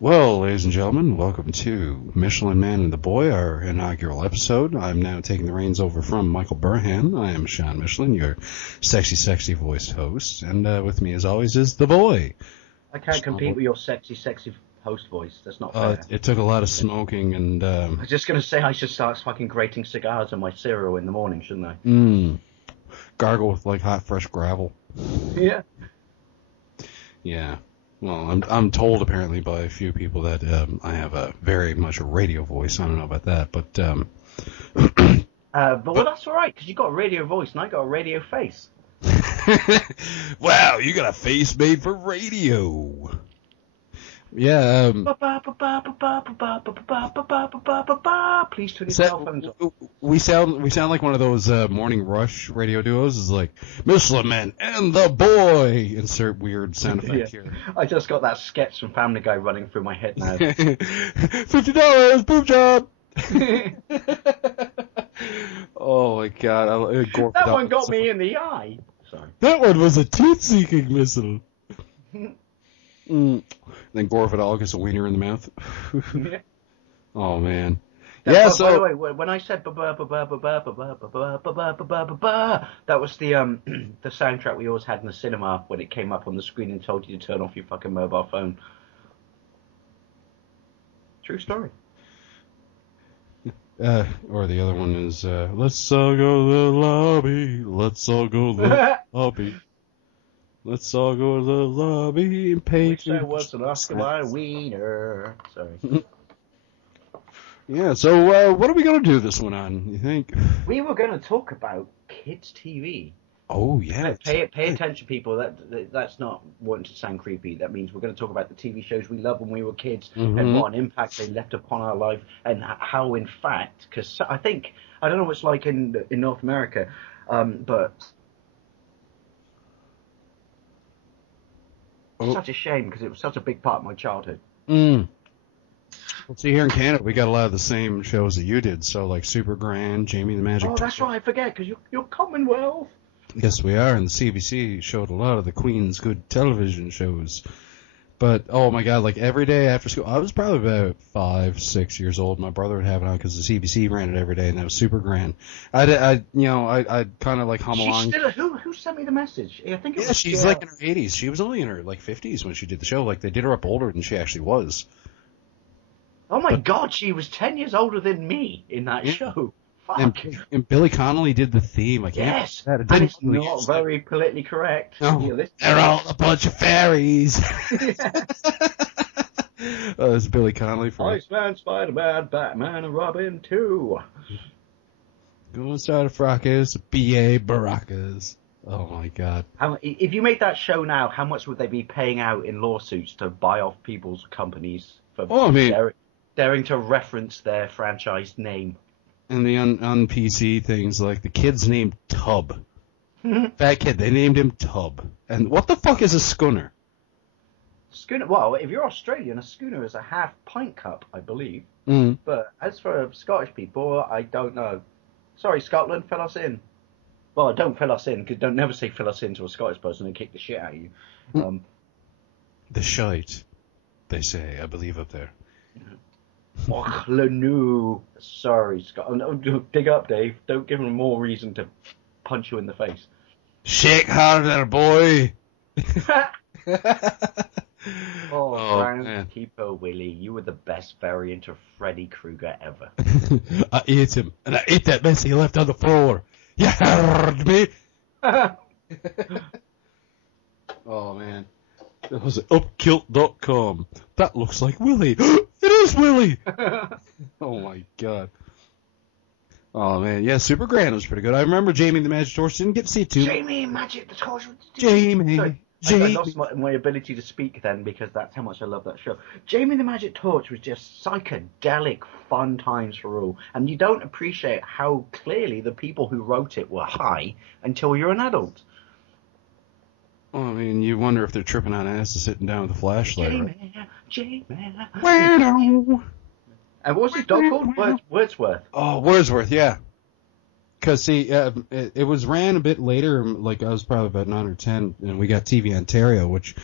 Well, ladies and gentlemen, welcome to Michelin Man and the Boy, our inaugural episode. I'm now taking the reins over from Michael Burhan. I am Sean Michelin, your sexy voiced host, and with me, as always, is the boy. I can't compete with your sexy host voice. That's not fair. It took a lot of smoking, and I was just going to say I should start fucking grating cigars on my cereal in the morning, shouldn't I? Gargle with like hot, fresh gravel. Yeah. Yeah. Well, I'm told apparently by a few people that I have a very much a radio voice. I don't know about that, but well, that's all right because you got a radio voice and I got a radio face. Wow, you got a face made for radio. Yeah. Please turn your cell phones off. We sound like one of those morning rush radio duos. Is like Michelin Man and the Boy. Insert weird sound effect here. I just got that sketch from Family Guy running through my head now. $50 boob job. Oh my God! That one got me in the eye. Sorry. That one was a tooth-seeking missile. Then Gore Vidal gets a wiener in the mouth. Oh man. Yeah. So by the way, when I said that was the soundtrack we always had in the cinema when it came up on the screen and told you to turn off your fucking mobile phone. True story. Or the other one is let's all go to the lobby. Let's all go to the lobby. Let's all go to the lobby and pay to... Wish I was an Oscar my wiener. Sorry. Yeah, so what are we going to do this one on, you think? We were going to talk about kids' TV. Oh, yeah. Pay attention, people. That's not wanting to sound creepy. That means we're going to talk about the TV shows we loved when we were kids and what an impact they left upon our life and how, in fact, because I don't know what it's like in North America, but... It's such a shame because it was such a big part of my childhood. Well, see, here in Canada, we got a lot of the same shows that you did. So, like Super Grand, Jamie the Magic. Oh, that's right. I forget because you're Commonwealth. Yes, we are. And the CBC showed a lot of the Queen's good television shows. But, oh my God, like every day after school, I was probably about 5, 6 years old. My brother would have it on because the CBC ran it every day, and that was Super Grand. I'd kind of like hum along. Who sent me the message? I think it was. She's like in her 80s. She was only in her like 50s when she did the show. Like they did her up older than she actually was. Oh my God, she was 10 years older than me in that show. Fuck. And Billy Connolly did the theme. Like, yes, and it's not very politically correct. No, they're all a bunch of fairies. Oh, it's Billy Connolly from Iceman, Spider-Man, Batman, and Robin too. Go start a fracas, B.A. Baracas. Oh my God. If you made that show now, how much would they be paying out in lawsuits to buy off people's companies for daring to reference their franchise name? And the un-PC things like the kid's named Tub. Fat kid, they named him Tub. And what the fuck is a schooner? Schooner. Well, if you're Australian, a schooner is a half pint cup, I believe. But as for Scottish people, I don't know. Sorry, Scotland, fill us in. Well, don't fill us in, because don't never say fill us in to a Scottish person and kick the shit out of you. The shite, they say, I believe up there. Oh, Lanu. Sorry, Scott. No, dig up, Dave. Don't give him more reason to punch you in the face. Shake harder, boy. Brown Keeper Willie, you were the best variant of Freddy Krueger ever. I ate him, and I ate that mess he left on the floor. You heard me? Oh, man. That was upkilt.com. That looks like Willie. It is Willie! Oh, my God. Oh, man. Yeah, Super Grand was pretty good. I remember Jamie the Magic Torch. Didn't get to see it too. Jamie Magic the Torch. Jamie. I lost my ability to speak then because that's how much I love that show. Jamie the Magic Torch was just psychedelic fun times for all. And you don't appreciate how clearly the people who wrote it were high until you're an adult. Well, I mean, you wonder if they're tripping on acid sitting down with a flashlight. Jamie. Weirdo. And what was his dog called? Wordsworth. Oh, Wordsworth, yeah. Because, see, it was ran a bit later, like I was probably about 9 or 10, and we got TV Ontario, which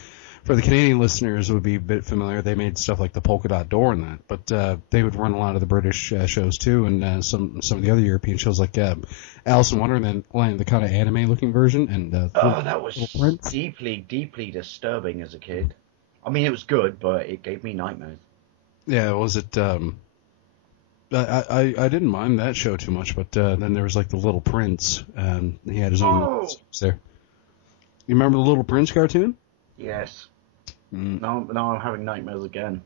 for the Canadian listeners would be a bit familiar. They made stuff like the Polka Dot Door and that, but they would run a lot of the British shows too, and some of the other European shows like Alice in Wonderland, the kind of anime-looking version. And that was deeply disturbing as a kid. I mean, it was good, but it gave me nightmares. Yeah, was it? I didn't mind that show too much, but then there was like the Little Prince, and he had his own there. You remember the Little Prince cartoon? Yes. Now I'm having nightmares again.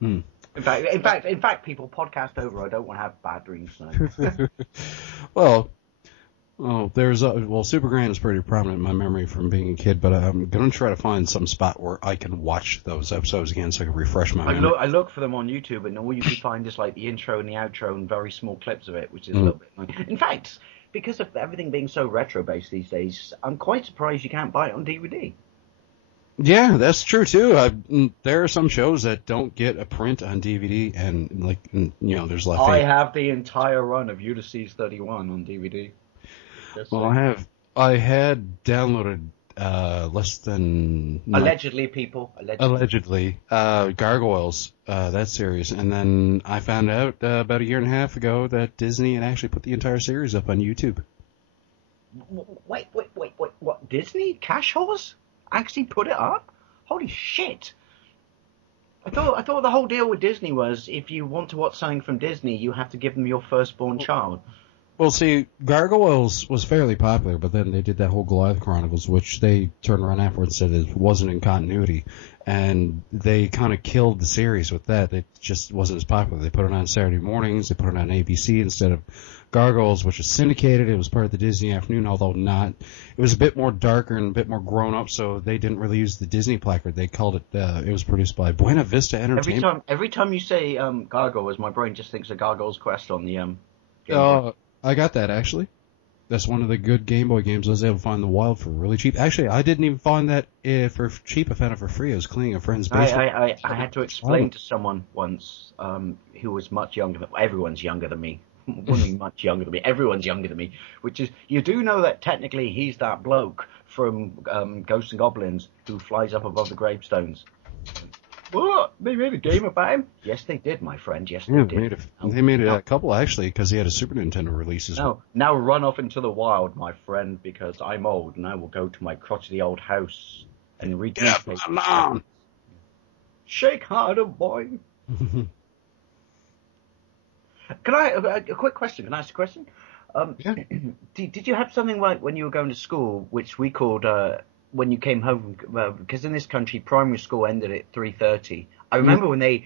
In fact, people, podcast over. I don't want to have bad dreams now. Well, Supergran is pretty prominent in my memory from being a kid, but I'm going to try to find some spot where I can watch those episodes again so I can refresh my memory. I look for them on YouTube, and all you can find is like the intro and the outro and very small clips of it, which is a little bit annoying. In fact, because of everything being so retro-based these days, I'm quite surprised you can't buy it on DVD. Yeah, that's true too. There are some shows that don't get a print on DVD, and there's like. I have the entire run of Ulysses 31 on DVD. Well, I had downloaded less than allegedly Gargoyles, that series, and then I found out about a year and a half ago that Disney had actually put the entire series up on YouTube. Wait, what? Disney? Cash Horse actually put it up? Holy shit! I thought the whole deal with Disney was if you want to watch something from Disney, you have to give them your firstborn child. Well, see, Gargoyles was fairly popular, but then they did that whole Goliath Chronicles, which they turned around afterwards and said it wasn't in continuity, and they kind of killed the series with that. It just wasn't as popular. They put it on Saturday mornings. They put it on ABC instead of Gargoyles, which was syndicated. It was part of the Disney Afternoon, although not. It was a bit more darker and a bit more grown up, so they didn't really use the Disney placard. They called it. It was produced by Buena Vista Entertainment. Every time you say Gargoyles, my brain just thinks of Gargoyle's Quest on the Game Boy. I got that, actually. That's one of the good Game Boy games. I was able to find the Wild for really cheap. Actually, I didn't even find that for cheap. I found it for free. I was cleaning a friend's basement. I had to explain to someone once who was much younger than... Everyone's younger than me. Much younger than me. Everyone's younger than me. Which is, you do know that technically he's that bloke from Ghosts and Goblins who flies up above the gravestones. What? They made a game about him? Yes, they did, my friend. Yes, they did. They made a couple, actually, because he had a Super Nintendo release as well. Now run off into the wild, my friend, because I'm old, and I will go to my crotchety old house and read... Get along! Shake harder, boy! A quick question? Can I ask a question? Yeah. Did you have something like when you were going to school, which we called... when you came home, because in this country, primary school ended at 3:30. I remember when they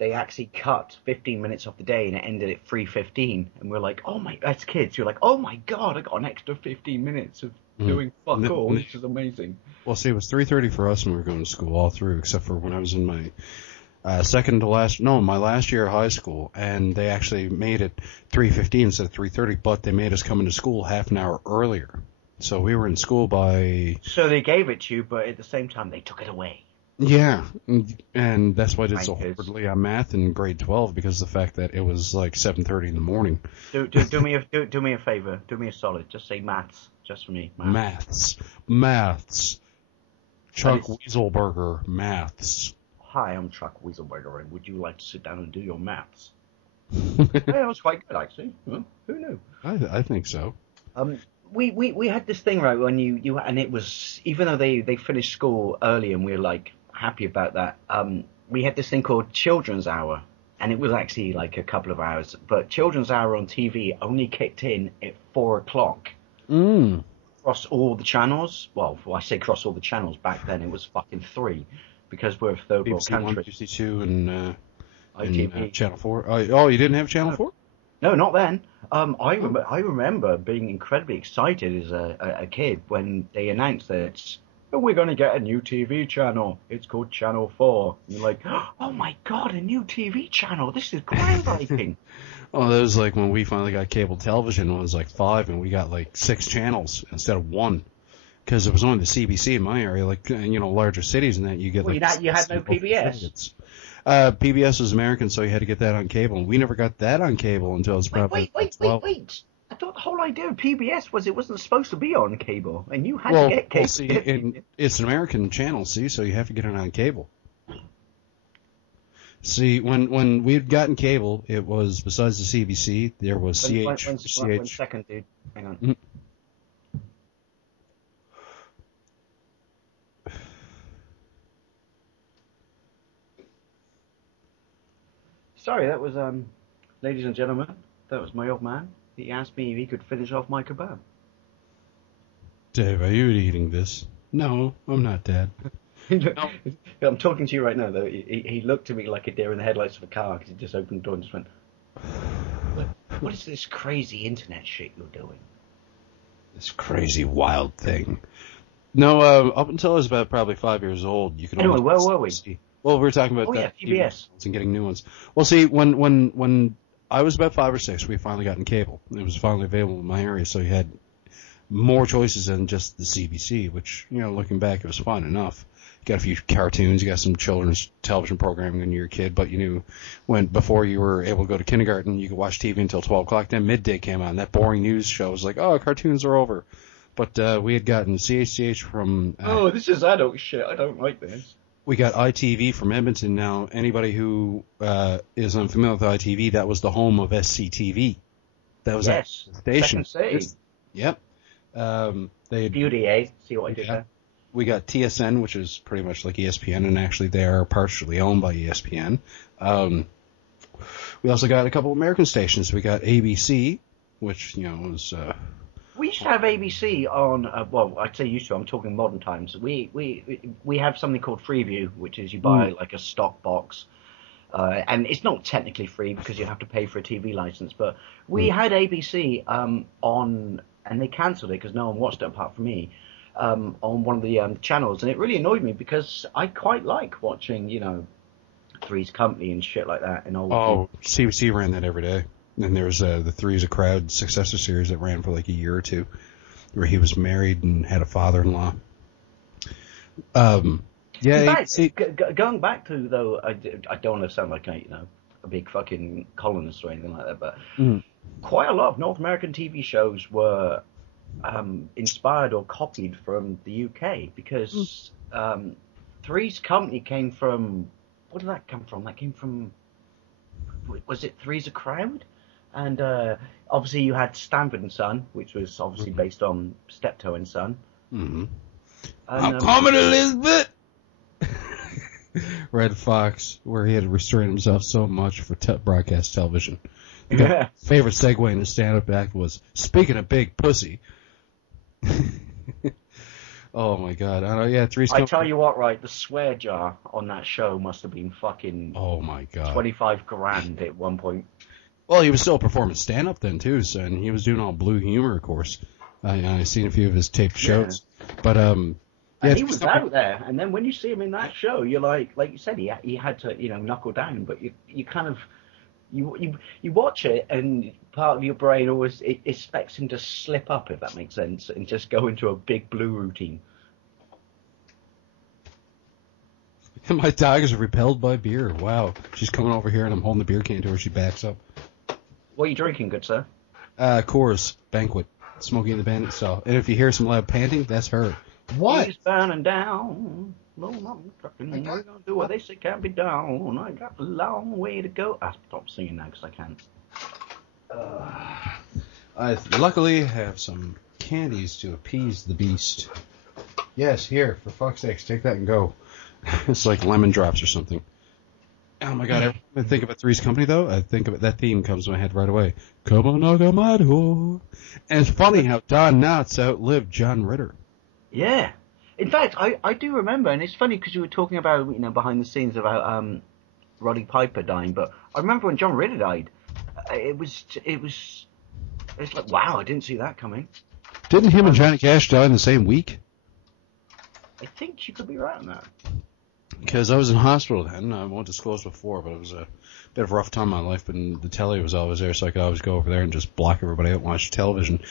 actually cut 15 minutes off the day and it ended at 3:15, and we're like, as kids, you're like, oh my god, I got an extra 15 minutes of doing fuck all, which is amazing. Well, see, it was 3:30 for us when we were going to school all through, except for when I was in my my last year of high school, and they actually made it 3:15 instead of 3:30, but they made us come into school half an hour earlier. So we were in school by... So they gave it to you, but at the same time they took it away. Yeah, and that's why I did so horribly on math in grade 12, because of the fact that it was like 7:30 in the morning. Do me a favor. Do me a solid. Just say maths, just for me. Maths. Chuck Weaselberger, maths. Hi, I'm Chuck Weaselberger, and would you like to sit down and do your maths? Yeah, that was quite good, actually. Well, who knew? I think so. We had this thing, right, when you and it was, even though they finished school early and we were like happy about that, we had this thing called Children's Hour, and it was actually like a couple of hours, but Children's Hour on TV only kicked in at 4:00. Across all the channels. Well, I say across all the channels, back then it was fucking 3, because we're a third world country. BBC 2 and ITV. Channel 4. Oh, you didn't have Channel 4? No, not then. I remember being incredibly excited as a kid when they announced that we're going to get a new TV channel. It's called Channel 4. And you're like, oh my god, a new TV channel. This is groundbreaking. Oh, that was like when we finally got cable television when it was like 5, and we got like 6 channels instead of 1. Because it was only the CBC in my area, like, larger cities, and that you get you had no PBS? PBS was American, so you had to get that on cable, and we never got that on cable until it was probably Wait. A thought the whole idea of PBS was it wasn't supposed to be on cable, and you had to get cable. Well, see, it's an American channel, see, so you have to get it on cable. See, when we had gotten cable, it was, besides the CBC, there was CH. One second, dude. Hang on. Mm-hmm. Sorry, that was, ladies and gentlemen, that was my old man. He asked me if he could finish off my kebab. Dave, are you eating this? No, I'm not, Dad. No. I'm talking to you right now, though. He looked at me like a deer in the headlights of a car because he just opened the door and just went, what is this crazy internet shit you're doing? This crazy wild thing. No, up until I was about probably 5 years old, you could. Anyway, where were we? Well, we were talking about PBS and getting new ones. Well, see, when I was about 5 or 6, we finally got in cable. It was finally available in my area, so you had more choices than just the CBC, which, looking back, it was fun enough. You got a few cartoons, you got some children's television programming when you were a kid, but you knew before you were able to go to kindergarten, you could watch TV until 12 o'clock. Then midday came on. That boring news show was like, oh, cartoons are over. But we had gotten CHCH from... this is adult shit. I don't like this. We got ITV from Edmonton now. Anybody who is unfamiliar with ITV, that was the home of SCTV. That was that station. Yep. Beauty, eh? See what I did there? We got TSN, which is pretty much like ESPN, and actually they are partially owned by ESPN. We also got a couple of American stations. We got ABC, which, was... We used to have ABC on, I'd say used to, I'm talking modern times. We have something called Freeview, which is you buy like a stock box. And it's not technically free because you have to pay for a TV license, but we had ABC on, and they cancelled it because no one watched it apart from me, on one of the channels, and it really annoyed me because I quite like watching, Three's Company and shit like that. CBC ran that every day. And there was the Three's a Crowd successor series that ran for like a year or two, where he was married and had a father-in-law. In fact, going back to, though, I don't want to sound like a big fucking colonist or anything like that, but quite a lot of North American TV shows were inspired or copied from the UK because Three's Company came from... What did that come from? That came from... Was it Three's a Crowd? And obviously you had Stanford and Son, which was obviously based on Steptoe and Son. Mm-hmm. I'm coming, Elizabeth! Red Fox, where he had to restrain himself so much for broadcast television. The favorite segue in the stand-up act was, speaking of big pussy. Oh my God! Three's. I tell you what, right? The swear jar on that show must have been fucking. Oh my God! $25,000 at one point. Well, he was still performing stand-up then too, so, and he was doing all blue humor, of course. I've seen a few of his taped shows, but and he was out there, and then when you see him in that show, you're like you said, he had to knuckle down, but you kind of. You watch it, and part of your brain always expects him to slip up, if that makes sense, and just go into a big blue routine. My dog is repelled by beer. Wow. She's coming over here, and I'm holding the beer can to her. She backs up. What are you drinking, good sir? Coors Banquet. Smokey and the Bandit style. And if you hear some loud panting, that's her. What? He's burning down. No, I'm trucking. We're going to do what they say can't be done. I got a long way to go. I stop singing now because I can't. I luckily have some candies to appease the beast. Yes, here, for fuck's sakes, take that and go. It's like lemon drops or something. Oh my God, every time I think about Three's Company, though, I think of it, that theme comes to my head right away. Come on, knock on my door. And it's funny how Don Knotts outlived John Ritter. Yeah. In fact, I do remember, and it's funny because you were talking about, behind the scenes about Roddy Piper dying, but I remember when John Ritter died, it was like, wow, I didn't see that coming. Didn't him and Johnny Cash die in the same week? I think you could be right on that. Because I was in hospital then. I won't disclose before, but it was a bit of a rough time in my life, but the telly was always there, so I could always go over there and just block everybody out and watch television.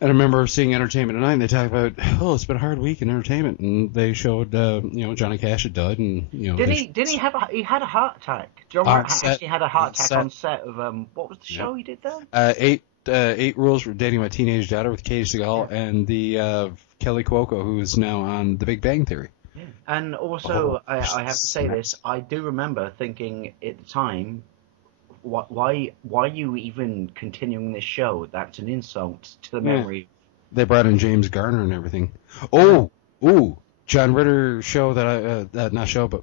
And I remember seeing Entertainment Tonight, and they talked about, it's been a hard week in entertainment, and they showed, Johnny Cash had died, and Didn't he have he had a heart attack? John actually had a heart attack on set of what was the show he did there? 8 Rules for Dating My Teenage Daughter with Katie Seagal and the Kelly Cuoco, who's now on The Big Bang Theory. Yeah. And also, I have to say this, I do remember thinking at the time, why are you even continuing this show? That's an insult to the memory. They brought in James Garner and everything. Oh, John Ritter show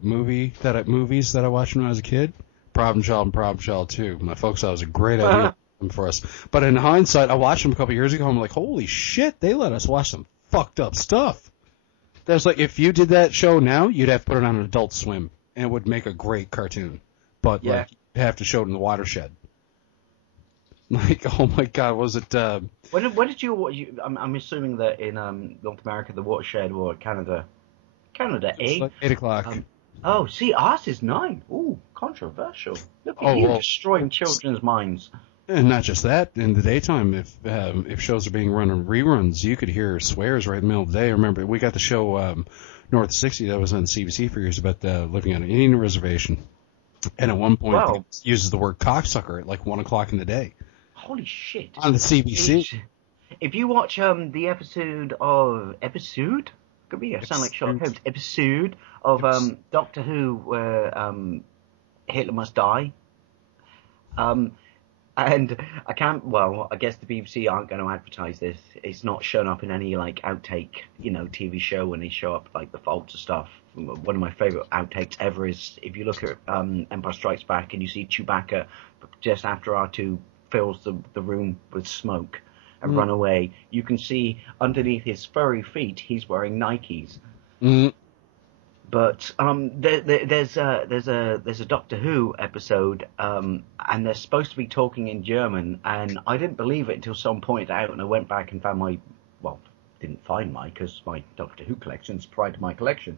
movies that I watched when I was a kid. Problem Child and Problem Child 2. My folks thought it was a great idea for us. But in hindsight, I watched them a couple years ago. I'm like, holy shit, they let us watch some fucked up stuff. That's like, if you did that show now, you'd have to put it on Adult Swim, and it would make a great cartoon. But like, you have to show it in the watershed. Like, oh my God, was it? When did you? I'm assuming that in North America, the watershed, or Canada, 8. Like 8 o'clock. Oh, see, ours is 9. Ooh, controversial. Look at you destroying children's minds. And not just that, in the daytime, if shows are being run in reruns, you could hear swears right in the middle of the day. I remember we got the show North 60 that was on CBC for years about living on an Indian reservation. And at one point, it uses the word cocksucker at like 1 o'clock in the day. Holy shit. On the CBC. If you watch the episode? Could be, I sound like Sherlock Holmes. Episode of Doctor Who where Hitler Must Die. And I guess the BBC aren't going to advertise this. It's not shown up in any like outtake, TV show when they show up like the faults of stuff. One of my favorite outtakes ever is if you look at Empire Strikes Back and you see Chewbacca just after R2 fills the room with smoke and run away, you can see underneath his furry feet he's wearing Nikes. But there's a Doctor Who episode, and they're supposed to be talking in German, and I didn't believe it until someone pointed it out, and I went back and found didn't find because my Doctor Who collection's prior to my collection.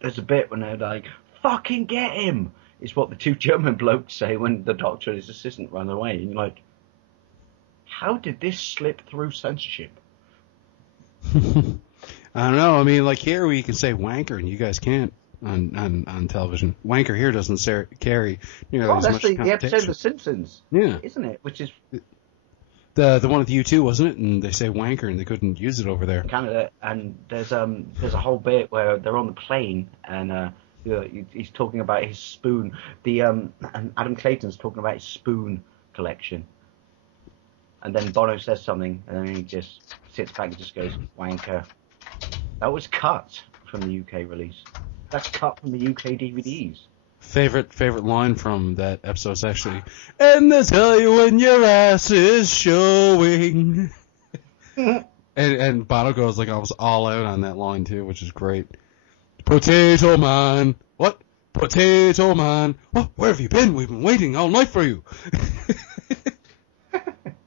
There's a bit when they're like, "Fucking get him!" is what the two German blokes say when the Doctor and his assistant run away, and you're like, how did this slip through censorship? I don't know. I mean, like here we can say wanker, and you guys can't on television. Wanker here doesn't carry nearly as much connotation. That's the episode of The Simpsons, isn't it? Which is the one with U2, wasn't it? And they say wanker, and they couldn't use it over there. Canada, and there's a whole bit where they're on the plane, and he's talking about his spoon. And Adam Clayton's talking about his spoon collection. And then Bono says something, and then he just sits back and just goes, wanker. That was cut from the UK release. That's cut from the UK DVDs. Favorite line from that episode is actually, and they tell you when your ass is showing. and Bono goes like I was all out on that line too, which is great. Potato man. What? Potato man. What? Where have you been? We've been waiting all night for you.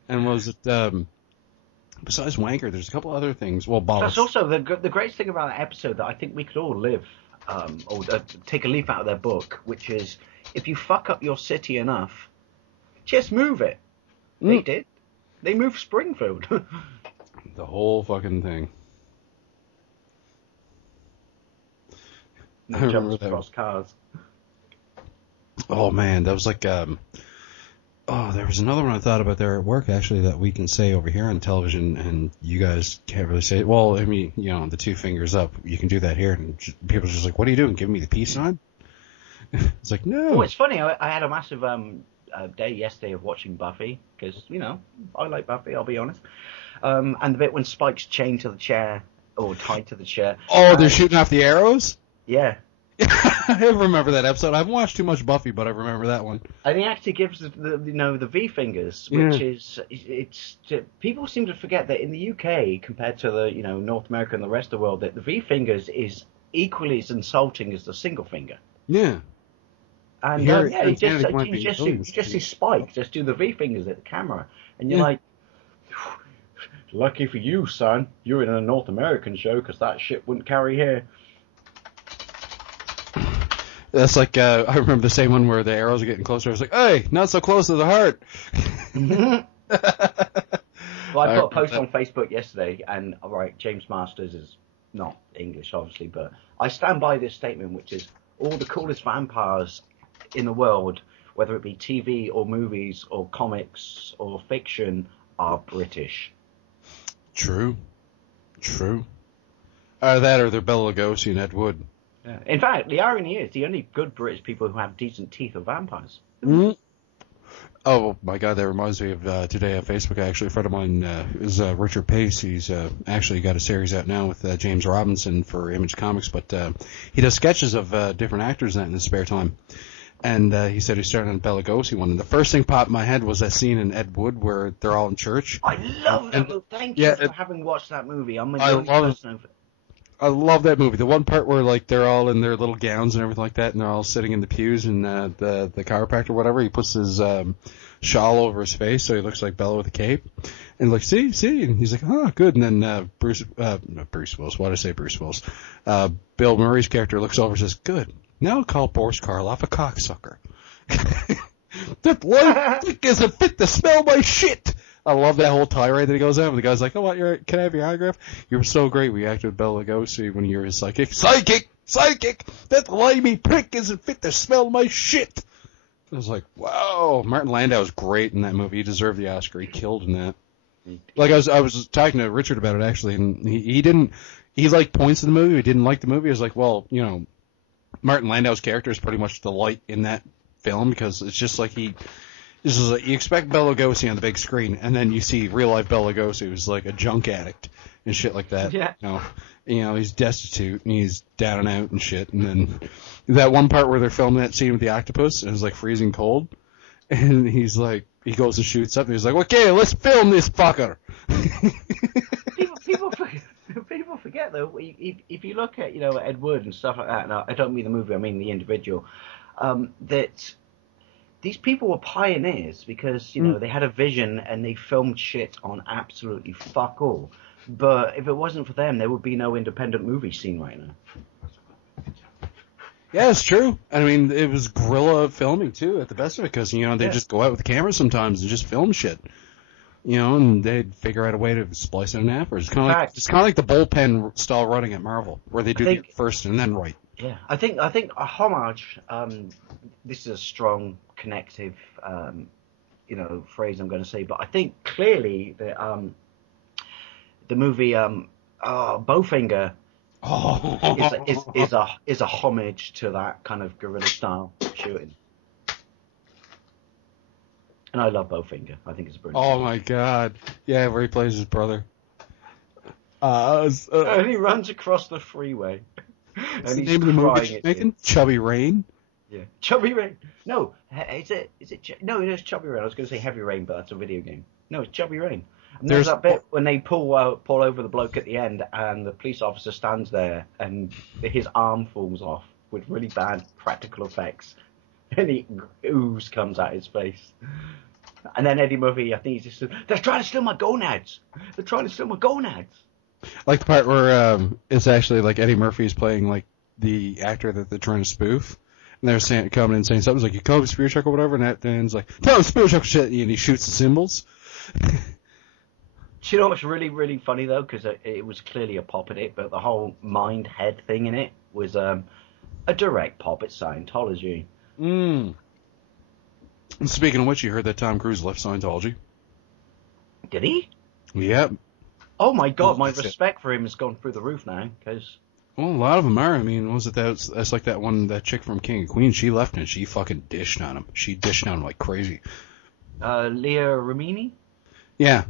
And was it, besides wanker, there's a couple other things. Well, bottles. That's also the greatest thing about that episode that I think we could all live, or take a leaf out of their book, which is, if you fuck up your city enough, just move it. They did. They moved Springfield. The whole fucking thing. No jumps across cars. Oh, man, that was like, there was another one I thought about there at work, actually, that we can say over here on television, and you guys can't really say it. Well, I mean, the 2 fingers up, you can do that here, and people are just like, what are you doing, giving me the peace sign? It's like, no. Oh, it's funny, I had a massive day yesterday of watching Buffy, because, I like Buffy, I'll be honest. And the bit when Spike's chained to the chair, or tied to the chair. Oh, they're shooting off the arrows? Yeah. I remember that episode. I haven't watched too much Buffy, but I remember that one. And he actually gives the V fingers, which is people seem to forget that in the UK compared to the North America and the rest of the world, that the V fingers is equally as insulting as the single finger. Yeah. And you just see Spike just do the V fingers at the camera, and you're like, lucky for you, son, you're in a North American show because that shit wouldn't carry here. That's like, I remember the same one where the arrows are getting closer. I was like, hey, not so close to the heart. Well, I put a post on Facebook yesterday, and James Masters is not English, obviously, but I stand by this statement, which is all the coolest vampires in the world, whether it be TV or movies or comics or fiction, are British. True. Either that or they're Bela Lugosi and Ed Wood. Yeah. In fact, the irony is the only good British people who have decent teeth are vampires. Mm-hmm. Oh my God, that reminds me of today on Facebook. Actually, a friend of mine is Richard Pace. He's actually got a series out now with James Robinson for Image Comics, but he does sketches of different actors in his spare time. And he said he started on a Bela Lugosi one. And the first thing popped in my head was that scene in Ed Wood where they're all in church. I love that movie. Thank you for having watched that movie. I love that movie. The one part where like they're all in their little gowns and everything like that, and they're all sitting in the pews, and the chiropractor, whatever, he puts his shawl over his face so he looks like Bella with a cape, and like see, and he's like, oh, good. And then Bruce Willis. Why did I say Bruce Willis? Bill Murray's character looks over and says, good. Now call Boris Karloff a cocksucker. That light doesn't fit to smell my shit. I love that whole tirade that he goes on. The guy's like, oh, what, can I have your autograph? You were so great. We acted with Bela Lugosi when you were his psychic. Psychic! That limey prick isn't fit to smell my shit. I was like, wow. Martin Landau's great in that movie. He deserved the Oscar. He killed in that. Like, I was talking to Richard about it, actually, and he liked points in the movie. He didn't like the movie. I was like, well, you know, Martin Landau's character is pretty much the light in that film because it's just like you expect Bela Lugosi on the big screen, and then you see real life Bela Lugosi who's like a junk addict and shit like that. Yeah. You know, he's destitute and he's down and out and shit. And then that one part where they're filming that scene with the octopus and it's like freezing cold, and he's like, he goes and shoots up and he's like, okay, let's film this fucker. People forget though. If you look at Ed Wood and stuff like that, and I don't mean the movie, I mean the individual. That these people were pioneers because they had a vision and they filmed shit on absolutely fuck all. But if it wasn't for them, there would be no independent movie scene right now. Yeah, it's true. I mean, it was guerrilla filming too, at the best of it, because they just go out with the camera sometimes and just film shit. And they'd figure out a way to splice it in half. It's kind of like the bullpen style writing at Marvel, where they do the first and then write. Yeah, I think a homage. This is a strong connective, phrase I'm going to say, but I think clearly that the movie Bowfinger is a homage to that kind of guerrilla style shooting. And I love Bowfinger. I think it's a brilliant. Oh my God! Yeah, where he plays his brother. And he runs across the freeway. What's the name of the movie she's making? Chubby Rain. Yeah, Chubby Rain. No, is it? No, it is Chubby Rain. I was going to say Heavy Rain, but that's a video game. No, it's Chubby Rain. And there's that bit when they pull over the bloke at the end, and the police officer stands there, and his arm falls off with really bad practical effects, and ooze comes out his face. And then Eddie Murphy, I think he's just, they're trying to steal my gonads. They're trying to steal my gonads. Like the part where it's actually like Eddie Murphy's playing like the actor that they're trying to spoof. And they're coming in saying something like, you call him a spear chuck or whatever, and that ends like, tell him spear chuck shit, and he shoots the cymbals. Do you know what's really, really funny, though? Because it was clearly a pop at it, but the whole mind-head thing in it was a direct pop at Scientology. Speaking of which, you heard that Tom Cruise left Scientology? Did he? Yep. Oh my God, my respect for him has gone through the roof now, because... Well, a lot of them are. I mean, was it that's like that chick from King of Queens, she left and she fucking dished on him. She dished on him like crazy. Leah Remini? Yeah.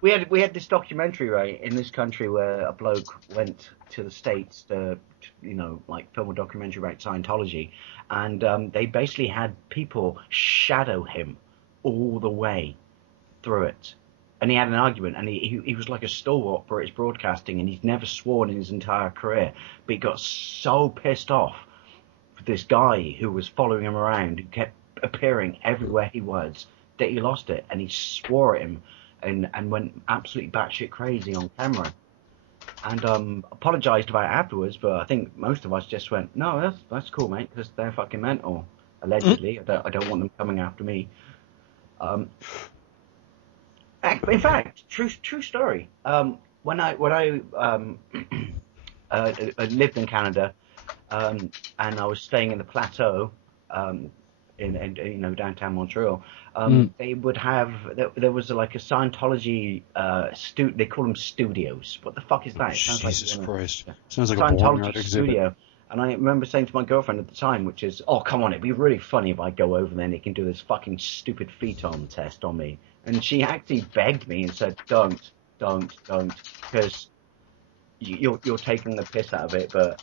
We had this documentary, right, in this country where a bloke went to the States to film a documentary about Scientology, and they basically had people shadow him all the way through it. And he had an argument, and he was like a stalwart British broadcasting, and he's never sworn in his entire career, but he got so pissed off with this guy who was following him around, who kept appearing everywhere he was, that he lost it, and he swore at him and went absolutely batshit crazy on camera. And apologized about it afterwards, but I think most of us just went, no, that's cool, mate, because they're fucking mental, allegedly. I don't want them coming after me. In fact, true story. When I lived in Canada, and I was staying in the plateau, in downtown Montreal, they would have there was like a Scientology they call them studios. What the fuck is that? It sounds Jesus like Christ! Sounds like a Scientology art exhibit. studio. And I remember saying to my girlfriend at the time, which is, oh, come on, it'd be really funny if I go over there and they can do this fucking stupid photon test on me. And she actually begged me and said, don't, because you're taking the piss out of it, but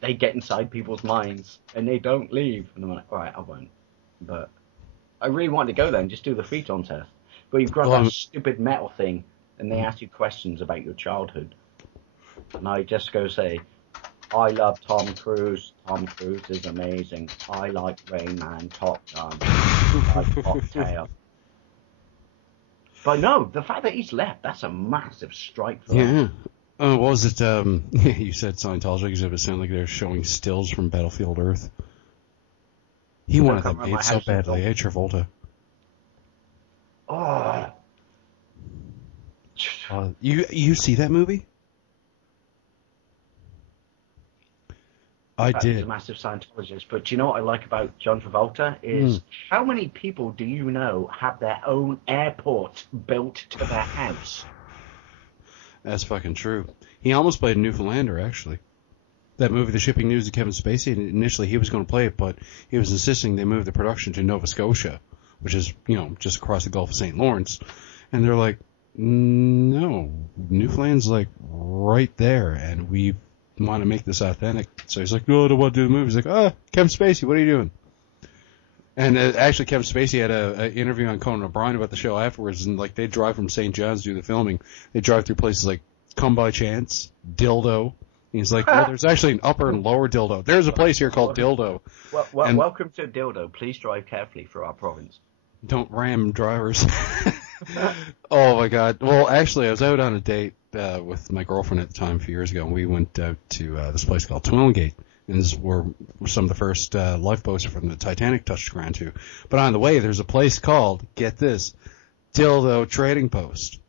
they get inside people's minds and they don't leave. And I'm like, all right, I won't. But I really wanted to go there and just do the photon test. But you've got that stupid metal thing and they ask you questions about your childhood. And I just go say, I love Tom Cruise. Tom Cruise is amazing. I like Rain Man, Top Gun. I like Cocktail. But no, the fact that he's left, that's a massive strike for him. What was it? You said Scientology exhibit. It sounded like they were showing stills from Battlefield Earth. He wanted that made so badly. Hey, Travolta. Oh. You see that movie? I did. He's a massive Scientologist, but do you know what I like about John Travolta is how many people do you know have their own airport built to their house? That's fucking true. He almost played a Newfoundlander, actually. That movie, The Shipping News of Kevin Spacey, and initially he was going to play it, but he was insisting they move the production to Nova Scotia, which is, just across the Gulf of St. Lawrence. And they're like, no, Newfoundland's like right there, and we want to make this authentic. So he's like, no, I don't want to do the movie. He's like, Kevin Spacey, what are you doing? And actually, Kevin Spacey had an interview on Conan O'Brien about the show afterwards, and like they drive from St. John's to do the filming. They drive through places like Come By Chance, Dildo. And he's like, well, there's actually an upper and lower Dildo. There's a place here called Dildo. Well, welcome to Dildo. Please drive carefully through our province. Don't ram drivers. Oh my God. Well, actually, I was out on a date with my girlfriend at the time a few years ago, and we went out to this place called Twillingate, and this is where some of the first lifeboats from the Titanic touched ground to. But on the way, there's a place called, get this, Dildo Trading Post.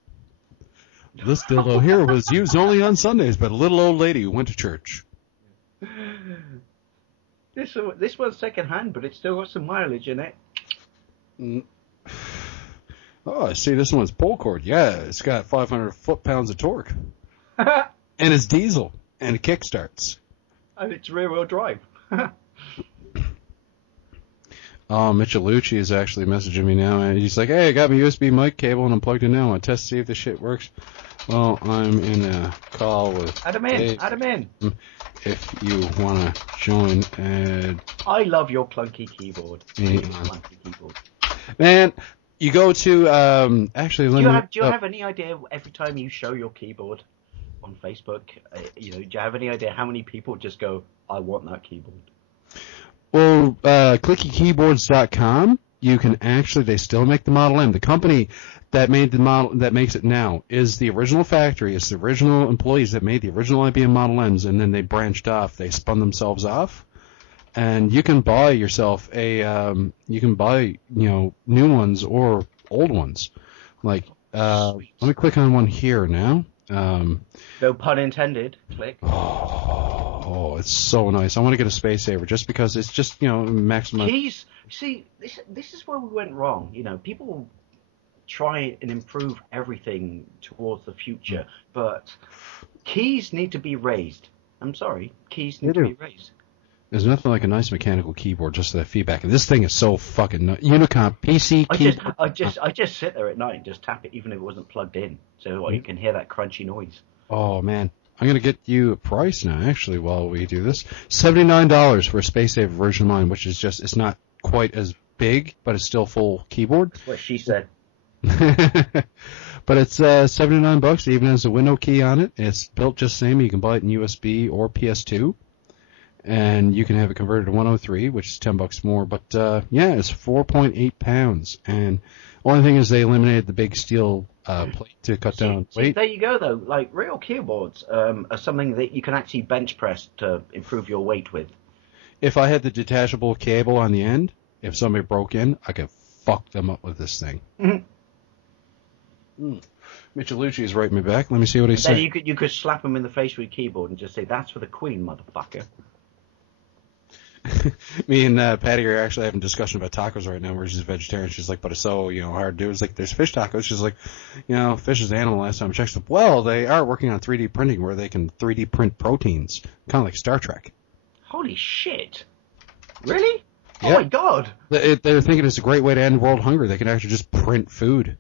This dildo here was used only on Sundays by a little old lady who went to church. This one's second hand, but it's still got some mileage in it. Oh, I see this one's pull cord. Yeah, it's got 500 foot-pounds of torque. And it's diesel. And it kickstarts. And it's rear-wheel drive. Michelucci is actually messaging me now, and he's like, hey, I got my USB mic cable, and I'm plugged in now. I test to see if this shit works. Well, I'm in a call with... Add him in. If you want to join... I love your clunky keyboard. Clunky keyboard. Man... You go to actually. Do you have any idea every time you show your keyboard on Facebook? Do you have any idea how many people just go, "I want that keyboard"? Well, clickykeyboards.com. You can actually. They still make the Model M. The company that made the model that makes it now is the original factory. It's the original employees that made the original IBM Model M's, and then they branched off. They spun themselves off. And you can buy yourself new ones or old ones. Like, let me click on one here now. No pun intended. Click. Oh, it's so nice. I want to get a Space Saver just because it's just, maximum. Keys. See, this is where we went wrong. People try and improve everything towards the future, but keys need to be raised. I'm sorry, keys need to be raised. There's nothing like a nice mechanical keyboard just for that feedback. And this thing is so fucking Unicomp PC keyboard. I just sit there at night and just tap it even if it wasn't plugged in. So you can hear that crunchy noise. Oh, man. I'm going to get you a price now, actually, while we do this. $79 for a Space Saver version of mine, which is just, it's not quite as big, but it's still full keyboard. That's what she said. But it's $79. It even has a window key on it. It's built just the same. You can buy it in USB or PS2. And you can have it converted to 103, which is $10 more. But, it's 4.8 pounds. And only thing is they eliminated the big steel plate to cut down weight. There you go, though. Like, real keyboards are something that you can actually bench press to improve your weight with. If I had the detachable cable on the end, if somebody broke in, I could fuck them up with this thing. Michelucci is writing me back. Let me see what he said. Then you could slap him in the face with your keyboard and just say, that's for the Queen, motherfucker. Me and Patty are actually having a discussion about tacos right now where she's a vegetarian. She's like, but it's so, hard to do. It's like, there's fish tacos. She's like, fish is an animal last time I checked. Well, they are working on 3D printing where they can 3D print proteins, kind of like Star Trek. Holy shit. Really? Yeah. Oh my god. They're thinking it's a great way to end world hunger. They can actually just print food.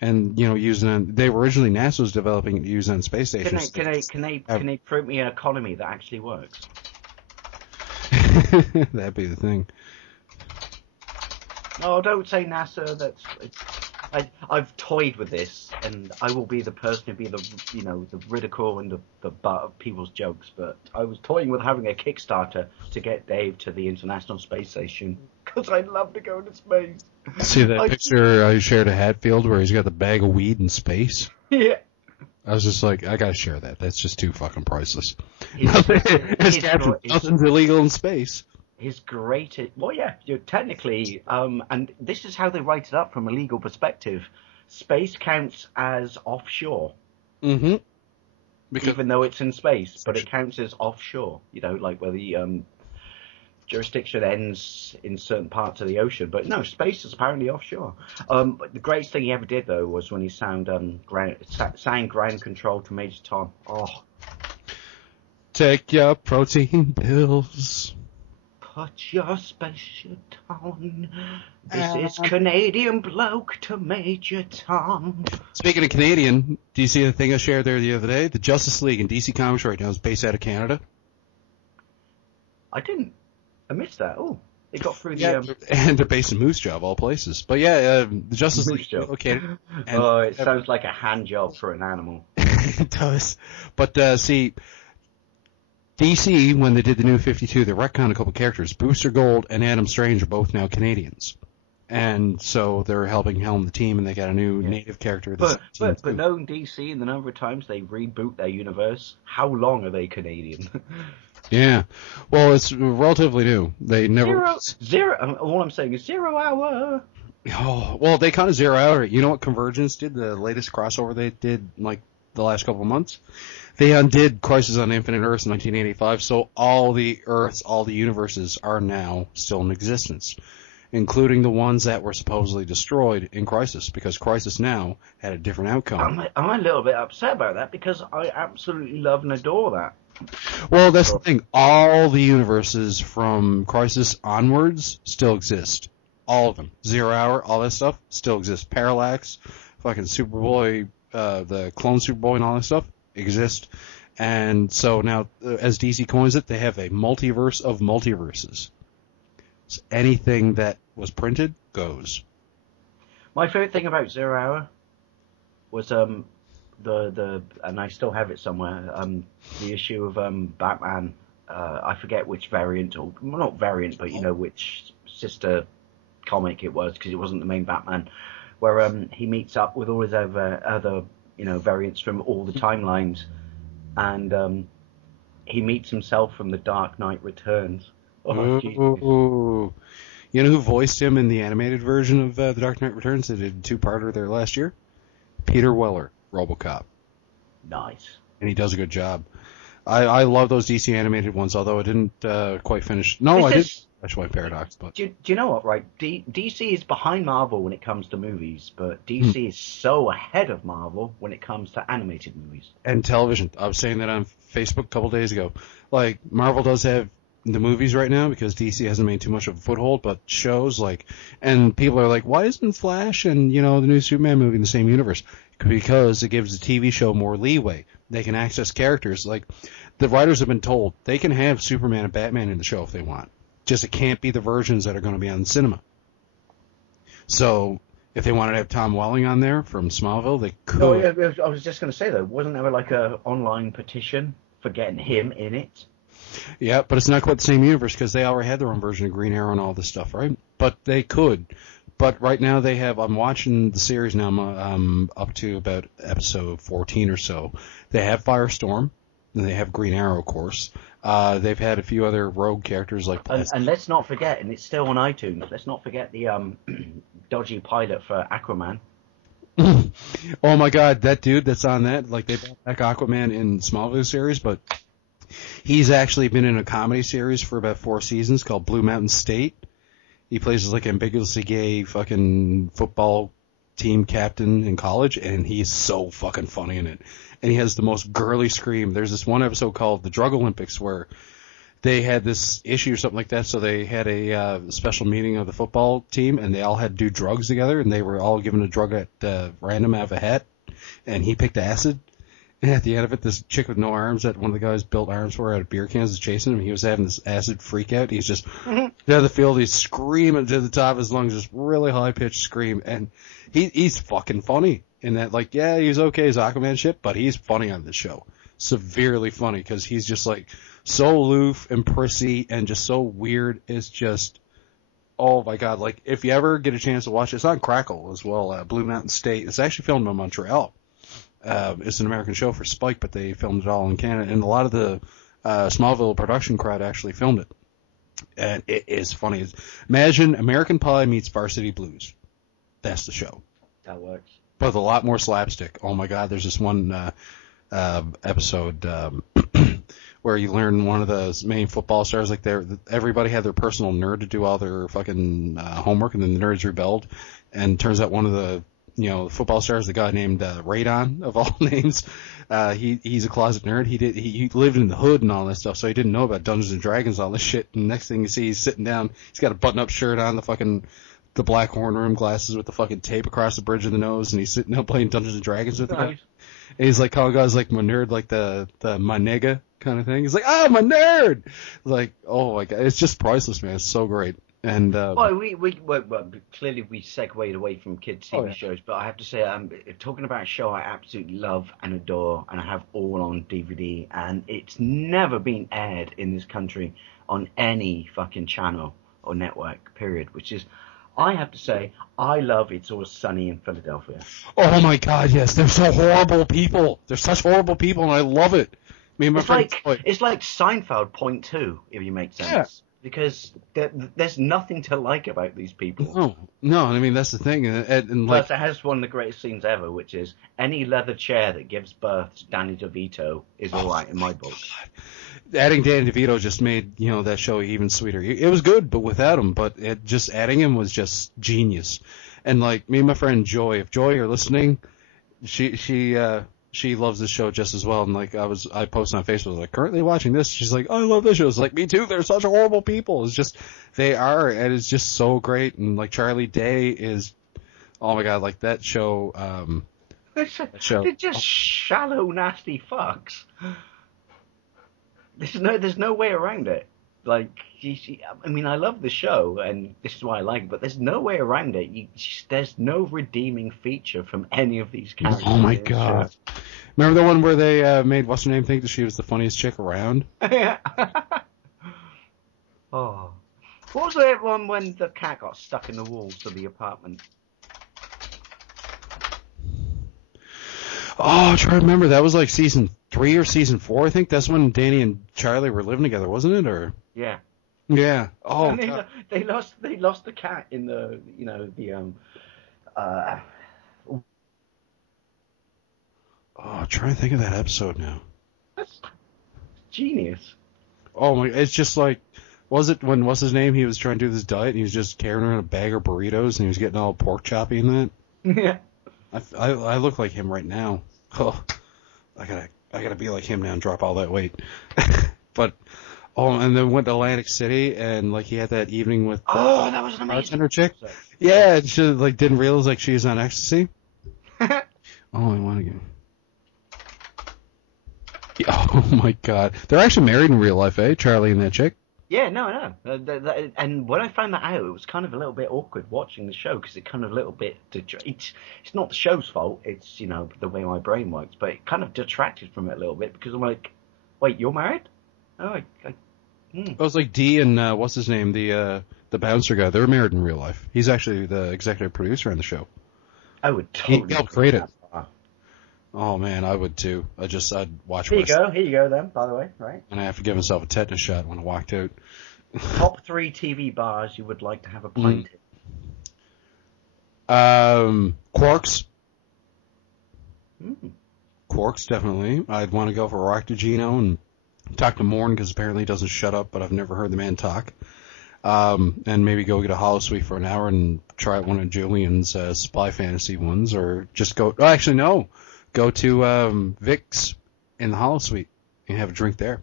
And, using on, they were originally, NASA was developing it to use on space stations. Can they print me an economy that actually works? That'd be the thing. No, don't say NASA. I've toyed with this, and I will be the person who be the ridicule and the butt of people's jokes. But I was toying with having a Kickstarter to get Dave to the International Space Station because I'd love to go to space. See that picture I shared at Hatfield where he's got the bag of weed in space? Yeah. I was just like, I gotta share that. That's just too fucking priceless. Nothing's illegal in space. His greatest... Well, yeah, technically, and this is how they write it up from a legal perspective. Space counts as offshore. Mm-hmm. Even though it's in space, but it counts as offshore. Like where the jurisdiction ends in certain parts of the ocean. But no, space is apparently offshore. But the greatest thing he ever did, though, was when he sang Ground Control to Major Tom. Oh. Take your protein pills. Put your spaceship down. This is Canadian bloke to Major Tom. Speaking of Canadian, do you see the thing I shared there the other day? The Justice League in DC Comics right now is based out of Canada. I didn't. I missed that. Oh, it got through the... And they're based in Moose Jaw, of all places. But yeah, the Justice League... Okay. Oh, it sounds like a hand job for an animal. It does. But, see... DC, when they did the New 52, they retconned a couple characters. Booster Gold and Adam Strange are both now Canadians. And so they're helping helm the team, and they got a new native character. But knowing DC and the number of times they reboot their universe, how long are they Canadian? Yeah. Well, it's relatively new. They never... Zero. All I'm saying is 0 hour. Oh, well, they kind of zero out it. You know what Convergence did, the latest crossover they did, like, the last couple of months? They undid Crisis on Infinite Earths in 1985, so all the Earths, all the universes are now still in existence, including the ones that were supposedly destroyed in Crisis, because Crisis now had a different outcome. I'm a little bit upset about that, because I absolutely love and adore that. Well, that's the thing. All the universes from Crisis onwards still exist. All of them. 0 Hour, all that stuff still exists. Parallax, fucking Superboy, the clone Superboy and all that stuff exist. And so now, as DC coins it, they have a multiverse of multiverses. So anything that was printed goes. My favorite thing about 0 Hour was and I still have it somewhere, the issue of Batman. I forget which variant, or well, not variant, but which sister comic it was, because it wasn't the main Batman, where he meets up with all his other variants from all the timelines, and he meets himself from The Dark Knight Returns. Oh, ooh. You know who voiced him in the animated version of The Dark Knight Returns? They did a two-parter there last year. Peter Weller, RoboCop. Nice. And he does a good job. I love those DC animated ones, although I didn't quite finish. No, I did. Flashpoint Paradox, but do you know what? Right, DC is behind Marvel when it comes to movies, but DC is so ahead of Marvel when it comes to animated movies and television. I was saying that on Facebook a couple days ago. Like, Marvel does have the movies right now because DC hasn't made too much of a foothold, but shows and people are like, why isn't Flash and the new Superman movie in the same universe? Because it gives the TV show more leeway. They can access characters. Like, the writers have been told they can have Superman and Batman in the show if they want. Just it can't be the versions that are going to be on the cinema. So if they wanted to have Tom Welling on there from Smallville, they could. Oh, yeah, I was just going to say, though, wasn't there like a online petition for getting him in it? Yeah, but it's not quite the same universe because they already had their own version of Green Arrow and all this stuff, right? But they could. But right now they have, I'm watching the series now, I'm up to about episode 14 or so. They have Firestorm, and they have Green Arrow, of course. They've had a few other rogue characters like... And let's not forget, and it's still on iTunes, let's not forget the dodgy pilot for Aquaman. Oh my god, that dude that's on that, like they brought back Aquaman in Smallville series, but He's actually been in a comedy series for about 4 seasons called Blue Mountain State. He plays as like ambiguously gay fucking football team captain in college, and he's so fucking funny in it. And he has the most girly scream. There's this one episode called The Drug Olympics where they had this issue or something like that, so they had a special meeting of the football team, and they all had to do drugs together, and they were all given a drug at random out of a hat, and he picked acid. And at the end of it, this chick with no arms that one of the guys built arms for out of beer cans is chasing him. He was having this acid freak out. He's just down the field. He's screaming to the top of his lungs, just really high-pitched scream. And he's fucking funny in that, like, yeah, he's okay as Aquaman shit, but he's funny on this show. Severely funny, because he's just, like, so aloof and prissy and just so weird. It's just, oh, my God. Like, if you ever get a chance to watch it, it's on Crackle as well, Blue Mountain State. It's actually filmed in Montreal. It's an American show for Spike, but they filmed it all in Canada, and a lot of the Smallville production crowd actually filmed it. And it is funny. Imagine American Pie meets Varsity Blues. That's the show. That works. But with a lot more slapstick. Oh my God, there's this one episode where you learn one of the main football stars, like everybody had their personal nerd to do all their fucking homework, and then the nerds rebelled, and turns out one of the football stars, the guy named Radon, of all names. He's a closet nerd. He lived in the hood and all that stuff, so he didn't know about Dungeons and Dragons, all this shit. And next thing you see, he's sitting down. He's got a button-up shirt on, the black horn rim glasses with the fucking tape across the bridge of the nose, and he's sitting down playing Dungeons and Dragons with the guy. And he's like calling guys like my nerd, like the my nigga kind of thing. He's like, oh, my nerd! Like, oh my God, it's just priceless, man. It's so great. And well, clearly we segued away from kids' TV shows, but I have to say, talking about a show I absolutely love and adore, and I have all on DVD, and it's never been aired in this country on any fucking channel or network, period, which is, I have to say, I love It's Always Sunny in Philadelphia. Oh my God, yes, they're so horrible people. They're such horrible people, and I love it. Me and my friends, it's like Seinfeld point 2, if you make sense. Yeah. Because there's nothing to like about these people. No, I mean, that's the thing. And plus, it has one of the greatest scenes ever, which is any leather chair that gives birth to Danny DeVito is all right in my book. God. Adding Danny DeVito just made, that show even sweeter. It was good, but without him. But just adding him was just genius. And, like, me and my friend Joy, if Joy, you're listening, she loves this show just as well, and like I posted on Facebook, I was like, currently watching this. She's like, oh, I love this show. It's like, me too. They're such horrible people. It's just, they are, and it's just so great. And like Charlie Day is, oh my God, like that show. They're just shallow, nasty fucks. There's no way around it. Like, I mean, I love the show, and this is why I like it, but there's no way around it. There's no redeeming feature from any of these characters. Oh my God. Remember the one where they made what's her name think that she was the funniest chick around? Yeah. Oh. What was that one when the cat got stuck in the walls of the apartment? Oh, I'm trying to remember. That was like season 3 or season 4, I think. That's when Danny and Charlie were living together, wasn't it? Or yeah. Yeah. Oh. And they lost the cat in the I'm trying to think of that episode now. That's genius. Oh my! It's just like, was it when what's his name? He was trying to do this diet, and he was just carrying around a bag of burritos, and he was getting all pork choppy in that. Yeah. I look like him right now. Oh, I gotta be like him now and drop all that weight. But and then went to Atlantic City, and like he had that evening with that was an amazing bartender chick. Yeah, and she like didn't realize like she was on ecstasy. Oh, I want to get. Oh my God, they're actually married in real life, eh? Charlie and that chick. Yeah, no. And when I found that out, it was kind of a little bit awkward watching the show because it kind of a little bit. It's not the show's fault. It's the way my brain works, but it kind of detracted from it a little bit because I'm like, wait, you're married? Oh, It was like Dee and what's his name, the bouncer guy. They were married in real life. He's actually the executive producer on the show. I would totally. He helped create it. Oh man, I would too. I'd watch. Here you go then, by the way, right? And I have to give myself a tetanus shot when I walked out. Top 3 TV bars you would like to have a pint in? Quarks. Mm. Quarks, definitely. I'd want to go for Rock DiGino and talk to Morn because apparently he doesn't shut up, but I've never heard the man talk. And maybe go get a holosuite for an hour and try out one of Julian's Spy Fantasy ones, or just go. Oh, actually, no. Go to Vic's in the holosuite and have a drink there.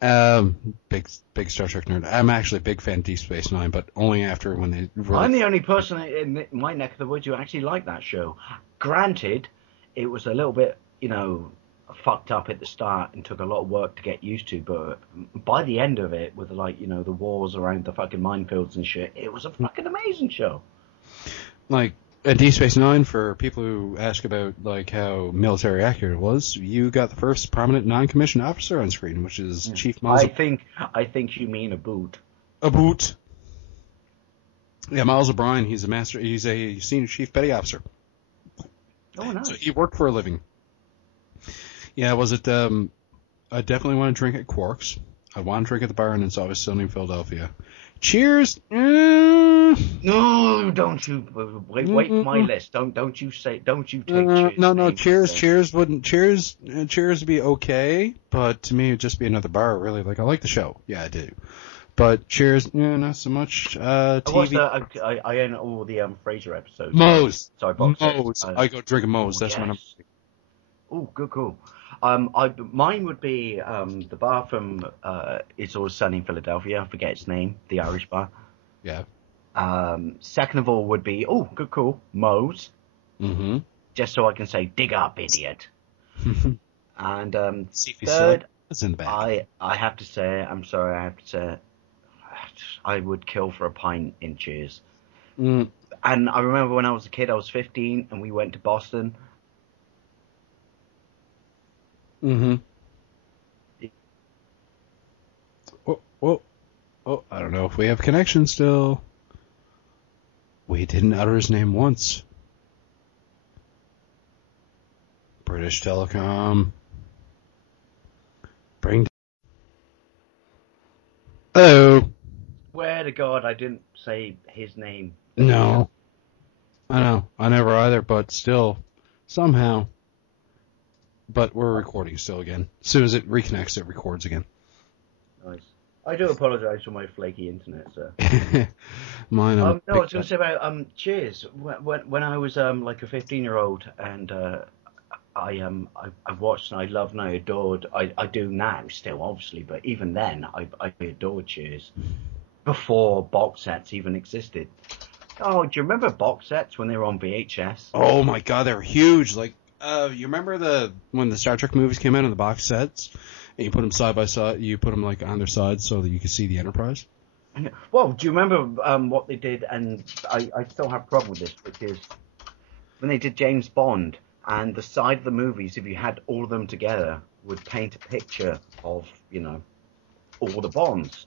Big Star Trek nerd. I'm actually a big fan of Deep Space Nine, but only after when they. Really... I'm the only person in my neck of the woods who actually liked that show. Granted, it was a little bit, fucked up at the start and took a lot of work to get used to, but by the end of it, with the wars around the fucking minefields and shit, it was a fucking amazing show. Like, at Deep Space Nine, for people who ask about how military accurate it was, you got the first prominent non-commissioned officer on screen, which is Chief Miles. I think you mean a boot. A boot. Yeah, Miles O'Brien. He's a senior chief petty officer. Oh, nice. So he worked for a living. Yeah, was it? I definitely want to drink at Quark's. I want to drink at the bar, and it's always sunny in Philadelphia. Cheers. No, don't you wait for my list. Don't you take cheers. No. Cheers wouldn't. Cheers would be okay, but to me it'd just be another bar. Really, I like the show. Yeah, I do. But Cheers, not so much. TV. I own all the Frasier episodes. Moe's. Sorry, box Moe's. I go drinking Moe's. That's my number. Oh, good call. Mine would be the bar from It's Always Sunny in Philadelphia. I forget its name. The Irish bar. Yeah. Second of all would be good call, Moe's. Mm-hmm. Just so I can say, dig up, idiot. And third, that's in the back. I have to say, I'm sorry, I would kill for a pint in Cheers. Mm. And I remember when I was a kid, I was 15, and we went to Boston. Mm-hmm. Oh, I don't know if we have connection still. We didn't utter his name once. British Telecom. Hello. Swear to God, I didn't say his name. No. I know. I never either, but still, somehow. But we're recording still again. As soon as it reconnects, it records again. Nice. I do apologize for my flaky internet, sir. Mine. No, I was going to say about Cheers. When I was a 15-year-old, and I watched and I loved and I adored. I do now still, obviously, but even then, I adored Cheers before box sets even existed. Oh, do you remember box sets when they were on VHS? Oh my God, they were huge. You remember when the Star Trek movies came out in the box sets, and you put them side by side, you put them on their sides so that you could see the Enterprise? Well, do you remember what they did? And I still have a problem with this, which is when they did James Bond, and the side of the movies, if you had all of them together, would paint a picture of, all the Bonds.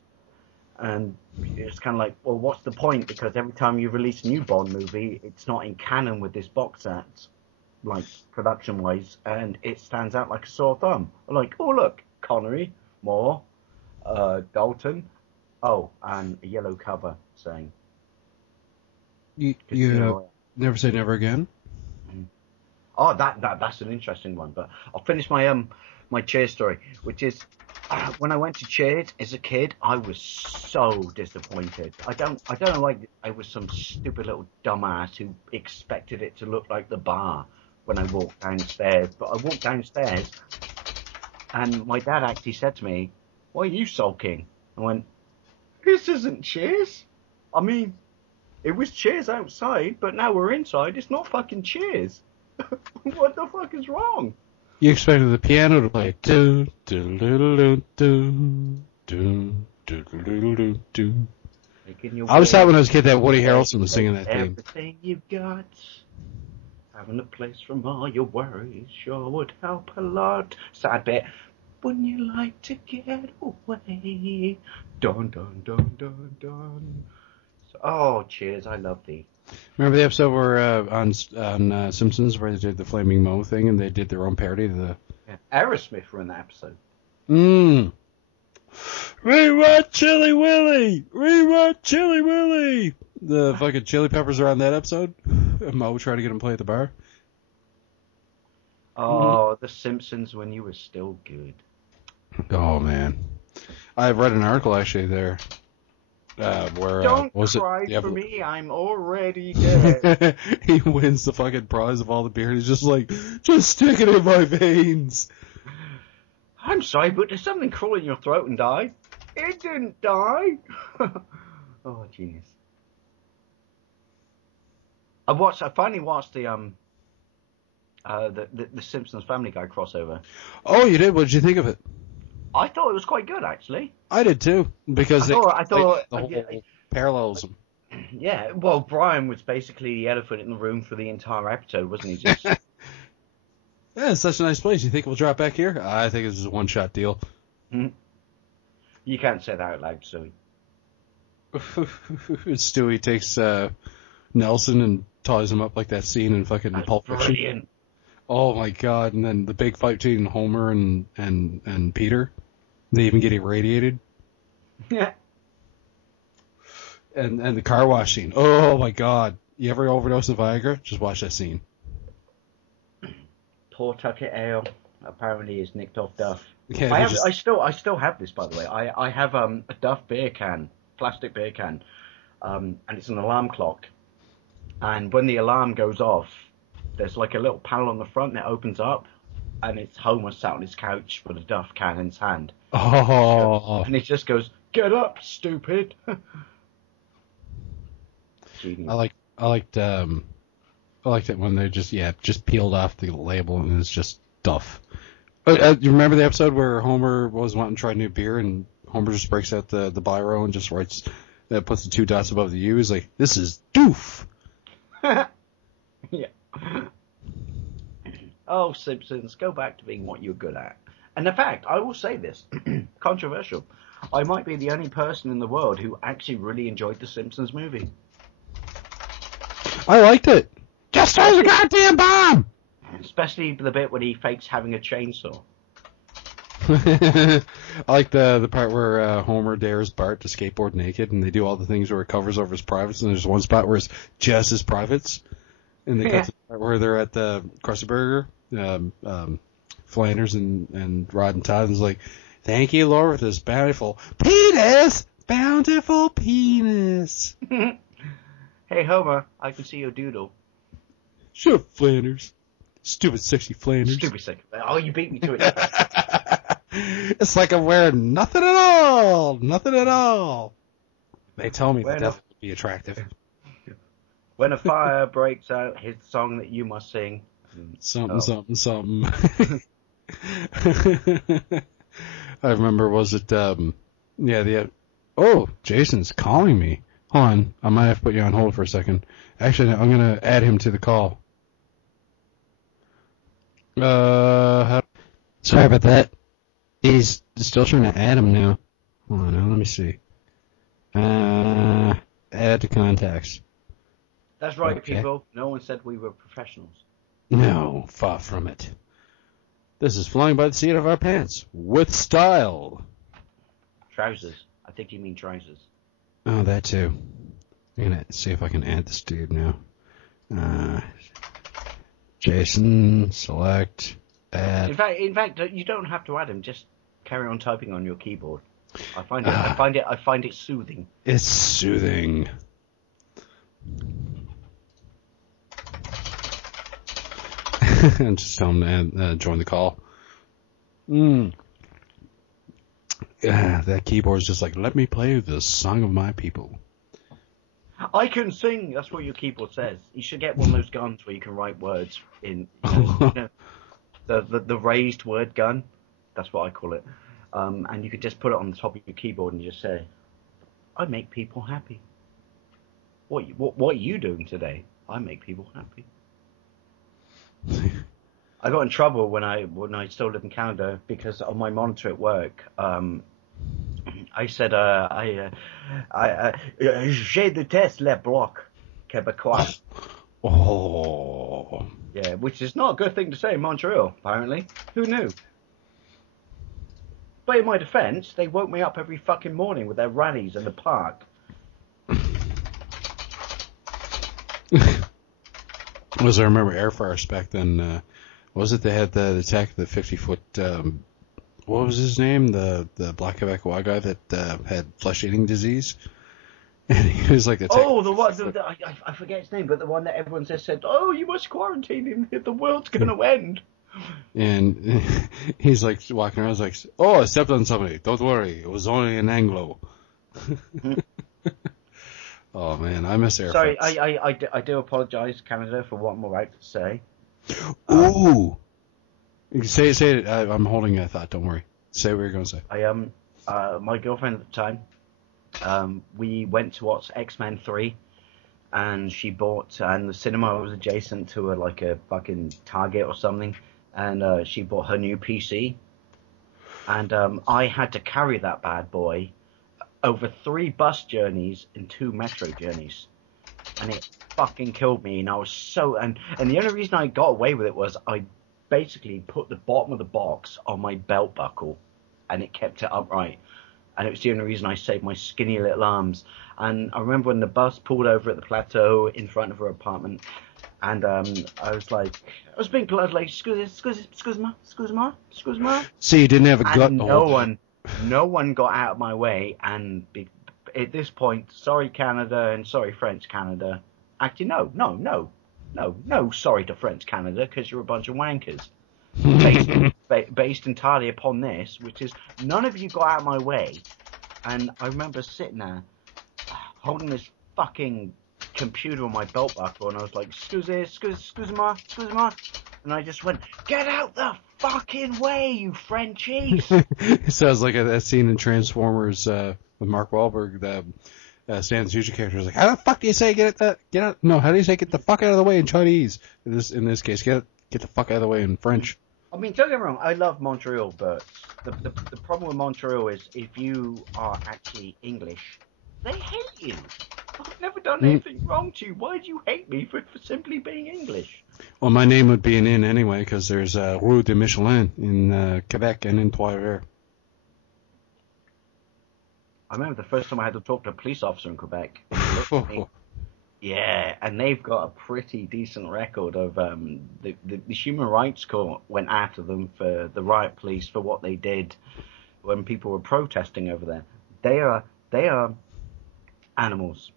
And it's kind of like, well, what's the point? Because every time you release a new Bond movie, it's not in canon with this box set, production-wise, and it stands out like a sore thumb. Like, oh, look, Connery, Moore, Dalton, and a yellow cover saying... You never say never again? Oh, that's an interesting one, but I'll finish my my Cheers story, which is when I went to Cheers as a kid, I was so disappointed. I don't know, I was some stupid little dumbass who expected it to look like the bar when I walked downstairs. But I walked downstairs, and my dad actually said to me, "Why are you sulking?" I went, "This isn't Cheers. I mean, it was Cheers outside, but now we're inside. It's not fucking Cheers. What the fuck is wrong?" You expected the piano to play do do do do do do do do. I always thought when I was a kid that Woody Harrelson was singing that theme. Everything you got, having a place from all your worries sure would help a lot. Sad bit. Wouldn't you like to get away? Dun dun dun dun dun. Oh, Cheers! I love thee. Remember the episode where on Simpsons where they did the Flaming Moe thing and they did their own parody of the... Yeah. Aerosmith were in that episode. Rewatch Chili Willy! Rewatch Chili Willy! The fucking Chili Peppers are on that episode. Moe tried to get him to play at the bar. Oh, The Simpsons when you were still good. Oh man, I've read an article actually there where Don't was cry it? for me, I'm already dead. He wins the fucking prize of all the beer. And he's just like, just stick it in my veins. I'm sorry, but did something crawl in your throat and die? It didn't die. Oh, genius. I finally watched the Simpsons Family Guy crossover. Oh, you did? What did you think of it? I thought it was quite good, actually. I did too, because I thought the whole parallels them. Yeah, well, Brian was basically the elephant in the room for the entire episode, wasn't he? Just Yeah, it's such a nice place. You think we'll drop back here? I think this is a one-shot deal. You can't say that out loud, Stewie. Stewie takes Nelson and ties him up like that scene in fucking Pulp Fiction. Brilliant. Oh my god! And then the big fight between Homer and Peter. They even get irradiated. Yeah. And the car wash scene. Oh my god! You ever overdose of Viagra? Just watch that scene. Poor Tucker Ale apparently is nicked off Duff. Yeah, I still have this, by the way. I have a Duff beer can, plastic beer can, and it's an alarm clock. And when the alarm goes off, there's like a little panel on the front that opens up, and it's Homer sat on his couch with a Duff can in his hand. Oh. And it just goes, "Get up, stupid." Genius. I liked it when they just peeled off the label and it's just Duff. You remember the episode where Homer was wanting to try new beer and Homer just breaks out the biro and just writes, puts the 2 dots above the U. He's like, "This is doof." Yeah. Oh, Simpsons, go back to being what you're good at. And in fact, I will say this, controversial. I might be the only person in the world who actually really enjoyed the Simpsons movie. I liked it. Just throw the goddamn bomb! Especially the bit when he fakes having a chainsaw. I like the part where Homer dares Bart to skateboard naked, and they do all the things where it covers over his privates, and there's one spot where it's just his privates, and they cut to the part where they're at the Krusty Burger, Flanders and Rod and Todd, and it's like, "Thank you, Lord, for this bountiful penis! Bountiful penis!" Hey, Homer, I can see your doodle. Shut up, Flanders. Stupid, sexy Flanders. Stupid sick. Oh, you beat me to it. It's like I'm wearing nothing at all. Nothing at all. They tell me that would be attractive. When a fire breaks out, here's the song that you must sing. Something. I remember, was it, oh, Jason's calling me. Hold on, I might have to put you on hold for a second. Actually, I'm going to add him to the call. Sorry about that. He's still trying to add him now. Hold on, now, let me see. Add to contacts. That's right, okay. People. No one said we were professionals. No, far from it. This is flying by the seat of our pants, with style. Trousers. I think you mean trousers. Oh, that too. I'm going to see if I can add this dude now. Jason, select, add. In fact, you don't have to add him. Just carry on typing on your keyboard. I find it soothing. It's soothing. And just tell him to join the call. That keyboard's just like, let me play the song of my people. I can sing. That's what your keyboard says. You should get one of those guns where you can write words in. The raised word gun. That's what I call it. And you could just put it on the top of your keyboard and just say, "I make people happy." What are you doing today? I make people happy. I got in trouble when I still lived in Canada because on my monitor at work, I said, je déteste les blocs québécois. Oh. Yeah, which is not a good thing to say in Montreal, apparently. Who knew? But in my defense, they woke me up every fucking morning with their rallies in the park. As I remember, air fires back then, was it they had the attack of the 50-foot what was his name? The Black Quebecois guy that had flesh-eating disease? And he was like the Oh, the one, I forget his name, but the one that everyone just said, oh, you must quarantine him, the world's going to end. And he's like walking around, like, oh, I stepped on somebody. Don't worry, it was only an Anglo. Oh man, I miss Air Sorry, France. I do apologise, Canada, for what I'm about to say. Ooh, say it. I'm holding a thought. Don't worry. Say what you're going to say. My girlfriend at the time, we went to watch X-Men 3, and she bought, and the cinema was adjacent to a fucking Target or something, and she bought her new PC, and I had to carry that bad boy over 3 bus journeys and 2 metro journeys, and it fucking killed me. And I was and the only reason I got away with it was I basically put the bottom of the box on my belt buckle, and it kept it upright. And it was the only reason I saved my skinny little arms. And I remember when the bus pulled over at the plateau in front of her apartment, and I was being polite, like, excuse me. See, you didn't have a gut. And no one got out of my way. And at this point, sorry Canada and sorry French Canada. Actually, no, sorry to French Canada, because you're a bunch of wankers. Based entirely upon this, which is none of you got out of my way. And I remember sitting there holding this fucking computer on my belt buckle, and I was like, excuse me, and I just went, get out the fucking way, you Frenchies. It sounds like that scene in Transformers with Mark Wahlberg. Stan Suchi character was like, how the fuck do you say get out? No, how do you say get the fuck out of the way in Chinese? In this case, get the fuck out of the way in French. I mean, don't get me wrong, I love Montreal, but the problem with Montreal is if you are actually English, they hate you. I've never done anything wrong to you. Why do you hate me for simply being English? Well, my name would be an inn anyway, because there's Rue de Michelin in Quebec and in Trois-Rivières. I remember the first time I had to talk to a police officer in Quebec. Yeah, and they've got a pretty decent record of the Human Rights Court went after them for the riot police for what they did when people were protesting over there. They are animals.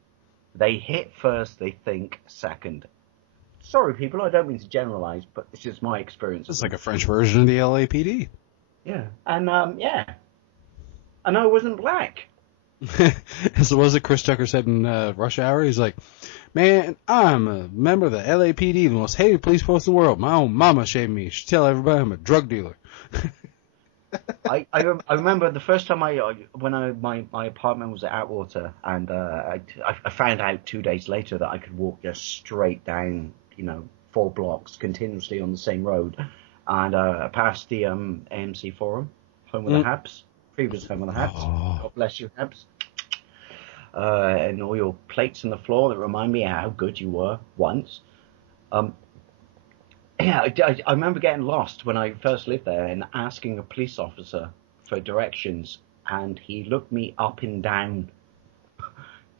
They hit first, they think second. Sorry, people, I don't mean to generalize, but this is my experience. It's like a French version of the LAPD. Yeah, and and I wasn't black. As was it Chris Tucker said in Rush Hour? He's like, man, I'm a member of the LAPD, the most hated police force in the world. My own mama shamed me. She tell everybody I'm a drug dealer. I remember the first time my apartment was at Atwater, and I found out 2 days later that I could walk just straight down, 4 blocks continuously on the same road, and past the AMC Forum, home of the Habs. Previous home of the Habs. Oh. God bless you, Habs. And all your plates on the floor that remind me how good you were once. I remember getting lost when I first lived there and asking a police officer for directions, and he looked me up and down.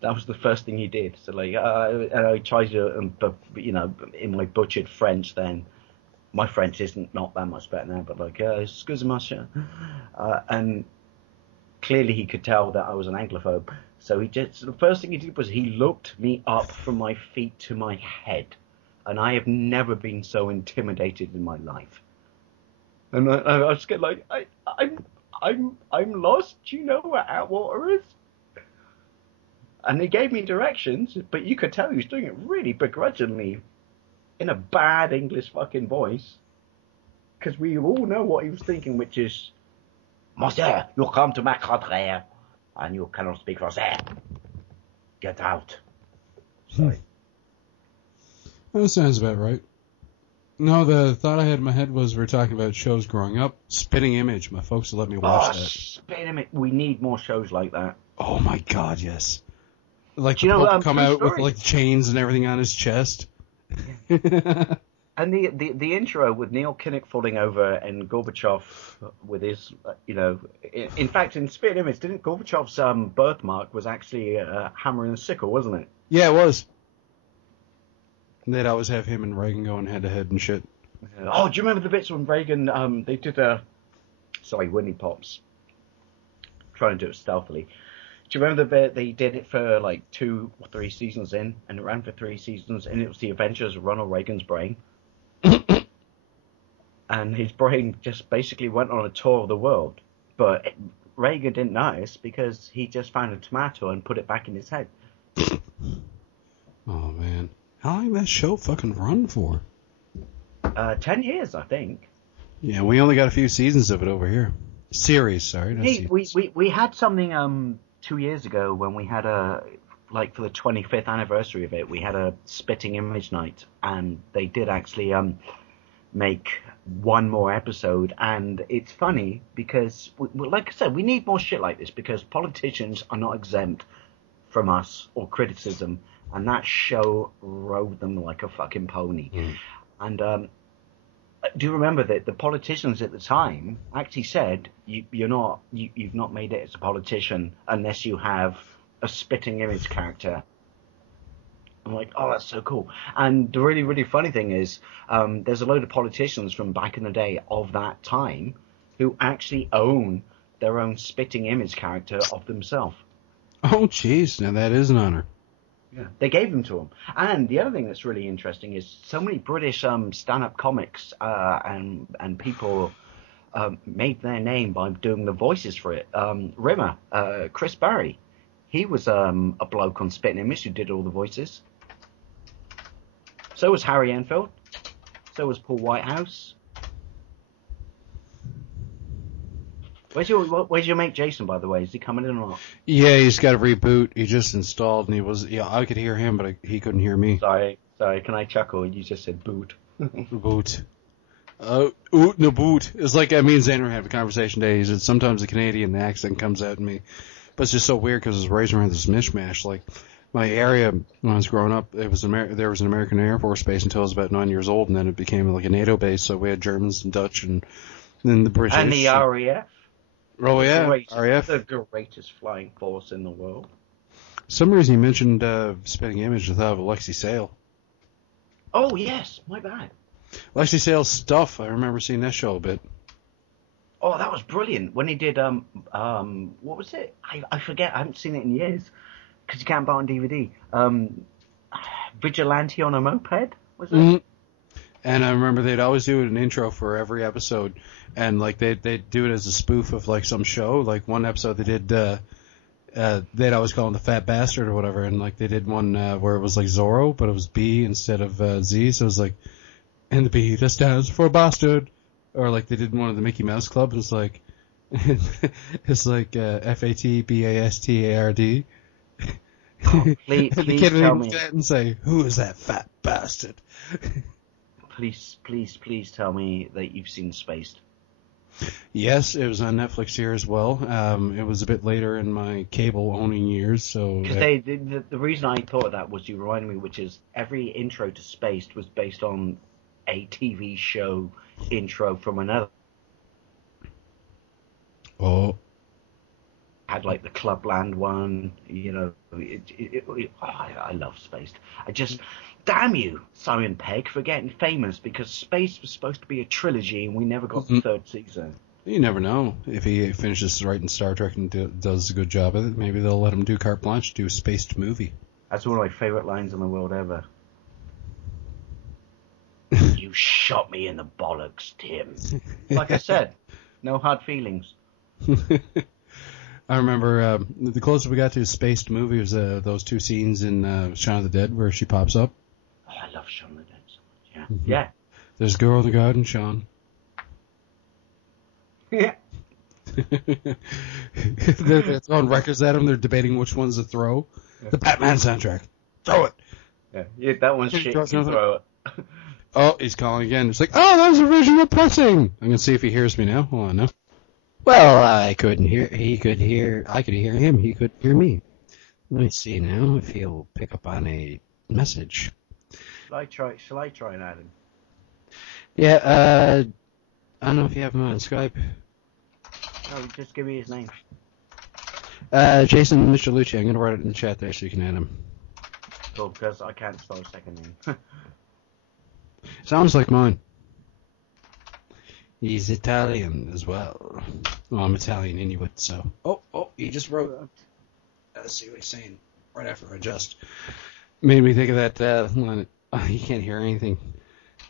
That was the first thing he did. So and I tried to, in my butchered French then. My French isn't not that much better now, but excuse me, and clearly he could tell that I was an Anglophobe. So the first thing he did was he looked me up from my feet to my head. And I have never been so intimidated in my life. And I was just like, I'm lost. Do you know where Atwater is? And he gave me directions, but you could tell he was doing it really begrudgingly, in a bad English fucking voice. Because we all know what he was thinking, which is, Monsieur, you come to my country, and you cannot speak Français. Get out. Sorry. That sounds about right. No, the thought I had in my head was we're talking about shows growing up. Spitting Image. My folks will let me watch that. Spitting Image. We need more shows like that. Oh my God, yes. Like the Pope come out with like chains and everything on his chest. Yeah. And the intro with Neil Kinnock falling over and Gorbachev with his, in fact, in Spitting Image, didn't Gorbachev's birthmark was actually a hammer and a sickle, wasn't it? Yeah, it was. They'd always have him and Reagan going head to head and shit. Oh, do you remember the bits when Reagan, they did a Sorry, Winnie Pops. Trying to do it stealthily. Do you remember the bit they did it for like 2 or 3 seasons in, and it ran for 3 seasons, and it was the adventures of Ronald Reagan's brain? And his brain just basically went on a tour of the world. But Reagan didn't notice because he just found a tomato and put it back in his head. Oh, man. How long did that show fucking run for? 10 years, I think. Yeah, we only got a few seasons of it over here. Series, sorry. We had something 2 years ago when we had for the 25th anniversary of it, we had a spitting image night, and they did actually make one more episode. And it's funny because, like I said, we need more shit like this because politicians are not exempt from us or criticism, and that show rode them like a fucking pony. And do you remember that the politicians at the time actually said you've not made it as a politician unless you have a spitting image character? I'm like, oh, that's so cool. And the really, really funny thing is, there's a load of politicians from back in the day of that time who actually own their own spitting image character of themselves. Oh, jeez. Now that is an honor. Yeah, they gave them to him. And the other thing that's really interesting is so many British stand-up comics and people made their name by doing the voices for it. Rimmer, Chris Barry, he was a bloke on Spitting Image who did all the voices. So was Harry Enfield. So was Paul Whitehouse. Where's your mate Jason, by the way? Is he coming in or not? Yeah, he's got a reboot. He just installed, and I could hear him, but he couldn't hear me. Sorry. Can I chuckle? You just said boot. Boot. Oot no boot. It's like me and Xander have a conversation today. He said sometimes the Canadian accent comes out in me, but it's just so weird because I was raised around this mishmash. Like my area when I was growing up, there was an American Air Force base until I was about 9 years old, and then it became like a NATO base. So we had Germans and Dutch, and then the British and the RAF. Oh yeah, RAF, the greatest flying force in the world. Some reason you mentioned Spitting Image. I thought of Alexi Sale. Oh yes, my bad. Alexi Sale's Stuff. I remember seeing that show a bit. Oh, that was brilliant when he did what was it? I forget. I haven't seen it in years because you can't buy it on DVD. Vigilante on a Moped, was it? Mm-hmm. And I remember they'd always do an intro for every episode, and like they'd do it as a spoof of like some show. Like one episode they did, they'd always call him the Fat Bastard or whatever, and like they did one where it was like Zorro, but it was B instead of Z, so it was like, and the B that stands for bastard, or like they did one of the Mickey Mouse Club, and it's like FATBASTARD. Oh, please and the kid would tell look me at it and say, "Who is that fat bastard?" Please tell me that you've seen Spaced. Yes, it was on Netflix here as well. It was a bit later in my cable owning years, so. Because the reason I thought of that was you reminded me, which is every intro to Spaced was based on a TV show intro from another. Oh. Had like the Clubland one, I love Spaced. Damn you, Simon Pegg, for getting famous, because Spaced was supposed to be a trilogy and we never got the third season. You never know. If he finishes writing Star Trek and does a good job of it, maybe they'll let him do carte blanche, do a Spaced movie. That's one of my favourite lines in the world ever. You shot me in the bollocks, Tim. Like I said, no hard feelings. I remember the closest we got to a Spaced movie was those two scenes in Shaun of the Dead where she pops up. Oh, I love Shaun of the Dead so much. Yeah. Mm-hmm. Yeah. There's a girl in the garden, Shaun. Yeah. they're throwing records at him. They're debating which ones to throw. Yeah. The Batman soundtrack. Throw it. Yeah, that one's shit. You throw it. Oh, he's calling again. It's like, oh, that was original pressing. I'm gonna see if he hears me now. Hold on now. Well, I couldn't hear. He could hear. I could hear him. He could hear me. Let me see now if he'll pick up on a message. Shall I try and add him? Yeah. I don't know if you have him on Skype. No, just give me his name. Jason Michelucci. I'm gonna write it in the chat there so you can add him. Cool, because I can't spell his second name. Sounds like mine. He's Italian as well. Well, I'm Italian Inuit, so. Oh, he just wrote. Let's see what he's saying right after I just. Made me think of that line. You can't hear anything.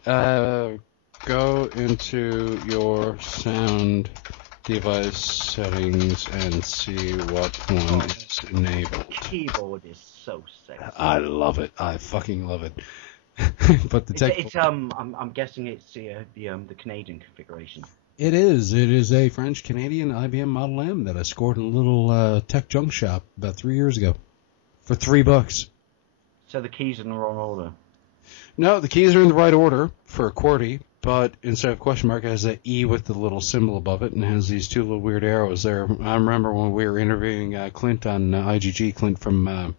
Go into your sound device settings and see what one is enabled. Keyboard is so sexy. I love it. I fucking love it. But the tech. I'm guessing it's the Canadian configuration. It is. It is a French Canadian IBM Model M that I scored in a little tech junk shop about 3 years ago for $3. So the keys are in the wrong order. No, the keys are in the right order for a QWERTY, but instead of question mark, it has an E with the little symbol above it, and it has these two little weird arrows there. I remember when we were interviewing Clint on IGG, Clint from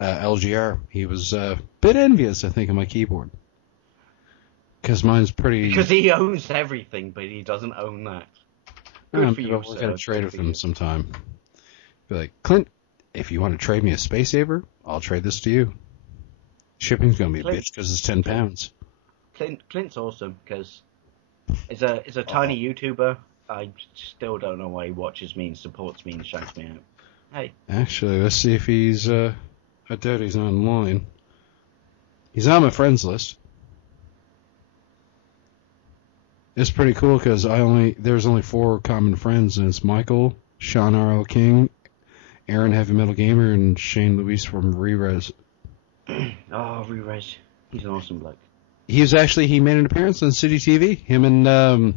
LGR. He was a bit envious, I think, of my keyboard. Because mine's pretty... Because he owns everything, but he doesn't own that. Good for you, sir. We're going to trade with him sometime. Be like, Clint, if you want to trade me a Space Saver, I'll trade this to you. Shipping's going to be a bitch because it's 10 pounds. Clint's awesome because is a tiny YouTuber. I still don't know why he watches me and supports me and shouts me out. Hey. Actually, let's see if he's... I doubt he's online. He's on my friends list. It's pretty cool because there's only 4 common friends, and it's Michael, Sean R.L. King, Aaron Heavy Metal Gamer, and Shane Luis from Re-Res. Oh, Re-Res. He's an awesome bloke. He made an appearance on City TV. Him and,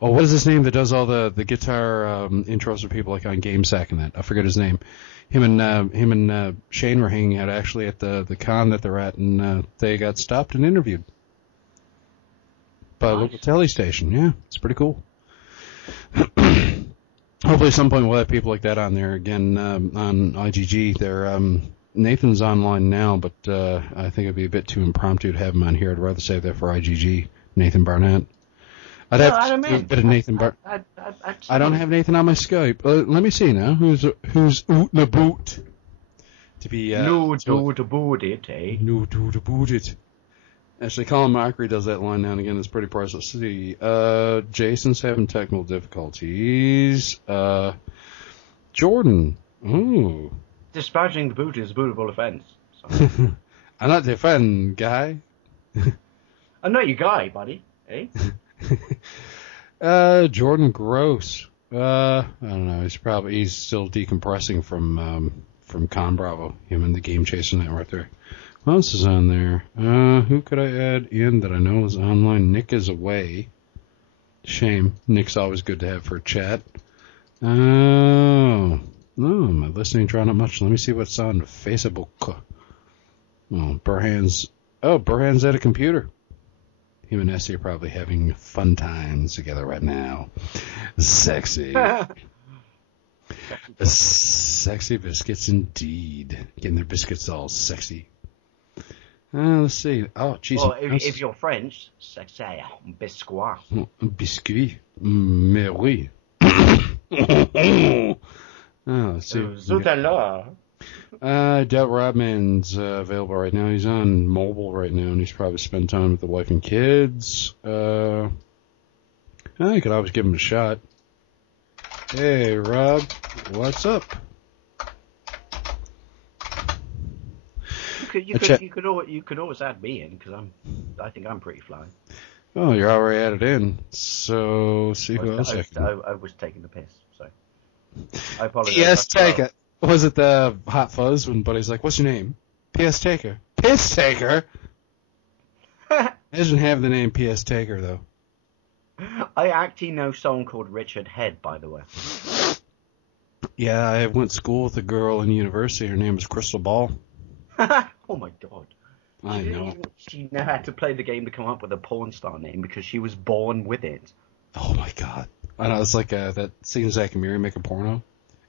what is his name that does all the guitar intros for people like on GameSack and that? I forget his name. Him and Shane were hanging out actually at the con that they're at, and they got stopped and interviewed. By a local telly station, yeah. It's pretty cool. Hopefully at some point we'll have people like that on there again on IGG. Nathan's online now, but I think it'd be a bit too impromptu to have him on here. I'd rather save that for IGG, Nathan Barnett. I'd have to do a bit of Nathan Barnett. I don't have Nathan on my Skype. Let me see now. Who's out the boot? To be no do to boot it, eh? No do to boot it. Actually, Colin Mockery does that line now and again. It's pretty priceless. See, Jason's having technical difficulties. Jordan. Ooh. Dispatching the boot is a bootable offence. So. I'm not the fan guy. I'm not your guy, buddy. Eh? Jordan Gross. I don't know. He's still decompressing from Con Bravo. Him and the Game Chaser Network there. What else is on there? Who could I add in that I know is online? Nick is away. Shame. Nick's always good to have for a chat. Oh, my list ain't drawing up much. Let me see what's on Facebook. Oh, Burhan's at a computer. Him and Essie are probably having fun times together right now. Sexy. Sexy biscuits indeed. Getting their biscuits all sexy. Let's see. Oh, jeez. Well, if you're French, sexy, biscuit. Biscuit. Mais oui. Let's see. Zut alors. I doubt Robman's available right now. He's on mobile right now, and he's probably spending time with the wife and kids. I could always give him a shot. Hey, Rob. What's up? You could always add me in because I think I'm pretty fly. Oh, you're already added in. So see who else I can. I was taking the piss, so I apologize. P.S. Taker. Was it the Hot Fuzz when Buddy's like, "What's your name?" P.S. Taker. Piss Taker. Imagine having the name P.S. Taker though. I actually know someone called Richard Head, by the way. Yeah, I went to school with a girl in university. Her name was Crystal Ball. Oh my god. I know. She never had to play the game to come up with a porn star name because she was born with it. Oh my god. I know, it's like that scene Zack and Miri make a porno.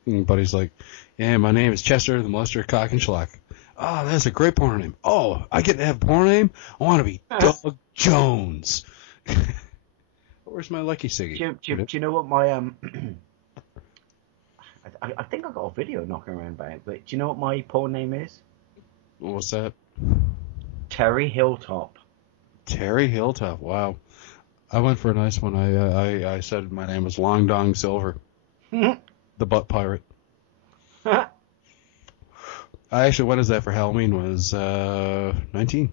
And Buddy's like, yeah, my name is Chester the Molester Cock and Schlock. Oh, that's a great porno name. Oh, I get to have a porno name? I want to be Doug Jones. Where's my Lucky Siggy? Do you know what my I think I got a video knocking around about it, but do you know what my porn name is? What's that? Terry Hilltop. Terry Hilltop, wow. I went for a nice one. I said my name was Long Dong Silver, the butt pirate. I actually went as that for Halloween. Was 19.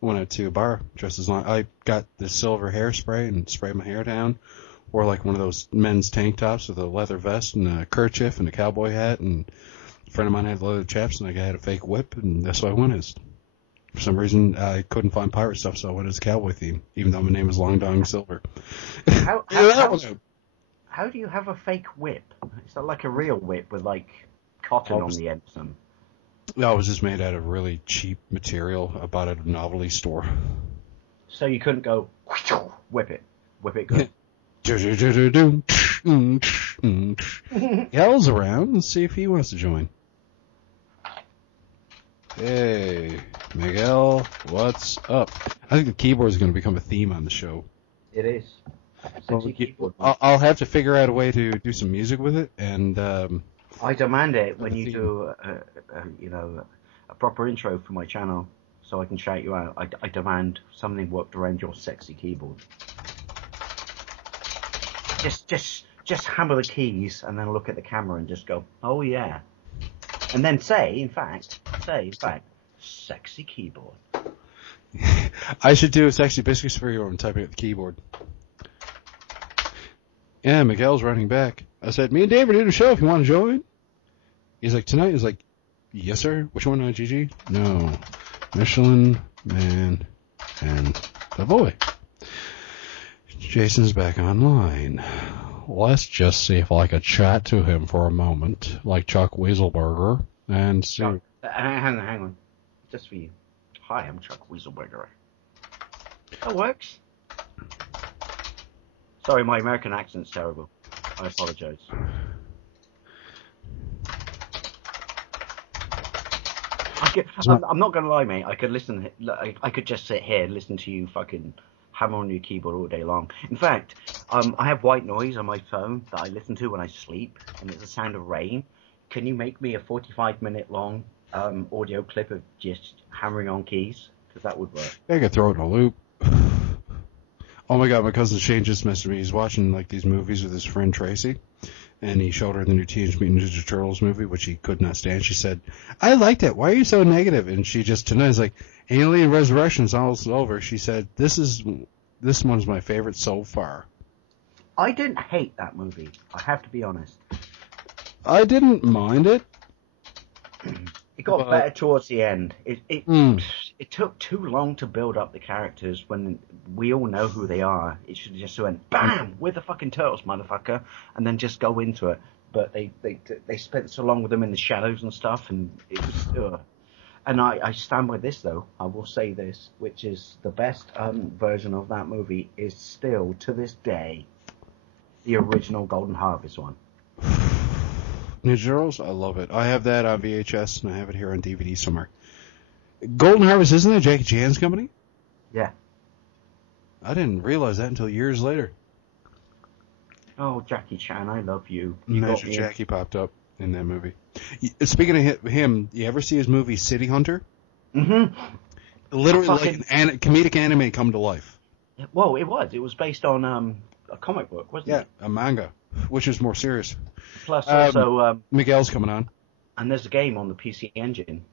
Went out to a bar dressed as long. I got this silver hairspray and sprayed my hair down. Wore like one of those men's tank tops with a leather vest and a kerchief and a cowboy hat. And a friend of mine had leather chaps, and I had a fake whip, and that's what I went as. For some reason, I couldn't find pirate stuff, so I went as a cowboy theme, even though my name is Long Dong Silver. How do you have a fake whip? It's not like a real whip with like cotton on the end or something. No, it was just made out of really cheap material I bought at a novelty store. So you couldn't go whip it good. Miguel's around. Let's see if he wants to join. Hey, Miguel, what's up? I think the keyboard is going to become a theme on the show. It is. I'll have to figure out a way to do some music with it, and I demand it when you do a proper intro for my channel, so I can shout you out. I demand something worked around your sexy keyboard. Just hammer the keys and then look at the camera and just go, oh yeah, and then say in fact, sexy keyboard. I should do a sexy biscuits for you. I'm typing at the keyboard. Yeah, Miguel's running back. I said, me and David did a show if you want to join. He's like, tonight? He's like, yes, sir. Which one, GG? No. Michelin, Man, and the Boy. Jason's back online. Let's just see if I could chat to him for a moment, like Chuck Weaselberger, and see. Hang on. Just for you. Hi, I'm Chuck Weaselberger. That works. Sorry, my American accent's terrible. I apologize. I'm not gonna lie, mate. I could listen. I could just sit here and listen to you fucking hammer on your keyboard all day long. In fact, I have white noise on my phone that I listen to when I sleep, and it's the sound of rain. Can you make me a 45-minute long audio clip of just hammering on keys? Because that would work. I could throw it in a loop. Oh my god, my cousin Shane just messaged me. He's watching like these movies with his friend Tracy, and he showed her the new Teenage Mutant Ninja Turtles movie, which he could not stand. She said, I liked it. Why are you so negative? And she just tonight is like, Alien Resurrection's almost over. She said, this one's my favorite so far. I didn't hate that movie. I have to be honest. I didn't mind it. It got better towards the end. It took too long to build up the characters when we all know who they are. It should have just went, bam, we're the fucking turtles, motherfucker, and then just go into it. But they spent so long with them in the shadows and stuff, and it was... And I stand by this, though. I will say this, which is the best version of that movie is still, to this day, the original Golden Harvest one. Ninja Turtles? I love it. I have that on VHS, and I have it here on DVD somewhere. Golden Harvest, isn't that Jackie Chan's company? Yeah. I didn't realize that until years later. Oh, Jackie Chan, I love you. Major Jackie popped up in that movie. Speaking of him, you ever see his movie City Hunter? Mm-hmm. Literally like an comedic anime come to life. Well, it was. It was based on a comic book, wasn't it? Yeah, a manga, which is more serious. Plus, also... Miguel's coming on. And there's a game on the PC Engine.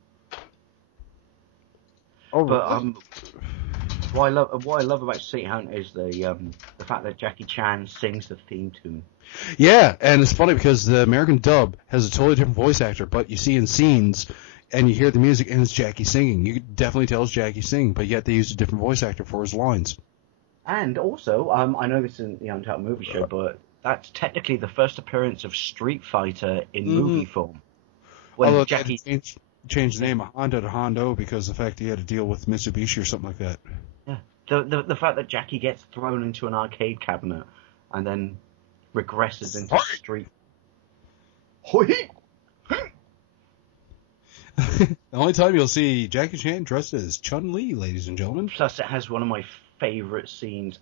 Oh, but what I love about City Hunter is the fact that Jackie Chan sings the theme tune. Yeah, and it's funny because the American dub has a totally different voice actor, but you see in scenes and you hear the music and it's Jackie singing. You can definitely tell it's Jackie singing, but yet they used a different voice actor for his lines. And also, I know this isn't the Untitled Movie Show, but that's technically the first appearance of Street Fighter in movie form. Although Jackie changed the name of Honda to Hondo because of the fact he had to deal with Mitsubishi or something like that. Yeah, the fact that Jackie gets thrown into an arcade cabinet and then regresses into Street. The only time you'll see Jackie Chan dressed as Chun-Li, ladies and gentlemen. Plus, it has one of my favorite scenes.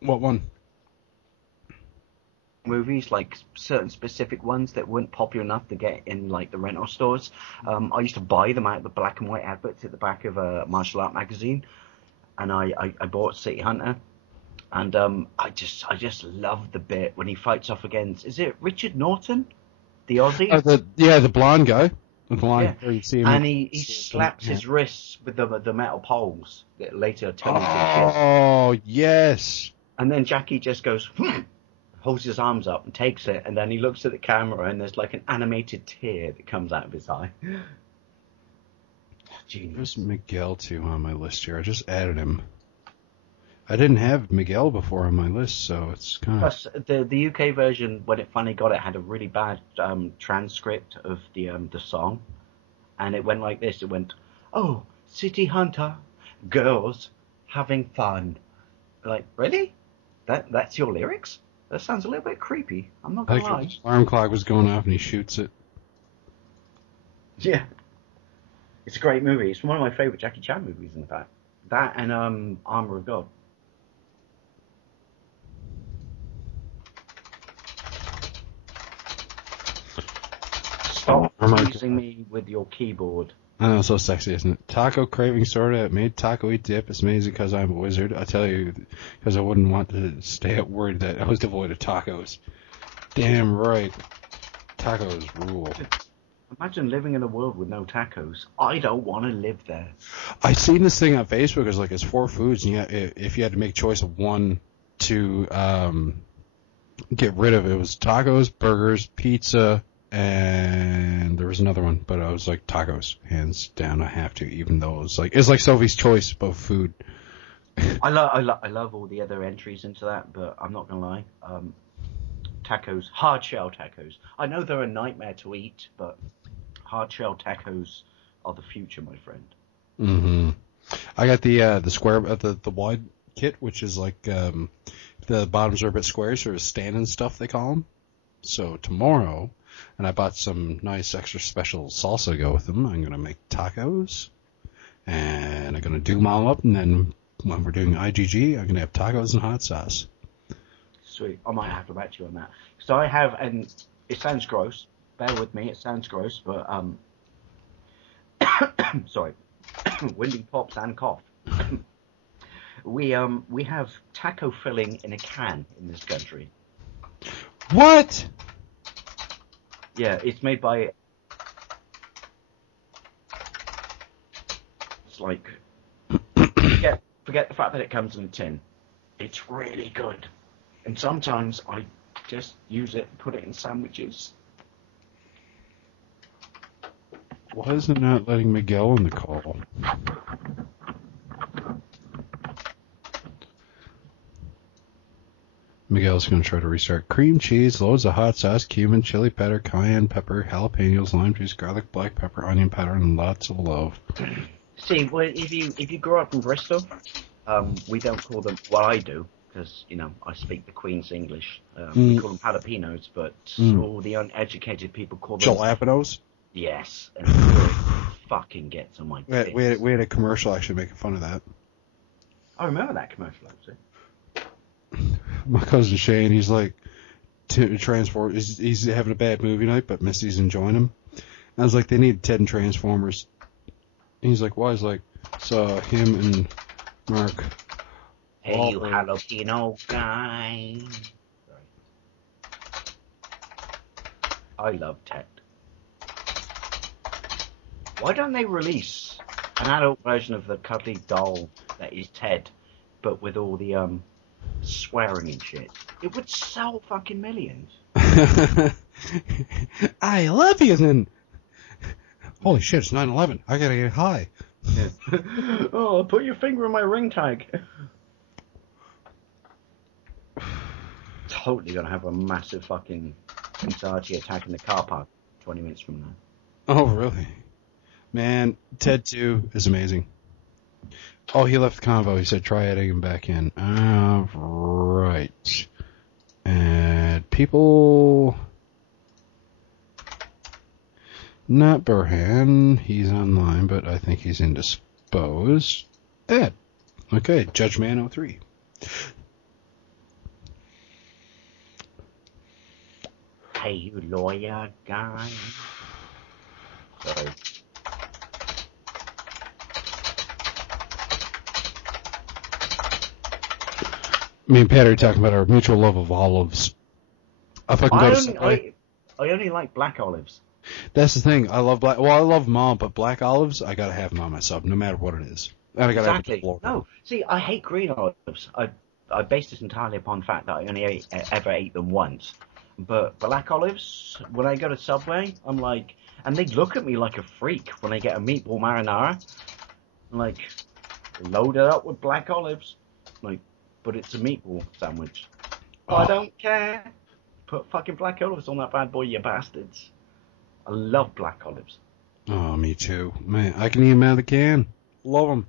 What one? Movies, like certain specific ones that weren't popular enough to get in like the rental stores. I used to buy them out of the black and white adverts at the back of a martial art magazine, and I bought City Hunter, and I just love the bit when he fights off against, is it Richard Norton, the Aussie? The blonde guy. The blonde. Yeah, Or you see him. and he slaps his wrists with the metal poles that later turn into a shield. Oh yes. And then Jackie just goes, holds his arms up and takes it, and then he looks at the camera, and there's like an animated tear that comes out of his eye. Genius. There's Miguel too on my list here. I just added him. I didn't have Miguel before on my list, so it's kind of. Plus, the UK version, when it finally got it, had a really bad transcript of the song, and it went like this. It went, "Oh, City Hunter, girls having fun." Like, really? That's your lyrics? That sounds a little bit creepy. I'm not gonna lie. Alarm clock was going off and he shoots it. Yeah, it's a great movie. It's one of my favorite Jackie Chan movies, in fact. That and Armor of God. Stop teasing me with your keyboard. I know, so sexy, isn't it? Taco craving sorta. It made taco eat dip. It's amazing because I'm a wizard. I tell you, because I wouldn't want to stay at worried that I was devoid of tacos. Damn right. Tacos rule. Imagine living in a world with no tacos. I don't want to live there. I seen this thing on Facebook. It's like it's 4 foods, and if you had to make choice of one to get rid of, it was tacos, burgers, pizza, and there was another one, but I was like tacos, hands down. I have to, even though it's like Sophie's choice of food. I love all the other entries into that, but I'm not gonna lie. Tacos, hard shell tacos. I know they're a nightmare to eat, but hard shell tacos are the future, my friend. Mm-hmm. I got the square, the wide kit, which is like the bottoms are a bit square, sort of stand-in stuff they call them. So tomorrow, and I bought some nice extra special salsa to go with them. I'm gonna make tacos, and I'm gonna do them all up, and then when we're doing IGG, I'm gonna have tacos and hot sauce. Sweet. I might have to back you on that. So I have, and it sounds gross. Bear with me. It sounds gross, but sorry, windy pops and cough. We have taco filling in a can in this country. What? Yeah, it's made by. It's like forget the fact that it comes in a tin. It's really good, and sometimes I just use it and put it in sandwiches. Why is it not letting Miguel in the call? Miguel's going to try to restart. Cream cheese, loads of hot sauce, cumin, chili powder, cayenne pepper, jalapenos, lime juice, garlic, black pepper, onion powder, and lots of love. See, well, if you grew up in Bristol, we don't call them. Well, I do, because I speak the Queen's English. We call them jalapenos, but all the uneducated people call them jalapenos. Yes, and it really fucking gets on my dick. We had a commercial actually making fun of that. I remember that commercial actually. My cousin Shane, he's like, transport. He's having a bad movie night, but Missy's enjoying him. I was like, they need Ted and Transformers. And he's like, why? He's like, saw him and Mark. Hey, Waffle. You jalapeno guy. Sorry. I love Ted. Why don't they release an adult version of the cuddly doll that is Ted, but with all the swearing and shit? It would sell fucking millions. I love you, then. Holy shit, it's 9/11. I gotta get high. Yeah. Oh, put your finger in my ring tag. Totally gonna have a massive fucking anxiety attack in the car park 20 minutes from now. Oh, really? Man, Ted 2 is amazing. Oh, he left the convo. He said try adding him back in. Right. And people... Not Burhan. He's online, but I think he's indisposed. Ed. Okay, Judgeman 03. Hey, you lawyer guy. Sorry. Me and Pat are talking about our mutual love of olives. If I can go to Subway. I only like black olives. That's the thing. I love black. Well, I love them all, but black olives, I gotta have them on myself, no matter what it is. And I gotta Exactly. have it. No, see, I hate green olives. I base this entirely upon the fact that I only ever ate them once. But black olives, when I go to Subway, I'm like, and they look at me like a freak when they get a meatball marinara. I'm like, load it up with black olives. Like, but it's a meatball sandwich. Oh. I don't care. Put fucking black olives on that bad boy, you bastards. I love black olives. Oh, me too. Man, I can eat them out of the can. Love them.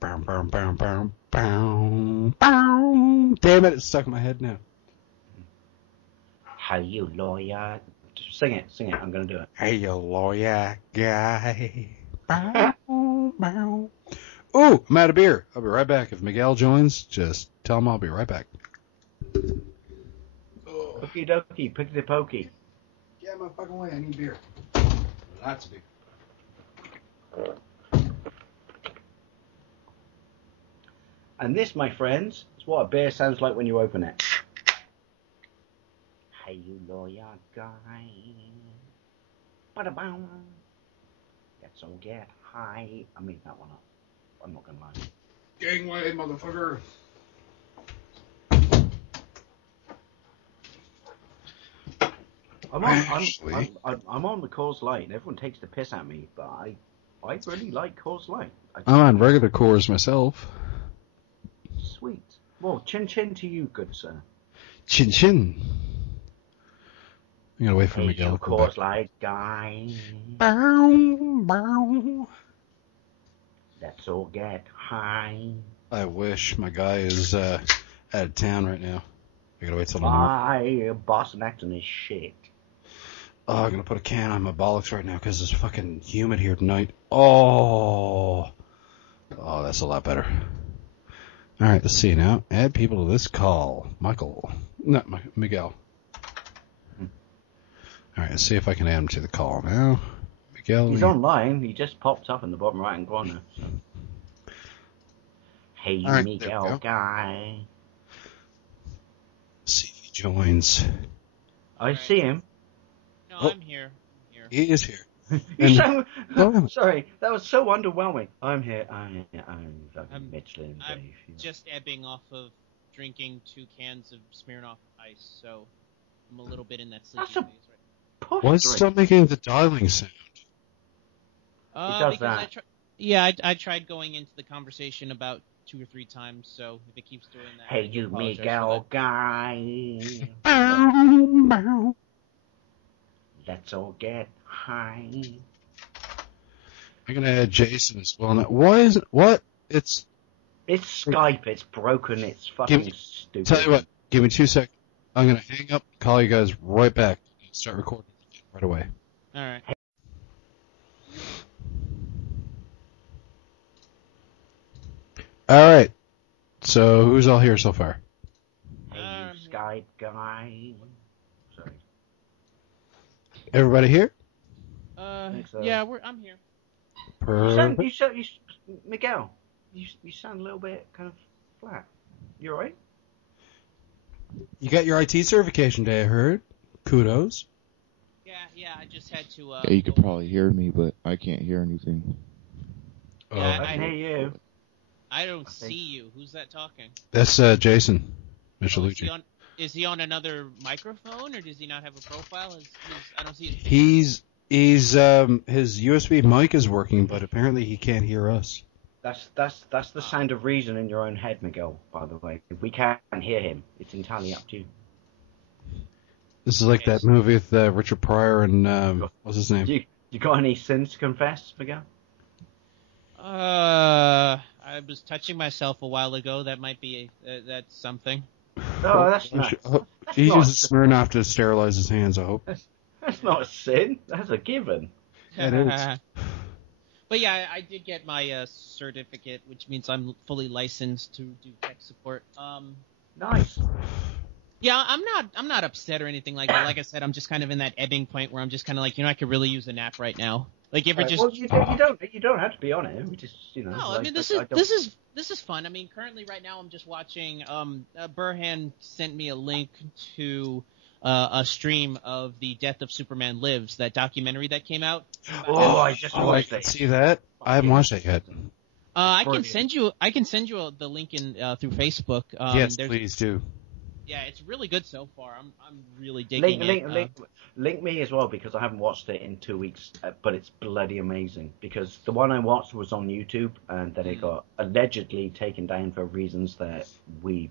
Bow, bow, bow, bow, bow, bow. Damn it, it's stuck in my head now. Hey, you lawyer. Sing it. I'm going to do it. Hey, you lawyer guy. Bow, bow. Ooh, I'm out of beer. I'll be right back. If Miguel joins, just tell him I'll be right back. Okie dokie, pickety pokey. Yeah, my fucking way. I need beer. Lots of beer. And this, my friends, is what a beer sounds like when you open it. Hey, you lawyer guy. Ba-da-bow. Let's all get high. I made that one up. I'm not gonna lie. Gangway, motherfucker. I'm on the Coors Light, and everyone takes the piss at me, but I really like Coors Light. I'm on regular Coors myself. Sweet. Well, chin chin to you, good sir. Chin chin. I'm gonna wait for Miguel to come back. Coors Light guy. Bow, bow. Let's all get high. I wish. My guy is out of town right now. I gotta wait till tomorrow. My Boston accent is shit. Oh, I'm gonna put a can on my bollocks right now because it's fucking humid here tonight. Oh, that's a lot better. All right, let's see now. Add people to this call. Miguel. All right, let's see if I can add him to the call now. Miguel. He's online. He just popped up in the bottom right hand corner. So. Hey, right, Miguel guy. See if he joins. I see him. No, I'm here. He is here. Sorry, that was so underwhelming. I'm here. I'm Michelin. I'm just ebbing off of drinking 2 cans of Smirnoff Ice, so I'm a little bit in that sleepy phase right now. Why is it still making the dialing sound? It does that. I tried going into the conversation about 2 or 3 times, so if it keeps doing that... Hey, you Miguel guy. Let's all get high. I'm gonna add Jason as well. Now, why is it? What? It's Skype. It's broken. It's fucking stupid. Tell you what. Give me 2 seconds. I'm gonna hang up. Call you guys right back. Start recording right away. All right. All right. So who's all here so far? Hey, you Skype guy. Sorry. Everybody here? So. Yeah, I'm here. Miguel, you sound a little bit kind of flat. You alright? You got your IT certification day, I heard. Kudos. Yeah, I just had to... yeah, you could probably hear me, but I can't hear anything. Yeah, I can hear you. I don't see you. Who's that talking? That's Jason Michelin. Is he on another microphone, or does he not have a profile? I don't see his... He's his USB mic is working, but apparently he can't hear us. That's the sound of reason in your own head, Miguel, by the way. If we can't hear him, it's entirely up to you. This is like that movie with Richard Pryor and what's his name? You got any sins to confess, Miguel? I was touching myself a while ago. That might be that's something. Oh, that's nice. He uses Smirnoff to sterilize his hands, I hope. That's not a sin. That's a given. It is. But yeah, I did get my certificate, which means I'm fully licensed to do tech support. Nice. Yeah, I'm not upset or anything like that. Like I said, I'm just kind of in that ebbing point where I'm just kind of like, I could really use a nap right now. Like, if it just well, you don't have to be on it. We just, no, like, I mean this is fun. I mean, currently right now I'm just watching. Burhan sent me a link to a stream of the Death of Superman Lives, that documentary that came out. I just watched I it. can see that. I haven't watched that yet. I can send you the link in through Facebook. Yes, please do. Yeah, it's really good so far. I'm really digging it. Link me as well, because I haven't watched it in 2 weeks, but it's bloody amazing. Because the one I watched was on YouTube, and then it got allegedly taken down for reasons that we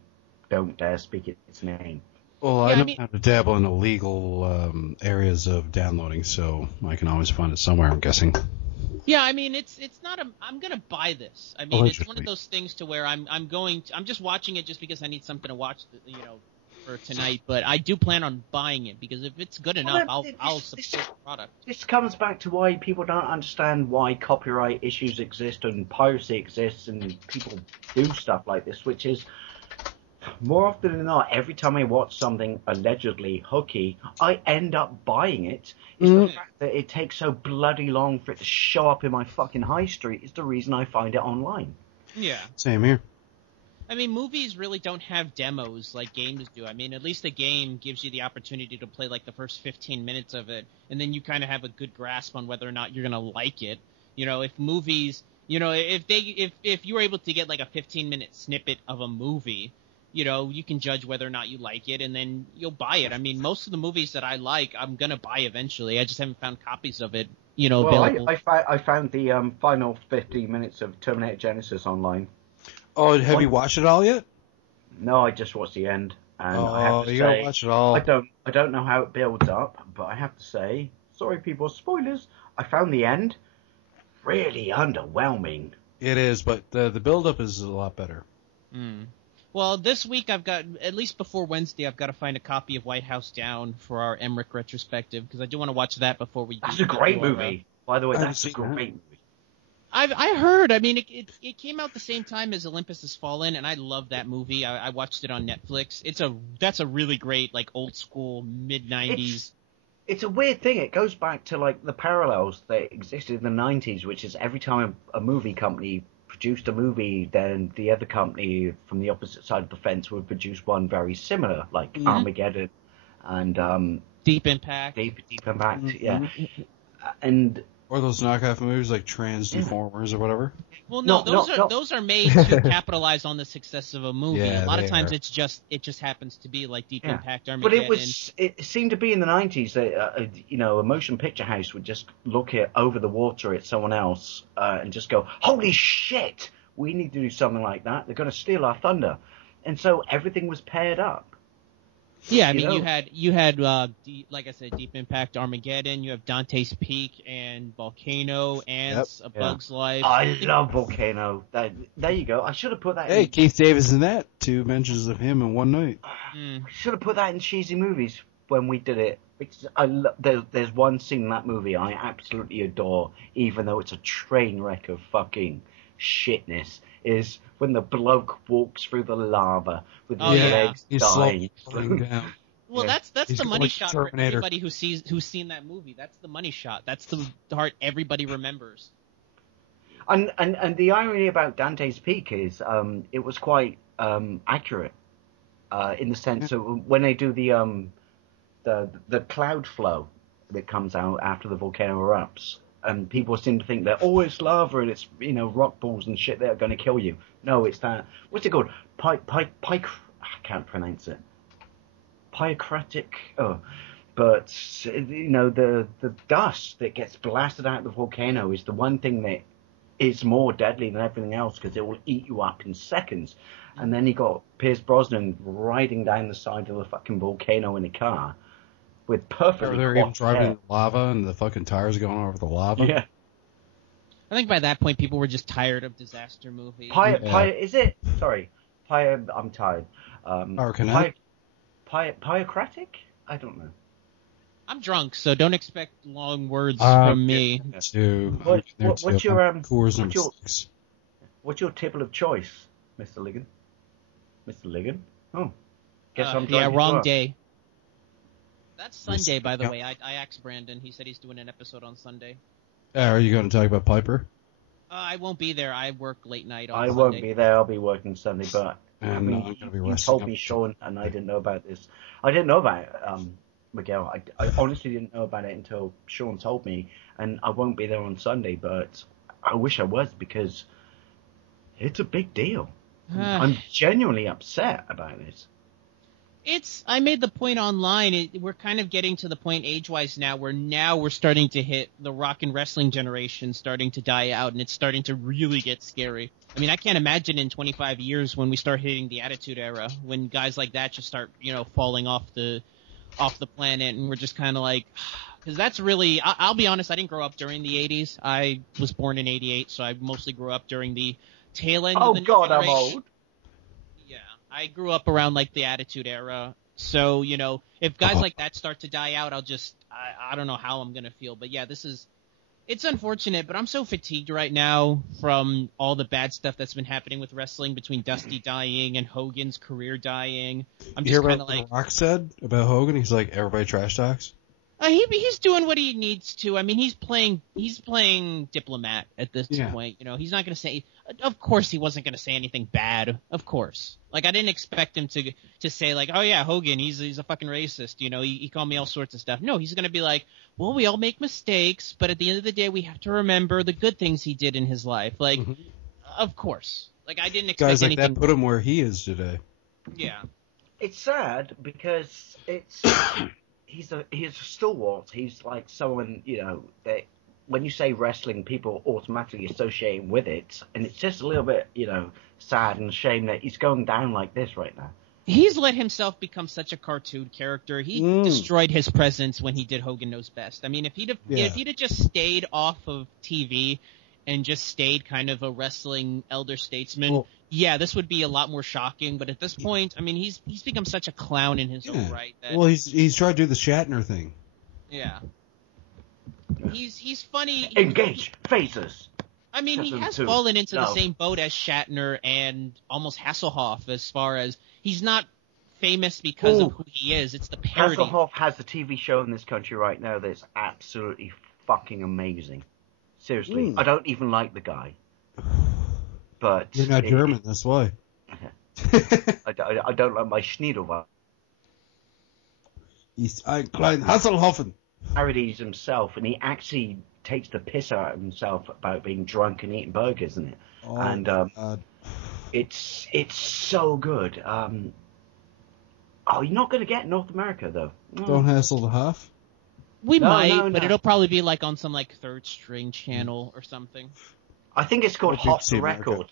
don't dare speak its name. Well, I know how to dabble in illegal areas of downloading, so I can always find it somewhere, I'm guessing. Yeah, I mean, it's not I'm gonna buy this. I mean, it's one of those things to where I'm just watching it just because I need something to watch, for tonight. But I do plan on buying it, because if it's good enough, I'll support the product. This comes back to why people don't understand why copyright issues exist and piracy exists, and people do stuff like this, which is, more often than not, every time I watch something allegedly hooky, I end up buying it. It's the fact that it takes so bloody long for it to show up in my fucking high street is the reason I find it online. Yeah. Same here. I mean, movies really don't have demos like games do. I mean, at least a game gives you the opportunity to play like the first 15 minutes of it, and then you kind of have a good grasp on whether or not you're gonna like it. If movies, if you were able to get like a 15-minute snippet of a movie, you can judge whether or not you like it, and then you'll buy it. I mean, most of the movies that I like, I'm gonna buy eventually. I just haven't found copies of it, available. I found the final 15 minutes of Terminator Genesis online. Oh, have you watched it all yet? No, I just watched the end, and I have to say, gotta watch it all. I don't know how it builds up, but I have to say, sorry people, spoilers. I found the end really underwhelming. It is, but the build-up is a lot better. Well, this week I've got, at least before Wednesday, I've got to find a copy of White House Down for our Emmerich retrospective, because I do want to watch that before we. That's a great movie, by the way. That's a great movie. I heard. I mean, it came out the same time as Olympus Has Fallen, and I love that movie. I watched it on Netflix. That's a really great, like, old school mid-90s. It's a weird thing. It goes back to like the parallels that existed in the 90s, which is every time a movie company produced a movie, then the other company from the opposite side of the fence would produce one very similar, like Armageddon and Deep Impact. Deep Impact, yeah. And or those knockoff movies like Transformers or whatever. Well, those are made to capitalize on the success of a movie. Yeah, a lot of times it just happens to be like Deep Impact, Armageddon. But it seemed to be in the 90s that a motion picture house would just look over the water at someone else and just go, "Holy shit, we need to do something like that. They're going to steal our thunder," and so everything was paired up. Yeah, I mean, you had like I said, Deep Impact, Armageddon. You have Dante's Peak and Volcano, Ants, A Bug's Life. I love Volcano. There you go. I should have put that. Hey, Keith Davis in that. 2 mentions of him in one night. I should have put that in cheesy movies when we did it. There's one scene in that movie I absolutely adore, even though it's a train wreck of fucking shitness. Is when the bloke walks through the lava with his legs dying. Down. Well, that's the money shot for Terminator. everybody who's seen that movie. That's the money shot. That's the part everybody remembers. And the irony about Dante's Peak is it was quite accurate in the sense of when they do the cloud flow that comes out after the volcano erupts. And people seem to think that, it's lava and it's, rock balls and shit that are going to kill you. No, it's that. What's it called? I can't pronounce it. Pyocratic. Oh, but the dust that gets blasted out of the volcano is the one thing that is more deadly than everything else because it will eat you up in seconds. And then you got Pierce Brosnan riding down the side of the fucking volcano in a car. With perfectly they're driving lava and the fucking tires going over the lava. Yeah. I think by that point people were just tired of disaster movies. Is it? Sorry. I'm tired. Pyocratic? I don't know. I'm drunk, so don't expect long words from me. What's your table of choice, Mr. Ligon? Mr. Ligon? Oh. Guess I'm drunk. Yeah, wrong day. That's Sunday, by the way. I asked Brandon. He said he's doing an episode on Sunday. Are you going to talk about Piper? I won't be there. I work late night on I Sunday. won't be there. I'll be working Sunday, but And I mean, I'm going to be you resting told up. me, Sean, and I didn't know about this. I didn't know about it, Miguel. I honestly didn't know about it until Sean told me, and I won't be there on Sunday, but I wish I was because it's a big deal. I'm genuinely upset about this. I made the point online, we're kind of getting to the point age-wise now where now we're starting to hit the rock and wrestling generation starting to die out, and it's starting to really get scary. I mean, I can't imagine in 25 years when we start hitting the Attitude Era, when guys like that just start, falling off the planet, and we're just kind of like, because that's really, I'll be honest, I didn't grow up during the 80s. I was born in 88, so I mostly grew up during the tail end of the new God, generation. I'm old. Yeah, I grew up around like the Attitude Era, so if guys like that start to die out, I don't know how I'm gonna feel. But yeah, it's unfortunate, but I'm so fatigued right now from all the bad stuff that's been happening with wrestling, between Dusty dying and Hogan's career dying. I'm You just hear kind what of like, The Rock said about Hogan? He's like, everybody trash talks. he's doing what he needs to. I mean, he's playing diplomat at this point. He's not going to say. Of course, he wasn't going to say anything bad. Of course, like I didn't expect him to say like, oh yeah, Hogan, he's a fucking racist. He called me all sorts of stuff. No, he's going to be like, well, we all make mistakes, but at the end of the day, we have to remember the good things he did in his life. Like, of course, like I didn't expect Guys like anything. that put him where he is today. Yeah, It's sad because it's he's a stalwart. He's like someone that when you say wrestling, people automatically associate him with it, and it's just a little bit sad and shame that he's going down like this right now. he's let himself become such a cartoon character. He destroyed his presence when he did Hogan Knows Best. I mean, if he'd have just stayed off of TV and just stayed kind of a wrestling elder statesman, this would be a lot more shocking. But at this point, I mean, he's become such a clown in his own right. Well, he's tried to do the Shatner thing. Yeah. He's funny. Engage phasers. I mean, he has fallen into the same boat as Shatner and almost Hasselhoff as far as he's not famous because of who he is. It's the parody. Hasselhoff has a TV show in this country right now that's absolutely fucking amazing. Seriously, I don't even like the guy. But you're not German, that's why. I don't like my Schniedelwald. He's ein klein Hasselhoffen. Parodies himself, and he actually takes the piss out of himself about being drunk and eating burgers, isn't it? It's so good. You're not going to get North America though. Don't hassle the Huff. We might, but it'll probably be like on some like third string channel or something. I think it's called Off the Record.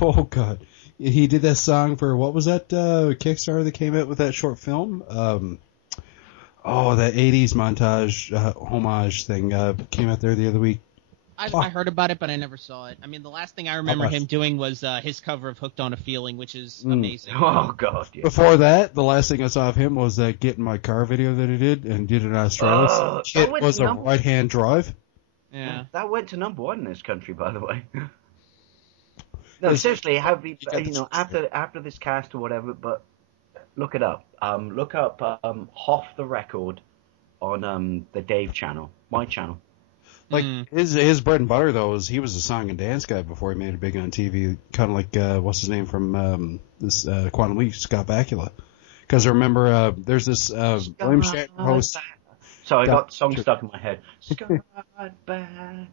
Oh god, he did that song for what was that Kickstarter that came out with that short film? That 80s montage homage thing came out there the other week. I heard about it, but I never saw it. I mean, the last thing I remember him doing was his cover of Hooked on a Feeling, which is amazing. Oh, God. Yeah. Before that, the last thing I saw of him was that Get in My Car video that he did, and did it in Australia. It was a right-hand drive. Yeah. That went to #1 in this country, by the way. No, seriously, after this cast or whatever, but look it up. Look up Off the Record on the Dave channel, my channel. Like his bread and butter though was he was a song and dance guy before he made it big on TV. Kind of like what's his name from this Quantum Leap, Scott Bakula. Because I remember there's this William Shatner host. So I got songs stuck in my head. Scott Bakula.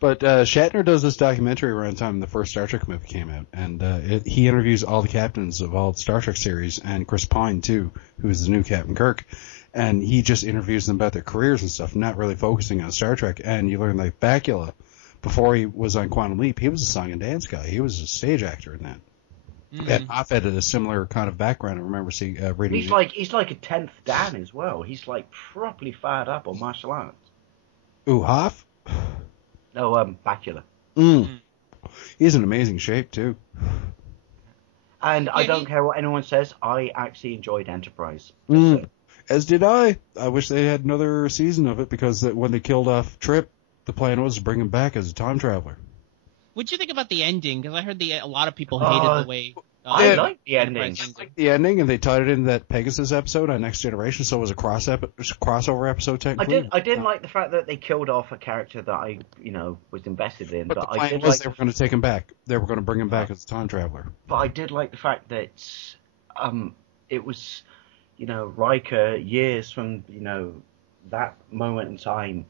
But Shatner does this documentary around the time the first Star Trek movie came out, and he interviews all the captains of all the Star Trek series, and Chris Pine too, who is the new Captain Kirk, and he just interviews them about their careers and stuff, not really focusing on Star Trek. And you learn like Bakula, before he was on Quantum Leap, he was a song and dance guy. He was a stage actor in that. And Moffat had a similar kind of background. I remember reading. He's like a 10th Dan as well. He's like properly fired up on martial arts. Ooh, Hoff? No, Bakula. He's in amazing shape too. And I don't care what anyone says. I actually enjoyed Enterprise. As did I. I wish they had another season of it because when they killed off Trip, the plan was to bring him back as a time traveler. What'd you think about the ending? Because I heard a lot of people hated the way. I like the ending. Enterprise ending. The ending, and they tied it in that Pegasus episode on Next Generation, so it was a crossover episode technically. I didn't like the fact that they killed off a character that I, was invested in. But the I plan did was like, they were going to take him back. They were going to bring him back as a time traveler. but I did like the fact that, it was, Riker years from, that moment in time,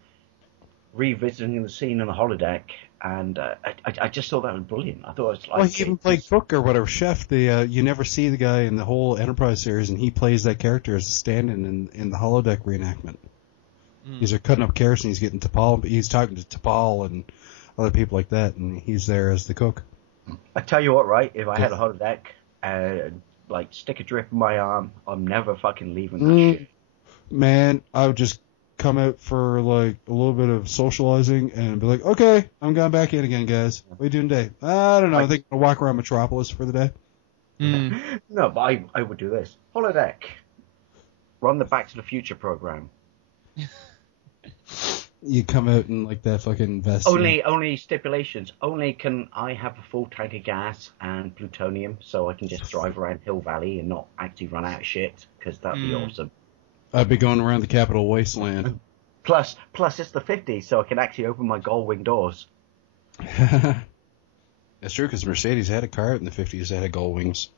revisiting the scene on the holodeck, and I just thought that was brilliant. I thought it was like. Well, he even played cook or whatever, chef. You never see the guy in the whole Enterprise series, and he plays that character as a stand-in in the holodeck reenactment. He's cutting up carrots, and he's getting T'Pol. He's talking to T'Pol and other people like that, and he's there as the cook. I tell you what, right? If I had a holodeck, stick a drip in my arm, I'm never fucking leaving that shit. Man, I would just come out for like a little bit of socializing and be like, okay, I'm going back in again, guys. What are you doing today? I don't know. I think I'll walk around Metropolis for the day. No, but I would do this. Holodeck. Run the Back to the Future program. You come out in like that fucking vest. Only stipulations. Only can I have a full tank of gas and plutonium so I can just drive around Hill Valley and not actually run out of shit, because that'd be awesome. I'd be going around the Capital Wasteland. Plus it's the 50s, so I can actually open my gull wing doors. That's true, because Mercedes had a car in the 50s that had gull wings.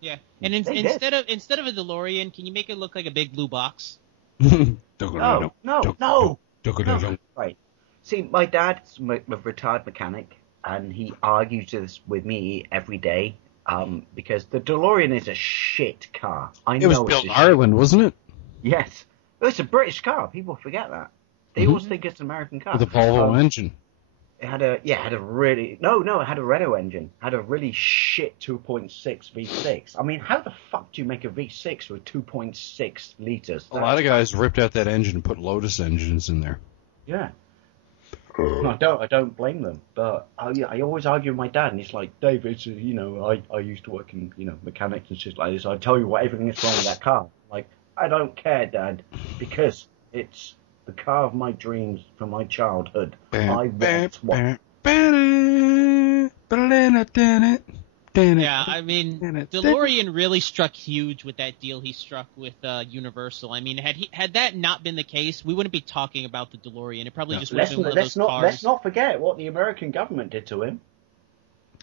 Yeah, and instead of a DeLorean, can you make it look like a big blue box? No. Right. See, my dad's a retired mechanic, and he argues this with me every day, because the DeLorean is a shit car. It was built in Ireland, wasn't it? Yes. Well, it's a British car. People forget that. They always think it's an American car. With a Volvo engine. It had a Renault engine. Had a really shit 2.6 V6. I mean, how the fuck do you make a V6 with 2.6 liters? A lot of guys ripped out that engine and put Lotus engines in there. Yeah. I don't blame them, but I always argue with my dad, and he's like, Dave, it's I used to work in mechanics and shit like this. I tell you what, everything is wrong with that car. Like, I don't care, Dad, because it's the car of my dreams from my childhood. I want one. Yeah, I mean, DeLorean really struck huge with that deal he struck with Universal. I mean, had that not been the case, we wouldn't be talking about the DeLorean. It probably just would have been one of those cars. Let's not forget what the American government did to him.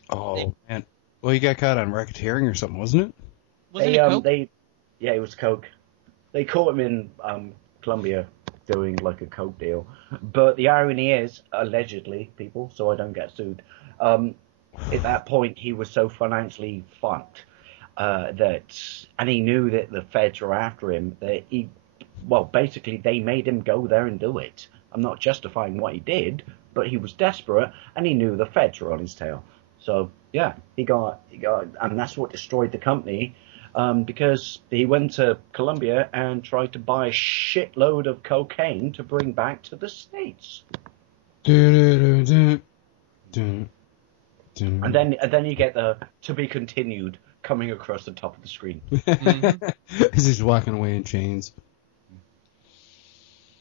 Oh, man. Well, he got caught on racketeering or something, wasn't it? Wasn't it coke? Yeah, it was coke. They caught him in Colombia doing like a coke deal. But the irony is, allegedly, people, so I don't get sued, at that point he was so financially fucked and he knew that the feds were after him, that basically they made him go there and do it. I'm not justifying what he did, but he was desperate and he knew the feds were on his tail. So yeah, he got, and that's what destroyed the company. Because he went to Colombia and tried to buy a shitload of cocaine to bring back to the States. And then you get the "to be continued" coming across the top of the screen. As he's walking away in chains.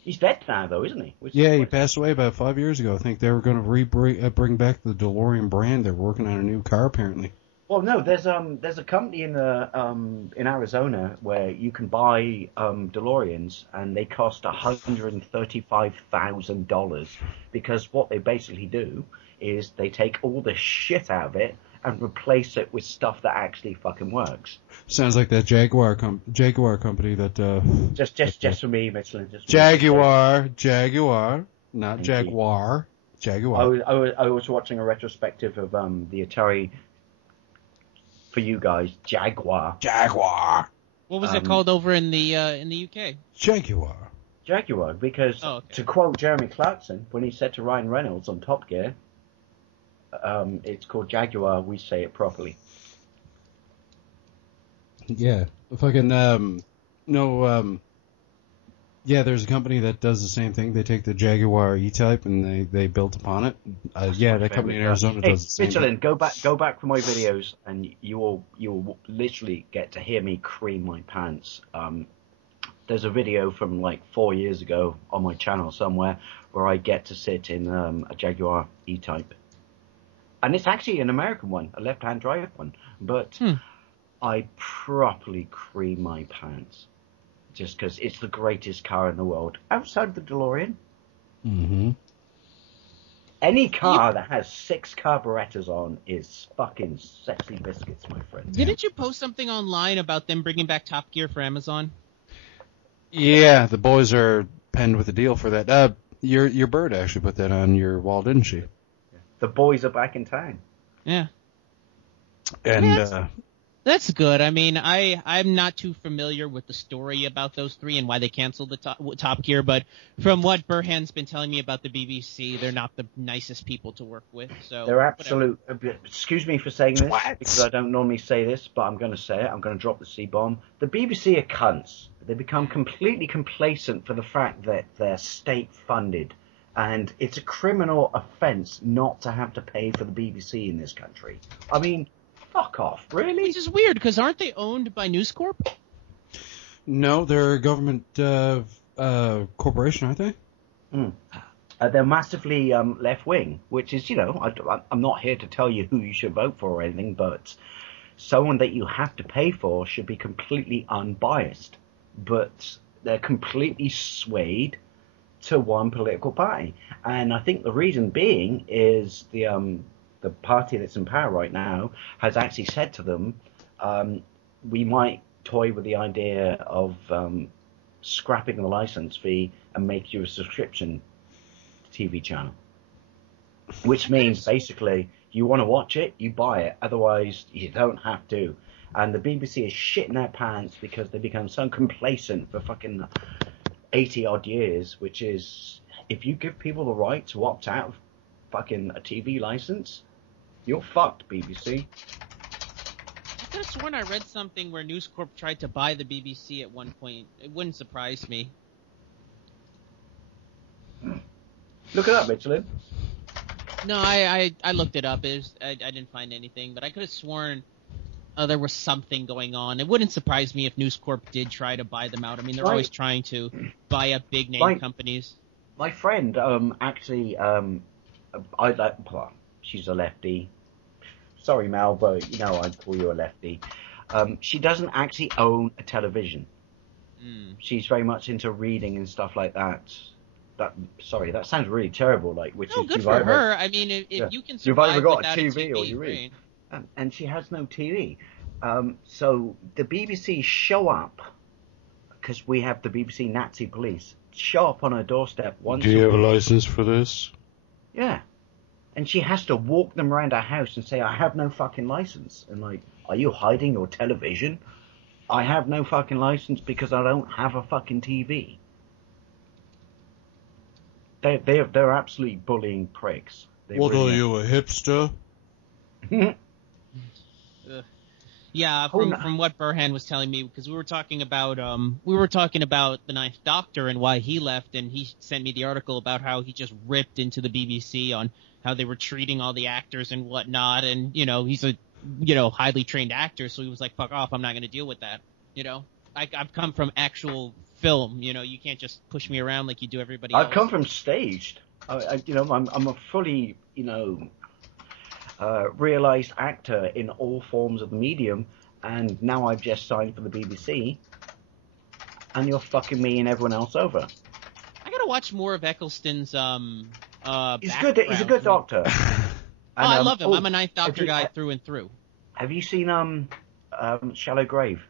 He's dead now, though, isn't he? He passed away about 5 years ago. I think they were going to bring back the DeLorean brand. They're working on a new car, apparently. Well, no, there's a company in Arizona where you can buy DeLoreans, and they cost $135,000, because what they basically do is they take all the shit out of it and replace it with stuff that actually fucking works. Sounds like that Jaguar company that just for me, Michelin. Jaguar, not Thank Jaguar. you. Jaguar. I was watching a retrospective of the Atari. For you guys, Jaguar. What was it called over in the UK? Jaguar, because to quote Jeremy Clarkson, when he said to Ryan Reynolds on Top Gear, it's called Jaguar, we say it properly. Yeah. There's a company that does the same thing. They take the Jaguar E-Type and they built upon it. That company in Arizona does the same Michelin, thing. go back for my videos, and you will literally get to hear me cream my pants. There's a video from like 4 years ago on my channel somewhere where I get to sit in a Jaguar E-Type. and it's actually an American one, a left-hand drive one. But I properly cream my pants just because it's the greatest car in the world outside of the DeLorean. Mm-hmm. Any car that has 6 carburetors on is fucking sexy biscuits, my friend. Didn't you post something online about them bringing back Top Gear for Amazon? Yeah, the boys are penned with a deal for that. Your bird actually put that on your wall, didn't she? The boys are back in town. Yeah. And that's good. I mean, I'm not too familiar with the story about those 3 and why they canceled the Top Gear, but from what Burhan's been telling me about the BBC, they're not the nicest people to work with. So they're absolute. Excuse me for saying this Twats. because I don't normally say this, but I'm going to say it. I'm going to drop the C-bomb. The BBC are cunts. They become completely complacent for the fact that they're state-funded, and it's a criminal offence not to have to pay for the BBC in this country. I mean, fuck off, really? Which is weird, because aren't they owned by News Corp? no, they're a government corporation, aren't they? They're massively left-wing, which is, I'm not here to tell you who you should vote for or anything, but someone that you have to pay for should be completely unbiased. But they're completely swayed to one political party. And I think the reason being is the party that's in power right now has actually said to them, we might toy with the idea of scrapping the license fee and make you a subscription TV channel. Which means basically you want to watch it, you buy it, otherwise you don't have to. And the BBC is shitting their pants because they become so complacent for fucking 80-odd years, which is, if you give people the right to opt out of fucking a TV license, you're fucked, BBC. I could have sworn I read something where News Corp tried to buy the BBC at one point. It wouldn't surprise me. Look it up, Michelin. No, I looked it up. I didn't find anything, but I could have sworn there was something going on. It wouldn't surprise me if News Corp did try to buy them out. I mean, they're always trying to buy up big name companies. My friend, actually, she's a lefty. Sorry, Mel, but I'd call you a lefty. She doesn't actually own a television. She's very much into reading and stuff like that. That sounds really terrible. Good for her. I mean, if you can survive you've either got without a TV or you read. And she has no TV. So the BBC show up, because we have the BBC Nazi police, show up on her doorstep once Do you have a license for this? Yeah. And she has to walk them around her house and say, I have no fucking license. And are you hiding your television? I have no fucking license because I don't have a fucking TV. They're absolutely bullying pricks. What are you, a hipster? Yeah, from what Burhan was telling me, because we were talking about the Ninth Doctor and why he left, and he sent me the article about how he just ripped into the BBC on how they were treating all the actors and whatnot, and he's a highly trained actor, so he was like, "Fuck off, I'm not going to deal with that." I've come from actual film. You can't just push me around like you do everybody else. I've come from staged. I'm a fully realized actor in all forms of the medium, and now I've just signed for the BBC, and you're fucking me and everyone else over. I gotta watch more of Eccleston's He's good. He's a good doctor. And, I love him. I'm a Ninth Doctor guy through and through. Have you seen Shallow Grave?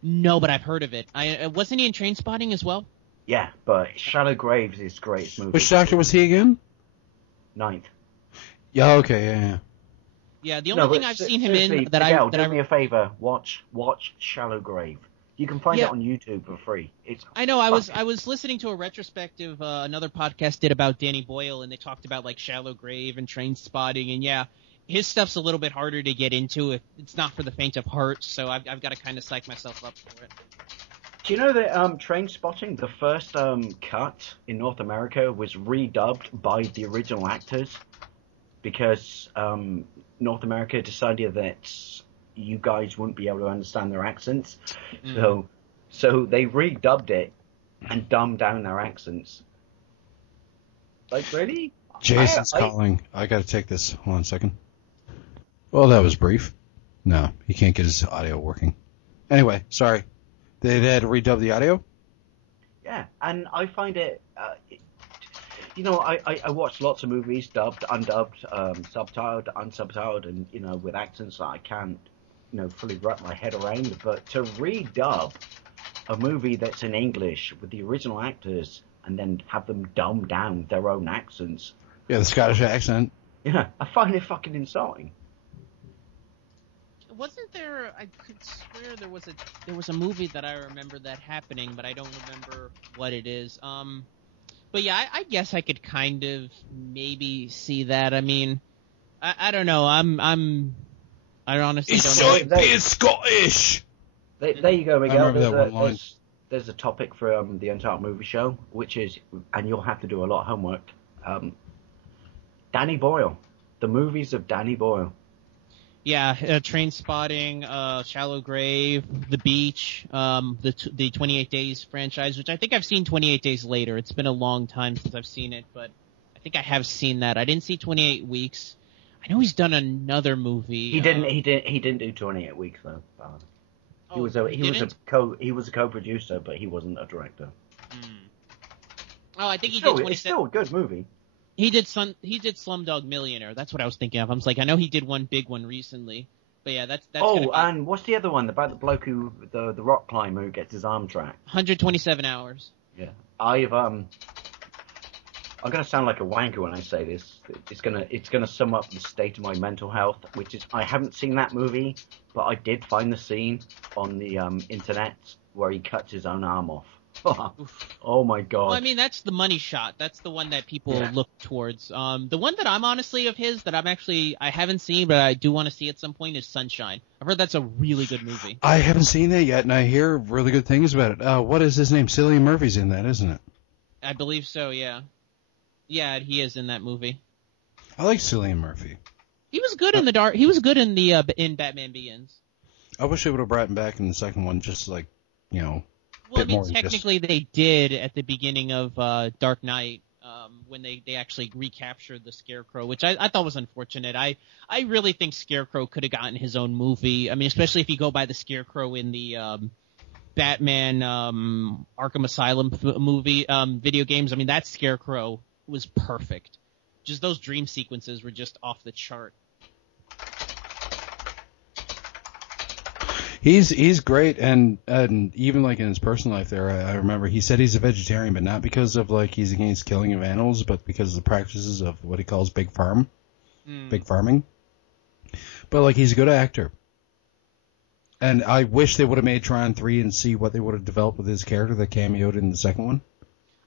No, but I've heard of it. Wasn't he in Trainspotting as well? Yeah, but Shallow Grave is his greatest movie. Which doctor was he again? Ninth. Yeah, okay, yeah. Yeah, the only thing I've seen him in that Miguel, do me a favor. Watch Shallow Grave. You can find it on YouTube for free. I know. I was listening to a retrospective another podcast did about Danny Boyle, and they talked about Shallow Grave and Trainspotting, and yeah, his stuff's a little bit harder to get into. It's not for the faint of heart, so I've got to kind of psych myself up for it. Do you know that Trainspotting, the first cut in North America, was redubbed by the original actors because North America decided that you guys wouldn't be able to understand their accents, so they redubbed it and dumbed down their accents. Really? Jason's calling. I gotta take this. Hold on a second. Well, that was brief. No, he can't get his audio working. Anyway, sorry. They had to redub the audio? Yeah, and I find it, I watch lots of movies, dubbed, undubbed, subtitled, unsubtitled, and, with accents that I can't, fully wrap my head around. But to redub a movie that's in English with the original actors and then have them dumb down their own accents. Yeah, the Scottish accent. Yeah, I find it fucking insulting. Wasn't there? I could swear there was a movie that I remember that happening, but I don't remember what it is. But yeah, I guess I could kind of maybe see that. I mean, I don't know. I honestly don't know. It's being Scottish. There you go, Miguel. I remember that one line. There's a topic for the entire movie show, which is, and you'll have to do a lot of homework. Danny Boyle, the movies of Danny Boyle. Yeah, Train Spotting, Shallow Grave, The Beach, the 28 Days franchise, which I think I've seen 28 Days Later. It's been a long time since I've seen it, but I think I have seen that. I didn't see 28 Weeks. I know he's done another movie. He didn't do 28 Weeks though. He was a co-producer, but he wasn't a director. Oh, I think he did 27. It's still a good movie. He did Slumdog Millionaire. That's what I was thinking of. I was like, I know he did one big one recently, but yeah, that's. And what's the other one about the bloke who the rock climber who gets his arm tracked? 127 Hours. Yeah, I'm gonna sound like a wanker when I say this. It's gonna sum up the state of my mental health, which is I haven't seen that movie, but I did find the scene on the internet where he cuts his own arm off. Oh my god. Well, I mean, that's the money shot. That's the one that people look towards. The one that I'm honestly of his that I haven't seen, but I do want to see at some point is Sunshine. I've heard that's a really good movie. I haven't seen that yet, and I hear really good things about it. What is his name? Cillian Murphy's in that, isn't it? I believe so, yeah. Yeah, he is in that movie. I like Cillian Murphy. He was good in the dark. He was good in the in Batman Begins. I wish they would have brought him back in the second one, just like, Well, I mean, technically they did at the beginning of Dark Knight when they actually recaptured the Scarecrow, which I thought was unfortunate. I really think Scarecrow could have gotten his own movie. I mean, especially if you go by the Scarecrow in the Batman Arkham Asylum movie video games. I mean, that Scarecrow was perfect. Just those dream sequences were just off the chart. He's great, and even like in his personal life there, I remember he said he's a vegetarian, but not because of like he's against killing of animals, but because of the practices of what he calls big farming. But like he's a good actor, and I wish they would have made Tron 3 and see what they would have developed with his character that cameoed in the second one.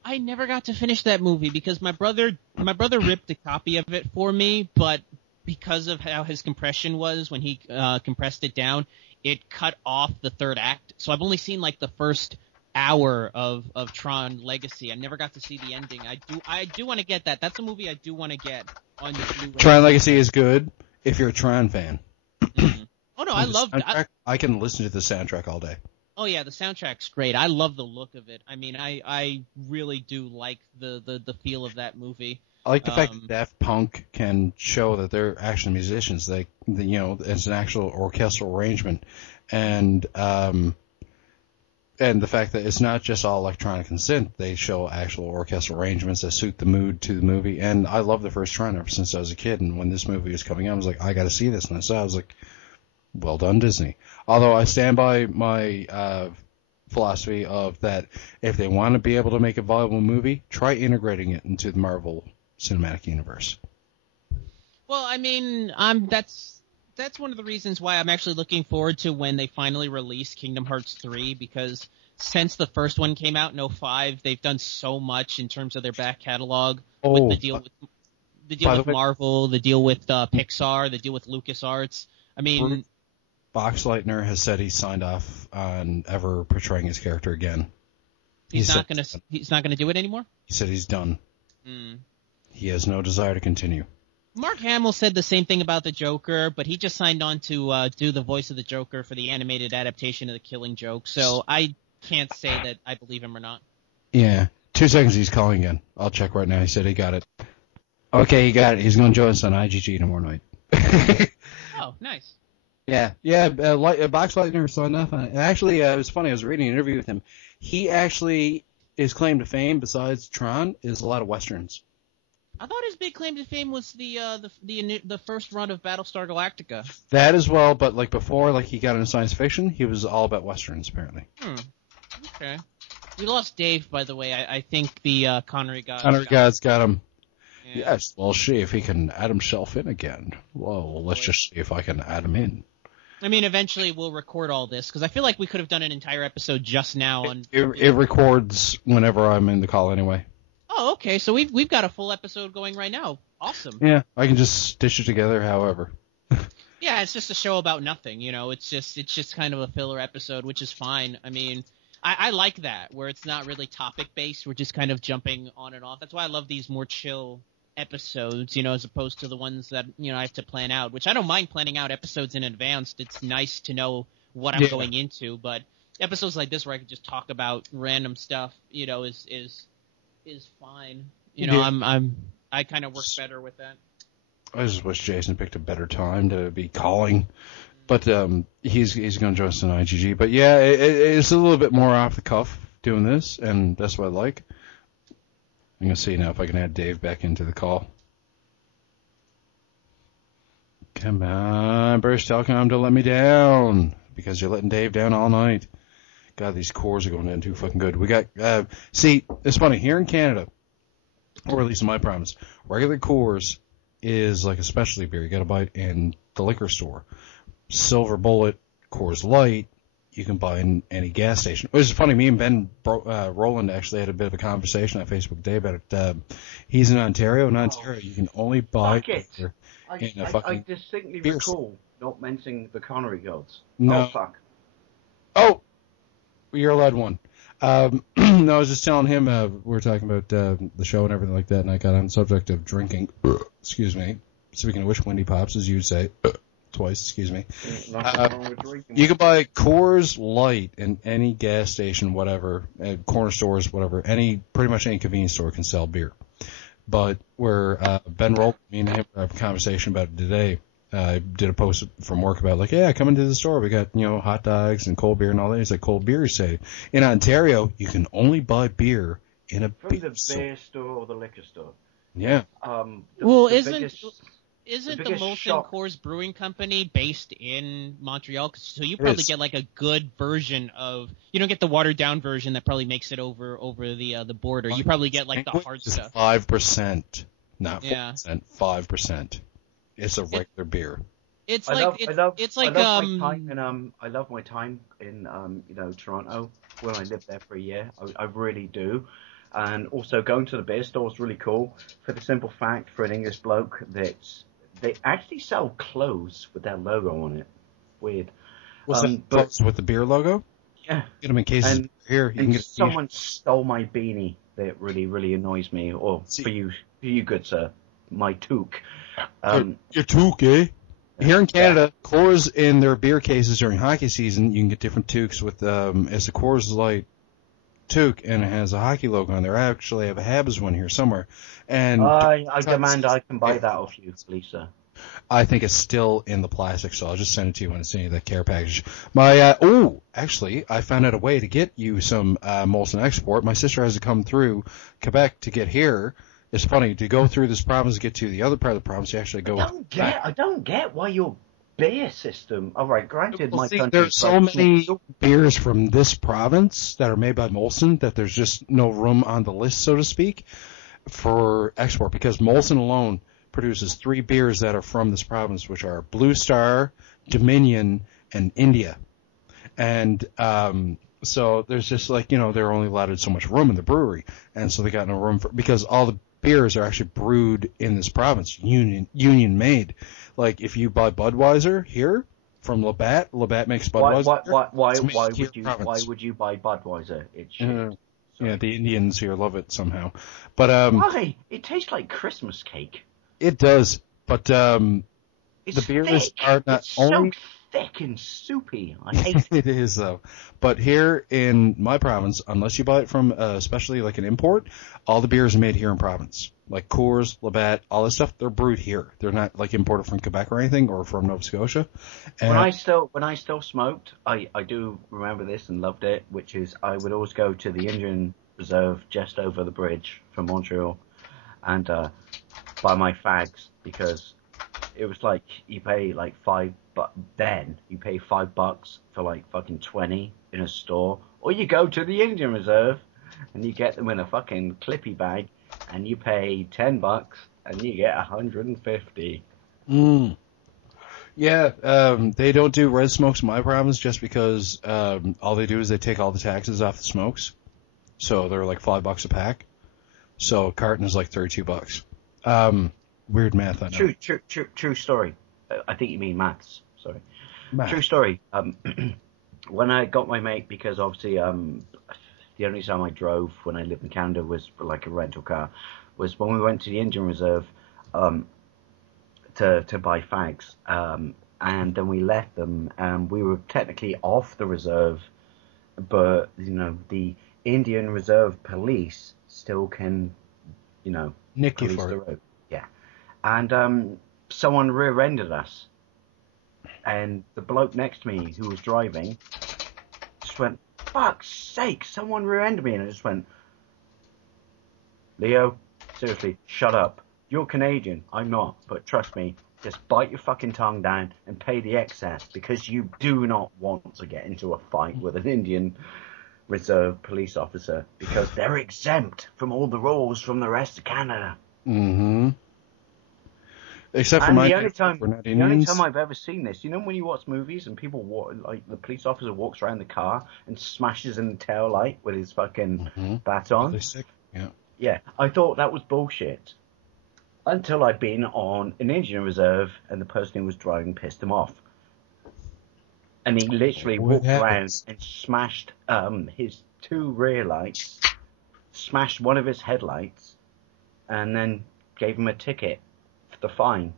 I never got to finish that movie because my brother ripped a copy of it for me, but because of how his compression was when he compressed it down, it cut off the third act. So I've only seen like the first hour of Tron Legacy. I never got to see the ending. I do want to get that. That's a movie I do want to get on the Blu-ray. Tron Legacy is good if you're a Tron fan. Mm-hmm. Oh no, I love it. I can listen to the soundtrack all day. Oh yeah, the soundtrack's great. I love the look of it. I mean, I really do like the feel of that movie. I like the fact that Daft Punk can show that they're actually musicians. It's an actual orchestral arrangement, and the fact that it's not just all electronic and synth. They show actual orchestral arrangements that suit the mood to the movie. And I love the first Tron ever since I was a kid. And when this movie was coming out, I was like, I got to see this. And I saw it, I was like, well done, Disney. Although I stand by my philosophy of that if they want to be able to make a viable movie, try integrating it into the Marvel Cinematic Universe. Well, I mean, that's one of the reasons why I'm actually looking forward to when they finally release Kingdom Hearts 3, because since the first one came out in 2005, they've done so much in terms of their back catalog with the deal with Marvel, the deal with Pixar, the deal with LucasArts. I mean, Boxleitner has said he signed off on ever portraying his character again. He's not gonna do it anymore? He said he's done. He has no desire to continue. Mark Hamill said the same thing about the Joker, but he just signed on to do the voice of the Joker for the animated adaptation of The Killing Joke, so I can't say that I believe him or not. Yeah. 2 seconds, he's calling again. I'll check right now. He said he got it. Okay, he got it. He's going to join us on IGG tomorrow night. Oh, nice. Yeah. Box Lightner signed off on it. Actually, it was funny. I was reading an interview with him. He actually, his claim to fame, besides Tron, is a lot of Westerns. I thought his big claim to fame was the first run of Battlestar Galactica. That as well, but like before, like he got into science fiction, he was all about Westerns, apparently. Okay. We lost Dave, by the way. I think the Connery guy. Connery God's got him. Yeah. Yes, we'll see if he can add himself in again. Well, let's just see if I can add him in. I mean, eventually we'll record all this, because I feel like we could have done an entire episode just now. It records whenever I'm in the call anyway. Oh, okay. So we've got a full episode going right now. Awesome. Yeah, I can just stitch it together however. Yeah, it's just a show about nothing, you know. It's just kind of a filler episode, which is fine. I mean, I like that, where it's not really topic-based. We're just kind of jumping on and off. That's why I love these more chill episodes, you know, as opposed to the ones that, you know, I have to plan out, which I don't mind planning out episodes in advance. It's nice to know what I'm going into, but episodes like this where I can just talk about random stuff, you know, is fine. You know, I kind of work better with that. I just wish Jason picked a better time to be calling, but he's going to join us on IGG. But yeah, it's a little bit more off the cuff doing this, and that's what I like. I'm going to see now if I can add Dave back into the call. Come on, British Telecom, don't let me down, because you're letting Dave down all night. God, these cores are going in too fucking good. We got, see, it's funny, here in Canada, or at least in my province, regular cores is like a specialty beer. You got to buy it in the liquor store. Silver Bullet, Coors Light, you can buy in any gas station. Which is funny, me and Ben Roland actually had a bit of a conversation on Facebook today about it. He's in Ontario. In Ontario, you can only buy beer in a fucking I distinctly beer recall not mentioning the Connery gods. No. Oh, fuck. Oh! You're allowed one. No, I was just telling him we were talking about the show and everything like that, and I got on the subject of drinking. Excuse me. Speaking of which, Wendy Pops, as you say, twice, excuse me. You can buy Coors Light in any gas station, whatever, at corner stores, whatever. Pretty much any convenience store can sell beer. But where Ben Roll, me and him have a conversation about it today. I did a post from work about like, yeah, come into the store. We got, you know, hot dogs and cold beer and all that. He's like, cold beer, you say. In Ontario, you can only buy beer in a from the beer store or the liquor store. Yeah. Isn't the Molson Coors Brewing Company based in Montreal? So you probably get like a good version of. You don't get the watered down version that probably makes it over the border. You probably get like the hard stuff. 5%, not 4%. Yeah. 5%. It's a regular beer. It's I like I love my time in you know, Toronto when I lived there for a year. I really do. And also going to the beer store is really cool for the simple fact for an English bloke that they actually sell clothes with their logo on it. Weird. What's that with the beer logo? Yeah. Get them in cases here. You can get someone stole my beanie. That really, really annoys me. Or for you, good sir, my toque. Your toque, eh? Here in Canada, Coors in their beer cases during hockey season, you can get different toques with it's a Coors Light toque, and it has a hockey logo on there. I actually have a Habs one here somewhere. And I demand I can buy that off you, please, sir. I think it's still in the plastic, so I'll just send it to you when it's in the care package. Actually, I found out a way to get you some Molson Export. My sister has to come through Quebec to get here. It's funny, to go through this province to get to the other part of the province, you actually go... I don't get why your beer system... All right, granted, my country... There's so many beers from this province that are made by Molson that there's just no room on the list, so to speak, for export, because Molson alone produces 3 beers that are from this province, which are Blue Star, Dominion, and India. And... so there's just like, you know, they're only allotted so much room in the brewery, and so they got no room because all the beers are actually brewed in this province, union made. Like if you buy Budweiser here from Labatt makes Budweiser. Why would you buy Budweiser? It's shit. Yeah, the Indians here love it somehow. But why? It tastes like Christmas cake. It does, but the beers are not it's only so thick and soupy. I hate it. It is, though. But here in my province, unless you buy it from, especially like an import, all the beers are made here in province. Like Coors, Labatt, all this stuff, they're brewed here. They're not like imported from Quebec or anything, or from Nova Scotia. And When I still smoked, I do remember this and loved it, which is I would always go to the Indian Reserve just over the bridge from Montreal and buy my fags, because it was like you pay like then you pay $5 for like fucking 20 in a store, or you go to the Indian Reserve and you get them in a fucking clippy bag and you pay $10 and you get 150. Yeah, they don't do red smokes in my province just because all they do is they take all the taxes off the smokes, so they're like $5 a pack. So a carton is like $32. Weird math, I know. True story. I think you mean maths. Sorry. Math. True story. When I got my mate, because obviously the only time I drove when I lived in Canada was for like a rental car, was when we went to the Indian Reserve to buy fags, and then we left them. We were technically off the reserve, but the Indian Reserve police still can, Nick you police for the it. road. Yeah, and someone rear-ended us, and the bloke next to me who was driving just went, "Fuck's sake, someone rear-ended me," and I just went, "Leo, seriously, shut up. You're Canadian, I'm not, but trust me, just bite your fucking tongue down and pay the excess, because you do not want to get into a fight with an Indian Reserve police officer, because they're exempt from all the rules from the rest of Canada." Mm-hmm. Except for And my the only time Indians. I've ever seen this, when you watch movies and people like the police officer walks around the car and smashes in the tail light with his fucking baton. Really sick. Yeah. Yeah, I thought that was bullshit. Until I'd been on an Indian Reserve and the person who was driving pissed him off. And he literally What walked around happens? and smashed his two rear lights, smashed one of his headlights, and then gave him a ticket for the fine.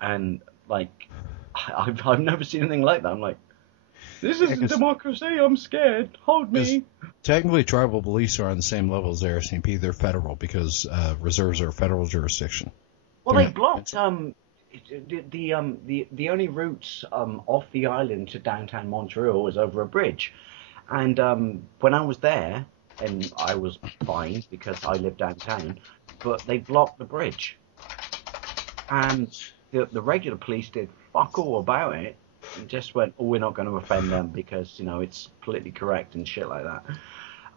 And, like, I've never seen anything like that. I'm like, this isn't democracy, I'm scared, hold me. Technically, tribal police are on the same level as the RCMP. They're federal because reserves are a federal jurisdiction. Well, they blocked the only routes off the island to downtown Montreal was over a bridge, and when I was there, and I was fine because I live downtown, but they blocked the bridge, and the regular police did fuck all about it. And just went, "Oh, we're not going to offend them because it's politically correct and shit like that."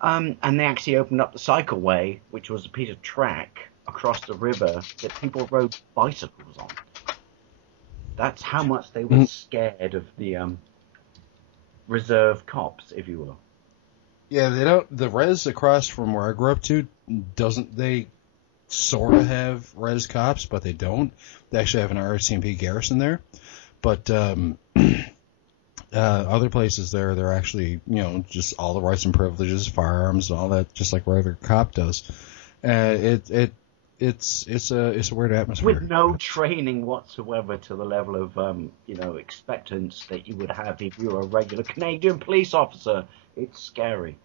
And they actually opened up the cycleway, which was a piece of track across the river that people rode bicycles on. That's how much they were scared of the reserve cops, if you will. Yeah, they don't. The res across from where I grew up to doesn't. They sort of have res cops, but they don't. They actually have an RCMP garrison there. But other places they're actually, just all the rights and privileges, firearms, and all that, just like regular cop does. It's a weird atmosphere. With no training whatsoever to the level of expectance that you would have if you were a regular Canadian police officer. It's scary.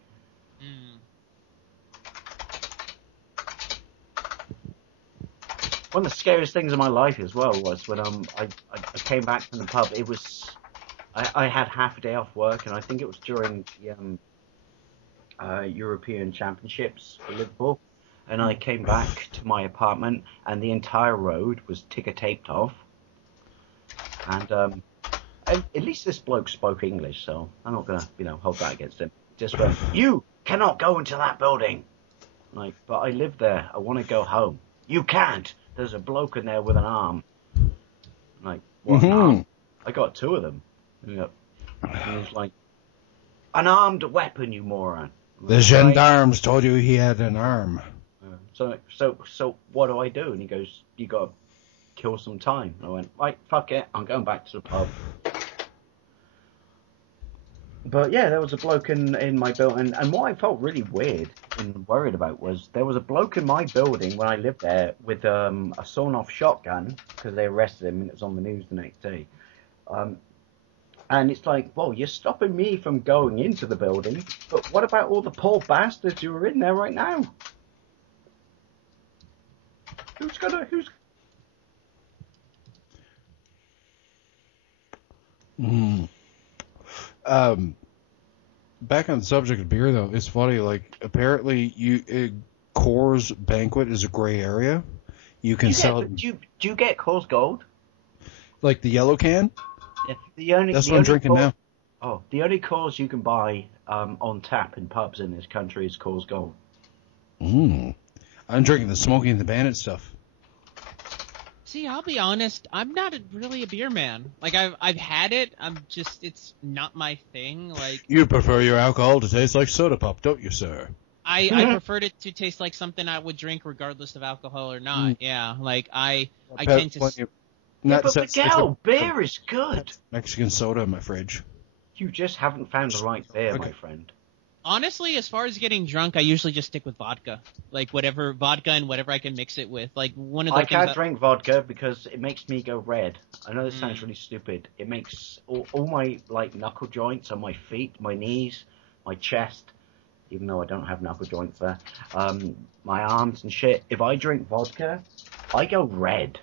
One of the scariest things in my life as well was when I came back from the pub. It was I had half a day off work, and I think it was during the European Championships for Liverpool. And I came back to my apartment, and the entire road was ticker taped off. And at least this bloke spoke English, so I'm not gonna hold that against him. Just went, "You cannot go into that building." Like, but I live there. I want to go home. "You can't. There's a bloke in there with an arm." Like, what arm? I got two of them. And it was like, "An armed weapon, you moron." The gendarmes told you he had an arm. So what do I do? And he goes, "You got to kill some time." And I went, "Right, fuck it. I'm going back to the pub." But yeah, there was a bloke in my building, and what I felt really weird and worried about was there was a bloke in my building when I lived there with a sawn-off shotgun, because they arrested him and it was on the news the next day, And it's like, well, you're stopping me from going into the building, but what about all the poor bastards who are in there right now? Who's... Back on the subject of beer, though, it's funny. Like, apparently, Coors Banquet is a gray area. You can sell it. Do you get Coors Gold? Like the yellow can? Yeah, that's what I'm drinking now. Oh, the only Coors you can buy on tap in pubs in this country is Coors Gold. I'm drinking the Smokey and the Bandit stuff. See, I'll be honest. I'm not really a beer man. Like I've had it. It's not my thing. Like you prefer your alcohol to taste like soda pop, don't you, sir? I preferred it to taste like something I would drink regardless of alcohol or not. Yeah, like I tend to. But Miguel, beer is good. Mexican soda in my fridge. You just haven't found the right beer, my friend. Honestly, as far as getting drunk, I usually just stick with vodka. Like vodka and whatever I can mix it with. Like one of the things I can't drink vodka because it makes me go red. I know this sounds really stupid. It makes all my like knuckle joints on my feet, my knees, my chest, even though I don't have knuckle joints there, my arms and shit. If I drink vodka, I go red.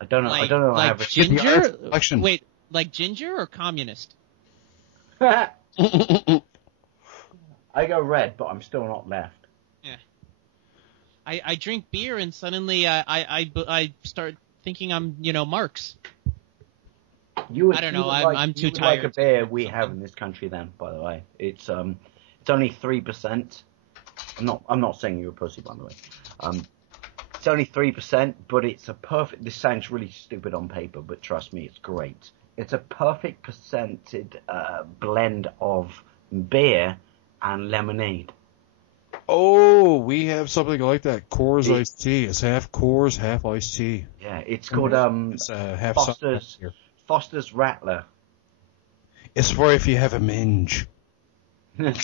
I don't know. Like, I don't know. Like I have ginger? Wait, like ginger or communist? I go red, but I'm still not left. Yeah. I drink beer and suddenly I start thinking I'm Marx. I don't know. I'm too tired. Like a beer we have in this country, then. By the way, it's only 3%. I'm not saying you're a pussy, by the way. It's only 3%, but it's a perfect. This sounds really stupid on paper, but trust me, it's great. It's a perfect percented blend of beer and lemonade. Oh, we have something like that. Coors iced tea. It's half Coors, half iced tea. Yeah, it's called half Foster's Rattler. It's for if you have a minge. And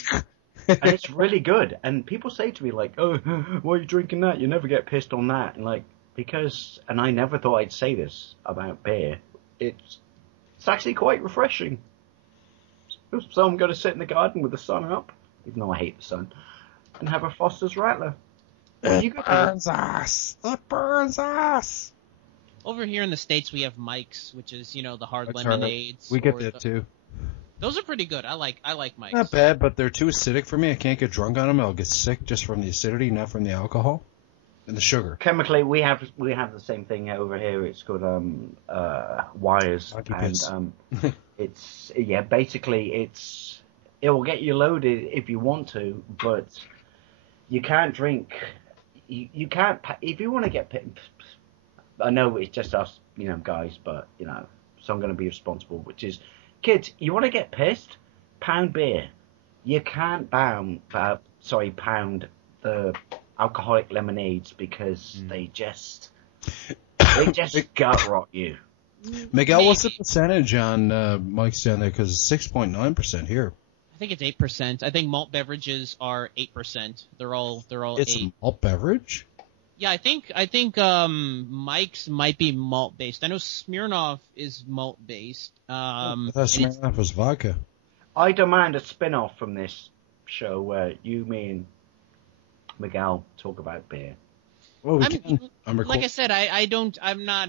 it's really good. And people say to me like, "Oh, why are you drinking that? You never get pissed on that." And like, because, and I never thought I'd say this about beer. It's actually quite refreshing. So I'm going to sit in the garden with the sun up, even though I hate the sun, and have a Foster's Rattler. It burns us. It burns us. Over here in the States, we have Mike's, which is, the hard lemonades. We get that too. Those are pretty good. I like Mike's. Not bad, but they're too acidic for me. I can't get drunk on them. I'll get sick just from the acidity, not from the alcohol and the sugar. Chemically, we have the same thing over here. It's called wires, and it will get you loaded if you want to, but you can't drink. You can't if you want to get. I know it's just us, guys, but so I'm going to be responsible, which is. Kids, you want to get pissed? Pound beer. You can't pound the alcoholic lemonades because they just gut rot you. Miguel, what's the percentage on Mike's down there? Because it's 6.9% here. I think it's 8%. I think malt beverages are 8%. They're all. It's 8. A malt beverage. Yeah, I think Mike's might be malt based. I know Smirnoff is malt based. I thought Smirnoff was vodka. I demand a spin-off from this show where you, me, and Miguel talk about beer. Well, like I said, I'm not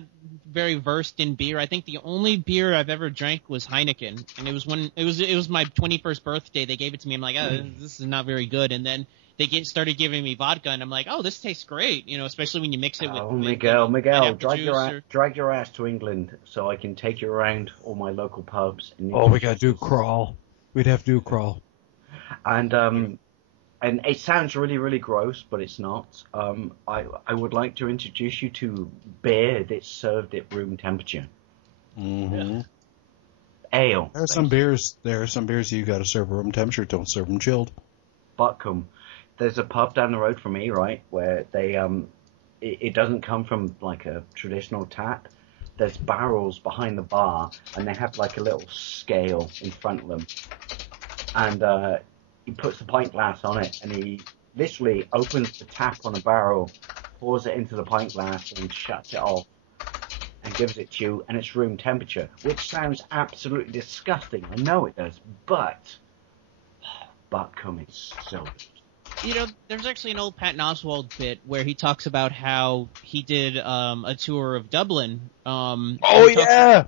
very versed in beer. I think the only beer I've ever drank was Heineken, and it was my 21st birthday. They gave it to me. I'm like, oh, this is not very good. And then they started giving me vodka, and I'm like, oh, this tastes great. Especially when you mix it with. Oh, Miguel, drag your ass to England so I can take you around all my local pubs. We gotta do crawl. We'd have to do crawl. And it sounds really, really gross, but it's not. I would like to introduce you to beer that's served at room temperature. Mm-hmm. Ale. There are some beers you got to serve room temperature. Don't serve them chilled. Buckham. There's a pub down the road from me, right, where they it doesn't come from like a traditional tap. There's barrels behind the bar, and they have like a little scale in front of them, and he puts the pint glass on it, and he literally opens the tap on a barrel, pours it into the pint glass, and shuts it off. and gives it to you, and it's room temperature, which sounds absolutely disgusting. I know it does, but buttcomb is so good. There's actually an old Patton Oswalt bit where he talks about how he did a tour of Dublin. The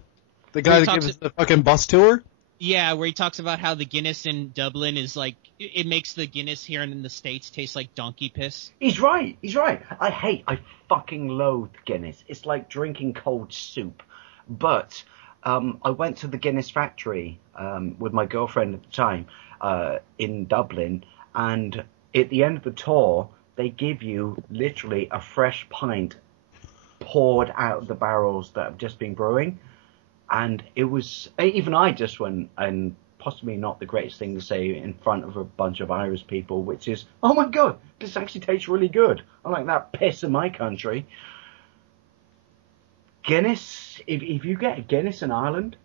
guy that gives the fucking bus tour? Yeah, where he talks about how the Guinness in Dublin is like, it makes the Guinness here in the States taste like donkey piss. He's right. I fucking loathe Guinness. It's like drinking cold soup. But I went to the Guinness factory with my girlfriend at the time in Dublin, and at the end of the tour, they give you literally a fresh pint poured out of the barrels that have just been brewing. And it was, even I just went, and possibly not the greatest thing to say in front of a bunch of Irish people, which is, oh my God, this actually tastes really good. I like that piss in my country. Guinness, if you get a Guinness in Ireland,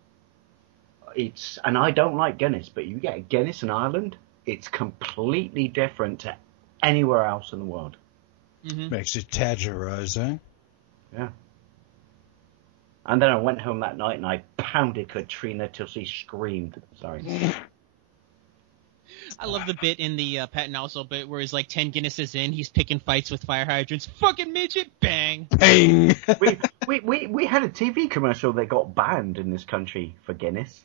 and I don't like Guinness, but you get a Guinness in Ireland, it's completely different to anywhere else in the world. Mm-hmm. Makes you tagerize, eh? Yeah. And then I went home that night and I pounded Katrina till she screamed. Sorry. I love the bit in the Patton Oswalt bit where he's like 10 Guinnesses in, he's picking fights with fire hydrants. Fucking midget, bang! Bang! we had a TV commercial that got banned in this country for Guinness.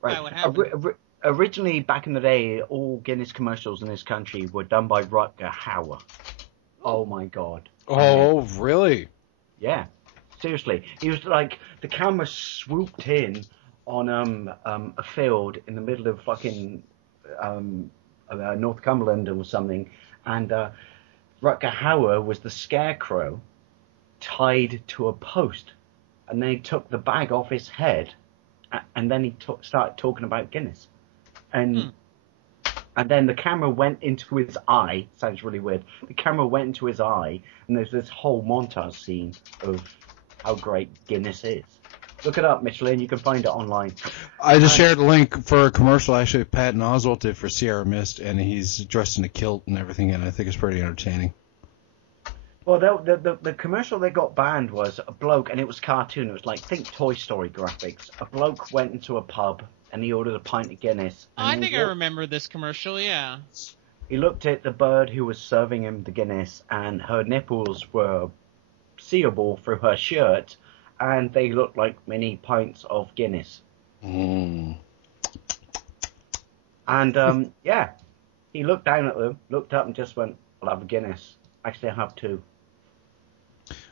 Right. What happened? Originally, back in the day, all Guinness commercials in this country were done by Rutger Hauer. Oh my God. Oh, really? Yeah. Seriously, he was like, the camera swooped in on a field in the middle of fucking North Cumberland or something, and Rutger Hauer was the scarecrow tied to a post, and they took the bag off his head, and then he started talking about Guinness, and then the camera went into his eye. Sounds really weird. The camera went into his eye, and there's this whole montage scene of how great Guinness is. Look it up, Michelin. You can find it online. I just shared a link for a commercial actually Patton Oswalt did for Sierra Mist, and he's dressed in a kilt and everything, and I think it's pretty entertaining. Well, the commercial they got banned was a bloke, and it was cartoon. It was like, think Toy Story graphics. A bloke went into a pub, and he ordered a pint of Guinness. I think I remember this commercial, yeah. He looked at the bird who was serving him the Guinness, and her nipples were seeable through her shirt, and they looked like mini pints of Guinness. And yeah, he looked down at them, looked up, and just went, "I'll have a Guinness. Actually, I have two."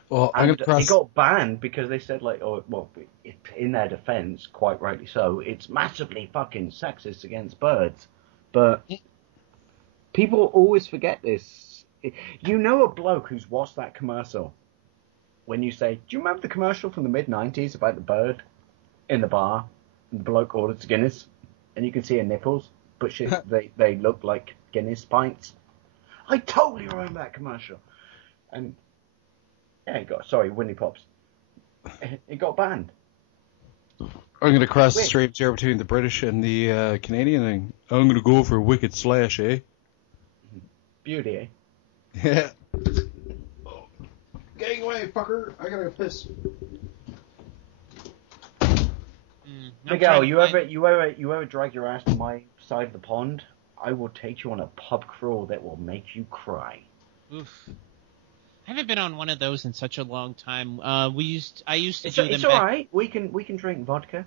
Well, he got banned because they said, like, oh, well, in their defense, quite rightly so, it's massively fucking sexist against birds. But people always forget this. You know a bloke who's watched that commercial. When you say, do you remember the commercial from the mid-90s about the bird in the bar, and the bloke orders Guinness, and you can see her nipples, but they look like Guinness pints? I totally remember that commercial. And, yeah, Winnie Pops. It got banned. I'm going to cross the street here between the British and the Canadian, and I'm going to go for a wicked slash, eh? Beauty, eh? Yeah. Getting away, fucker! I gotta go piss. Miguel, you ever drag your ass to my side of the pond? I will take you on a pub crawl that will make you cry. Oof. I haven't been on one of those in such a long time. I used to do them. It's all right. We can drink vodka.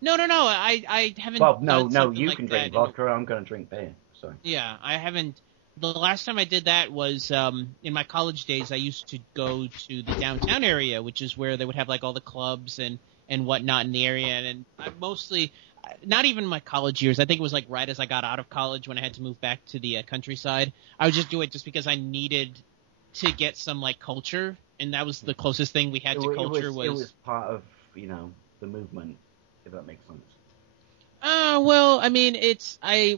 No. I haven't. Well, no. You like can drink vodka. I'm going to drink beer. Sorry. Yeah, I haven't. The last time I did that was in my college days. I used to go to the downtown area, which is where they would have like all the clubs and whatnot in the area. And I mostly, not even my college years. I think it was like right as I got out of college when I had to move back to the countryside. I would just do it just because I needed to get some like culture, and that was the closest thing we had to culture. It was part of the movement, if that makes sense. Well, I mean,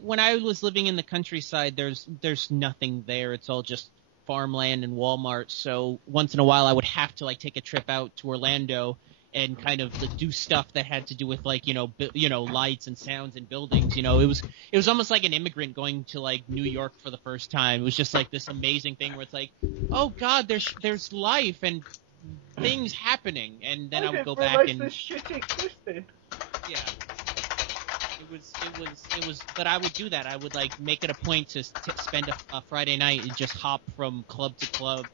when I was living in the countryside, there's nothing there. It's all just farmland and Walmart. So once in a while I would have to like take a trip out to Orlando and kind of do stuff that had to do with like, lights and sounds and buildings. It was almost like an immigrant going to like New York for the first time. It was just like this amazing thing where it's like, oh God, there's life and things happening, and then I would go didn't back realize and this shit existed. yeah. It was, but I would do that. I would like make it a point to spend a Friday night and just hop from club to club,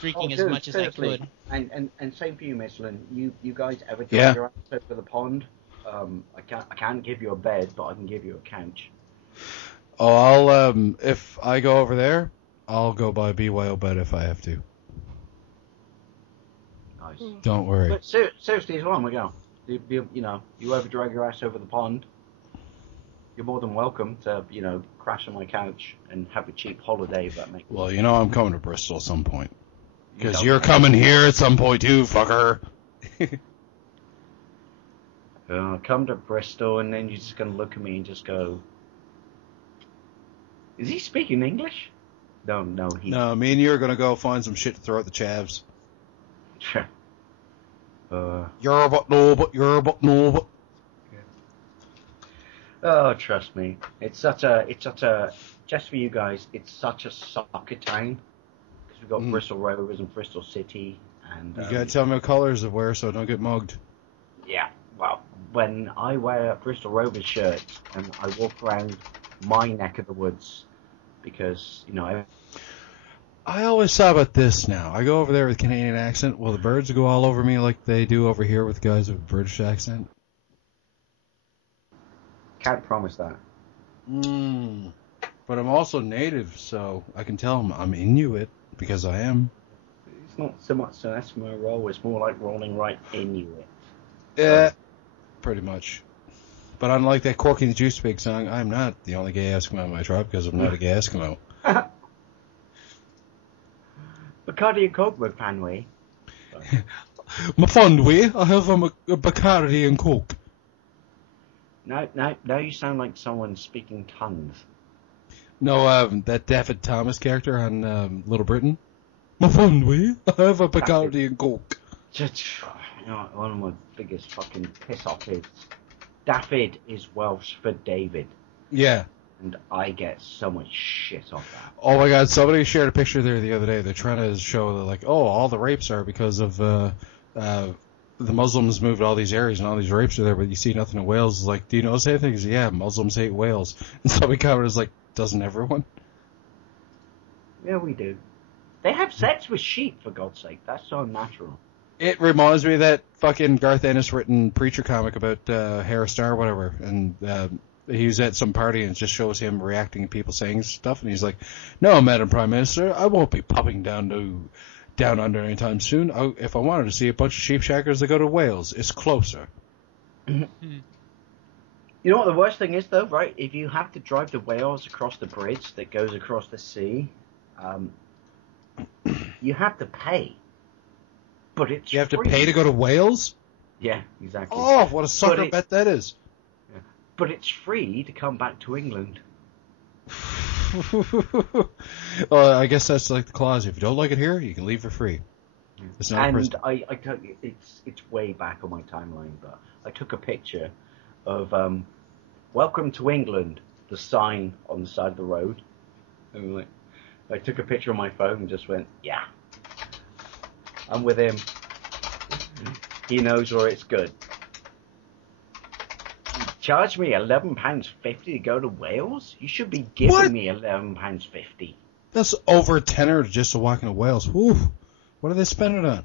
drinking as much seriously. as I could. And same for you, Michelin. You guys ever drive your ass over the pond? I can't give you a bed, but I can give you a couch. Oh, I'll if I go over there, I'll go buy a BYO bed if I have to. Nice. Don't worry. But seriously, as long as we go, you ever drag your ass over the pond? You're more than welcome to, crash on my couch and have a cheap holiday if that makes sense. Well, I'm coming to Bristol at some point. Because you're coming here at some point too, fucker. Come to Bristol and then you're just going to look at me and just go, is he speaking English? No, No, me and you are going to go find some shit to throw at the chavs. You're but no. Oh, trust me, it's such a just for you guys. It's such a soccer town because we've got Bristol Rovers and Bristol City, and you gotta tell me what colours to wear so I don't get mugged. Yeah, well, when I wear Bristol Rovers shirts and I walk around my neck of the woods, because I always thought about this now. I go over there with a Canadian accent. Will the birds go all over me like they do over here with guys with a British accent? Can't promise that. But I'm also native, so I can tell them I'm Inuit, because I am. It's not so much an Eskimo roll, it's more like rolling right Inuit. Yeah, pretty much. But unlike that Corky and the Juice Pig song, I'm not the only gay Eskimo in my tribe, because I'm not a gay Eskimo. Bacardi and Coke, McPanway. My fond way, I have a Bacardi and Coke. Now you sound like someone speaking tongues. No, that David Thomas character on Little Britain. My fond way, I have a Bacardi and Coke. Just, one of my biggest fucking piss-off is Daffyd is Welsh for David. Yeah. And I get so much shit off that. Oh my god, somebody shared a picture there the other day. They're trying to show that, like, all the rapes are because of the Muslims moved all these areas and all these rapes are there, but you see nothing in Wales. It's like, do you notice anything? Because, yeah, Muslims hate Wales. And somebody commented, was like, doesn't everyone? Yeah, we do. They have sex with sheep, for God's sake. That's so unnatural. It reminds me of that fucking Garth Ennis written Preacher comic about Harris Star or whatever, and he was at some party and it just shows him reacting to people saying stuff, and he's like, no, Madam Prime Minister, I won't be popping down under anytime soon. If I wanted to see a bunch of sheep shackers, I go to Wales. It's closer. You know what the worst thing is, though, right? If you have to drive to Wales across the bridge that goes across the sea, you have to pay. But it's You have free. to pay to go to Wales? Yeah, exactly. Oh, what a sucker bet that is. Yeah. But it's free to come back to England. Well, I guess that's like the clause. If you don't like it here, you can leave for free. It's not a prison. I took it's way back on my timeline, but I took a picture of "Welcome to England," the sign on the side of the road. And I took a picture on my phone and just went, "Yeah, I'm with him. He knows where it's good." Charge me £11.50 to go to Wales? You should be giving me £11.50. That's over a tenner just to walk into Wales. Whew. What are they spending on?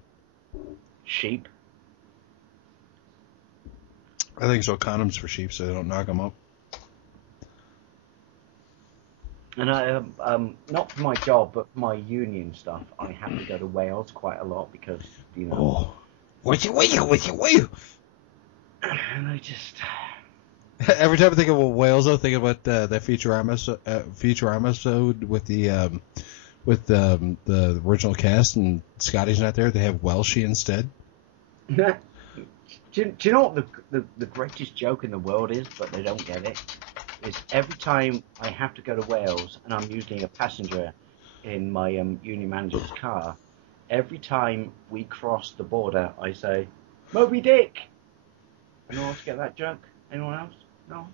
Sheep. I think so. Condoms for sheep so they don't knock them up. And I, not for my job, but for my union stuff, I have to go to Wales quite a lot because, Oh. With you. And I just... Every time I think of Wales, I think about that Futurama episode with the original cast, and Scotty's not there. They have Welshie instead. do you know what the greatest joke in the world is, but they don't get it? Is every time I have to go to Wales, and I'm usually a passenger in my union manager's car, every time we cross the border, I say, Moby Dick! Anyone else get that joke? Anyone else? No.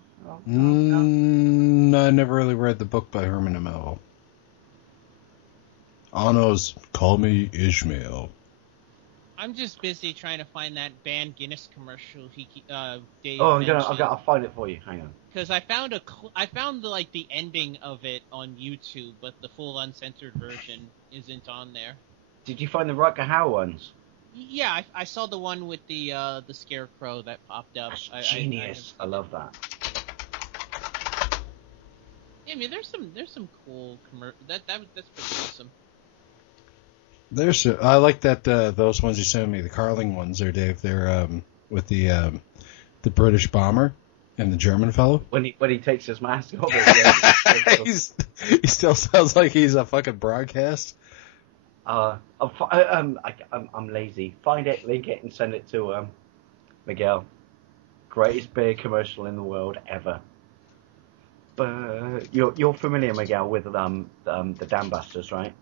I never really read the book by Herman and Melville. All I know is, call me Ishmael. I'm just busy trying to find that banned Guinness commercial Dave Oh, mentioned. I'll find it for you. Hang on. Because I found the ending of it on YouTube, but the full uncensored version isn't on there. Did you find the Rutger Hauer ones? Yeah, I saw the one with the scarecrow that popped up. That's genius. I love that. Yeah, I mean, there's some cool that's pretty awesome. I like that those ones you sent me, the Carling ones there, Dave. They're with the British bomber and the German fellow. When he takes his mask off, he still sounds like he's a fucking broadcast. I'm lazy. Find it, link it, and send it to Miguel. Greatest beer commercial in the world ever. But you're familiar, Miguel, with the Dam Busters, right?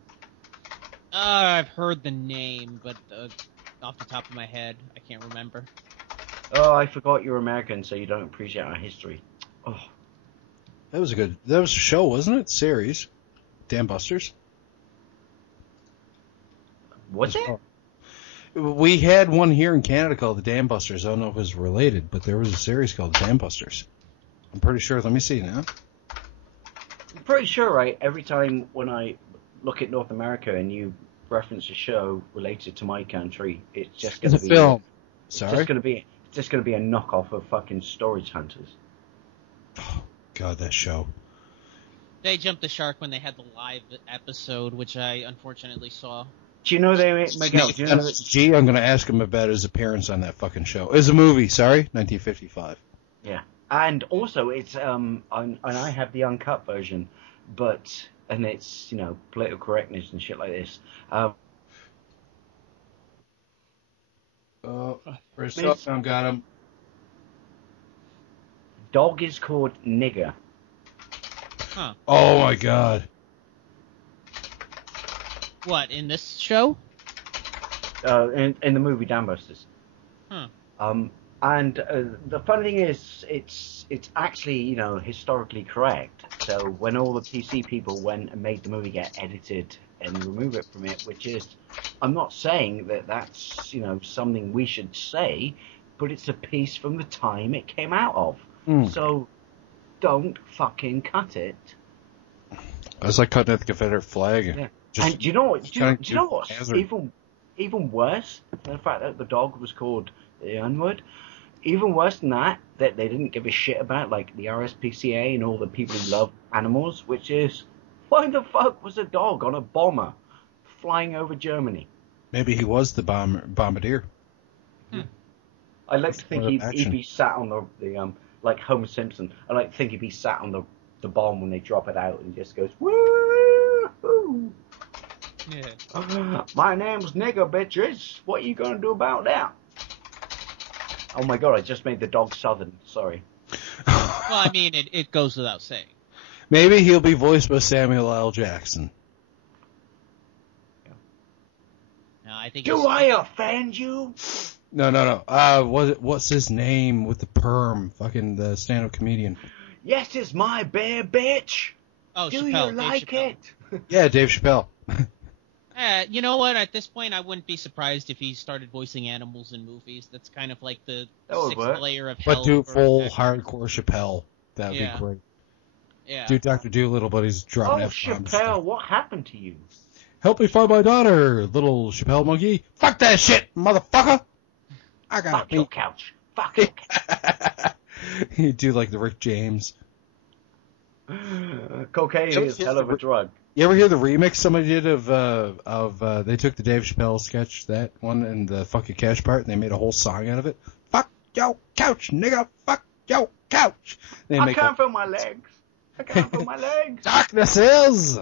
I've heard the name, but off the top of my head, I can't remember. Oh, I forgot you're American, so you don't appreciate our history. Oh, that was a show, wasn't it? Series, Dam Busters. Was it? We had one here in Canada called the Dam Busters. I don't know if it was related, but there was a series called the Dam Busters. I'm pretty sure. Let me see now. I'm pretty sure, right? Every time when I look at North America and you reference a show related to my country, it's just going to be a film. Sorry, it's just going to be a knockoff of fucking Storage Hunters. Oh God, that show. They jumped the shark when they had the live episode, which I unfortunately saw. Do you know Miguel? Do you know Gee, I'm going to ask him about his appearance on that fucking show. It was a movie, sorry, 1955. Yeah, and also it's and I have the uncut version, and it's political correctness and shit like this. First off, I got him. Dog is called Nigger. Huh. Oh my God. What, in this show? In the movie Dam Busters. Huh. And the funny thing is, it's actually historically correct. So when all the PC people went and made the movie get edited and remove it from it, which is, I'm not saying that that's something we should say, but it's a piece from the time it came out of. So don't fucking cut it. It's like cutting at the Confederate flag. Yeah. And do you know what? Do you know what's even worse than the fact that the dog was called the N-word? Even worse than that they didn't give a shit about, like the RSPCA and all the people who love animals, which is, why the fuck was a dog on a bomber flying over Germany? Maybe he was the bombardier. I like to think he'd be sat on the like Homer Simpson. I like to think he'd be sat on the bomb when they drop it out and just goes, woo! Yeah. My name's Nigger, bitches. What are you going to do about that? Oh my God, I just made the dog southern. Sorry. Well, I mean, it goes without saying. Maybe he'll be voiced by Samuel L. Jackson. No, I think. Do I offend you? No. What's his name with the perm? Fucking the stand-up comedian. Yes, it's my bear, bitch. Oh, Do Chappelle, you like it? Yeah, Dave Chappelle. You know what? At this point, I wouldn't be surprised if he started voicing animals in movies. That's kind of like the sixth layer of hell. But do full hardcore Chappelle. That would be great. Yeah. Do Dr. Doolittle, but he's dropping F-bombs. Chappelle, what happened to you? Help me find my daughter, little Chappelle monkey. Fuck that shit, motherfucker. I got Fuck your couch. Fuck your couch. He'd do like the Rick James. Cocaine is a hell of a drug. You ever hear the remix somebody did of they took the Dave Chappelle sketch, that one, and the fuck your couch part, and they made a whole song out of it? Fuck your couch, nigga. Fuck your couch. I can't feel my legs. I can't feel my legs. Darkness is.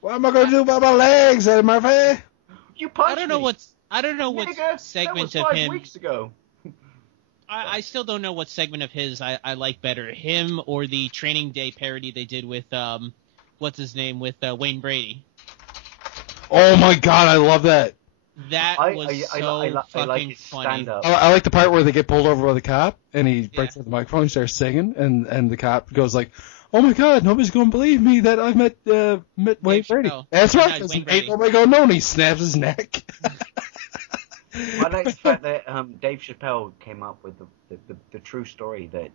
What am I going to do about my legs, Eddie Murphy? You punched me. I don't know what segment of him. That was 5 weeks ago. I still don't know what segment of his I like better, him or the Training Day parody they did with what's his name, with Wayne Brady. Oh my God, I love that. That was fucking funny. I like the part where they get pulled over by the cop and he breaks out the microphone and starts singing, and the cop goes like, "Oh my God, nobody's going to believe me that I met Wayne Brady." That's right. Ain't nobody going to know, and he snaps his neck. I like the fact that Dave Chappelle came up with the true story that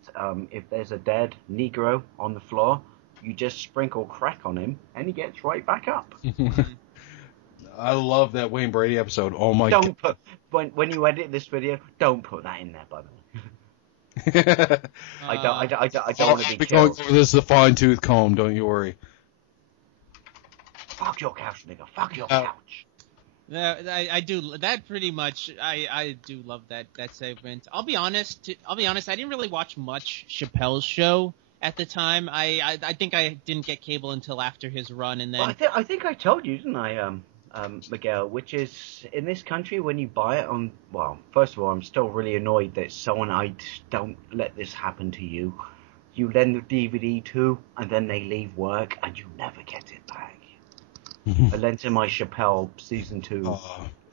if there's a dead Negro on the floor, you just sprinkle crack on him and he gets right back up. I love that Wayne Brady episode. Oh my god! Don't put when you edit this video, don't put that in there, by the way. I don't want to be going killed. over this with a fine-tooth comb. Don't you worry. Fuck your couch, nigga. Fuck your couch. I do that pretty much. I do love that segment. I'll be honest. I didn't really watch much Chappelle's show at the time. I think I didn't get cable until after his run, and then Well, I think I told you, didn't I, Miguel? Which is in this country when you buy it on. Well, first of all, I'm still really annoyed that don't let this happen to you. You lend the DVD to, and then they leave work, and you never get it back. I lent him my Chappelle season 2.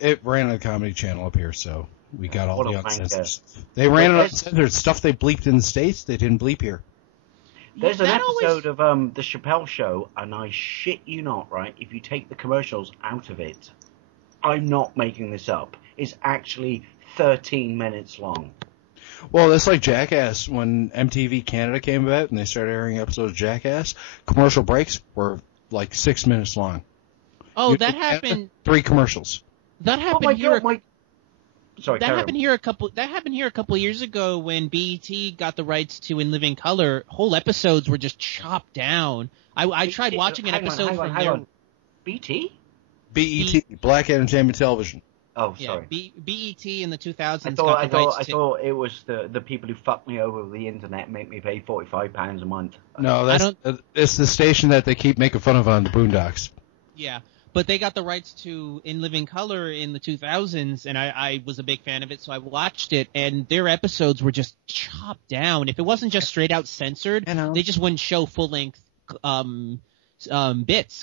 It ran on the Comedy Channel up here, so we got all What the a wanker. uncensored stuff. They ran it uncensored stuff they bleeped in the States. They didn't bleep here. There's an that episode of the Chappelle Show, and I shit you not, right? If you take the commercials out of it, I'm not making this up. It's actually 13 minutes long. Well, that's like Jackass. When MTV Canada came about and they started airing episodes of Jackass, commercial breaks were like 6 minutes long. Oh, that happened. 3 commercials. That happened Oh my here. God, Sorry, That happened here a couple years ago when BET got the rights to In Living Color. Whole episodes were just chopped down. I tried watching an episode from there. BT? BET, Black Entertainment Television. Oh, Yeah, sorry. BET in the 2000s I got the rights to. thought it was the people who fucked me over with the internet and make me pay £45 a month. No, it's the station that they keep making fun of on the Boondocks. Yeah, but they got the rights to In Living Color in the 2000s, and I was a big fan of it, so I watched it, and their episodes were just chopped down. If it wasn't just straight out censored, they just wouldn't show full length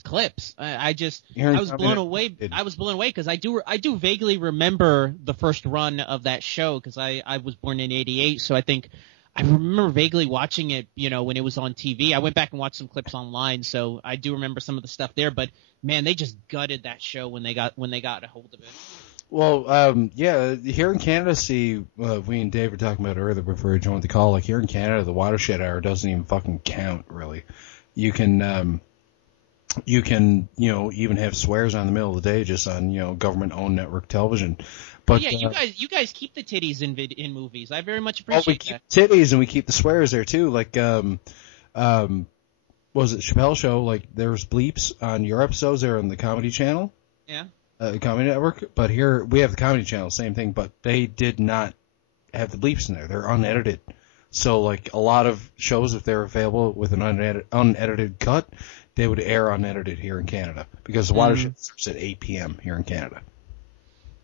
clips. I was blown away. I was blown away because I do vaguely remember the first run of that show because I was born in '88, so I think I remember vaguely watching it, when it was on TV. I went back and watched some clips online, so I do remember some of the stuff there. But man, they just gutted that show when they got a hold of it. Well, here in Canada, we and Dave were talking about earlier before we joined the call. Like here in Canada, the watershed hour doesn't even fucking count, really. You can even have swears on the middle of the day just on government-owned network television. But you guys keep the titties in movies. I very much appreciate that. We keep titties and we keep the swears there too. Like was it Chappelle Show? Like there's bleeps on your episodes there on the Comedy Channel. Yeah. Comedy Network. But here we have the Comedy Channel, same thing. But they did not have the bleeps in there. They're unedited. So like a lot of shows, if they're available with an unedited cut, they would air unedited here in Canada because the watershed starts at 8 p.m. here in Canada.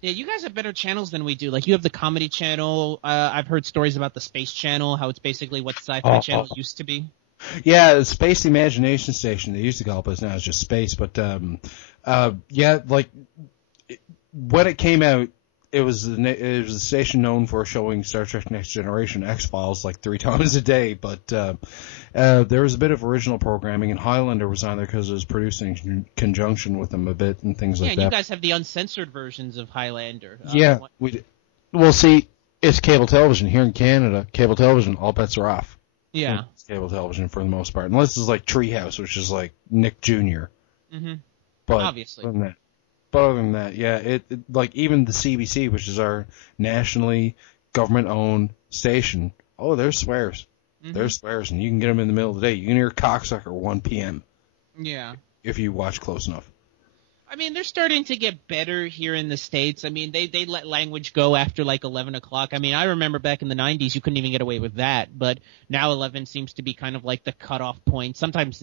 Yeah, you guys have better channels than we do. Like you have the Comedy Channel. I've heard stories about the Space Channel, how it's basically what the Sci-Fi Channel used to be. Yeah, the Space Imagination Station they used to call it, but now it's just Space. But when it came out, it was a station known for showing Star Trek Next Generation, X-Files like 3 times a day. But there was a bit of original programming, and Highlander was on there because it was produced in conjunction with them a bit and things like that. Yeah, you guys have the uncensored versions of Highlander. Well, see, it's cable television here in Canada. Cable television, all bets are off. Yeah, it's cable television for the most part, unless it's like Treehouse, which is like Nick Jr. Mm-hmm. But obviously. Other than that, yeah, it like even the CBC, which is our nationally government-owned station. Oh, there's swears. Mm-hmm. There's swears, and you can get them in the middle of the day. You can hear cocksucker 1 p.m. Yeah. If you watch close enough. I mean, they're starting to get better here in the States. I mean, they let language go after like 11 o'clock. I mean, I remember back in the 90s, you couldn't even get away with that. But now 11 seems to be kind of like the cutoff point. Sometimes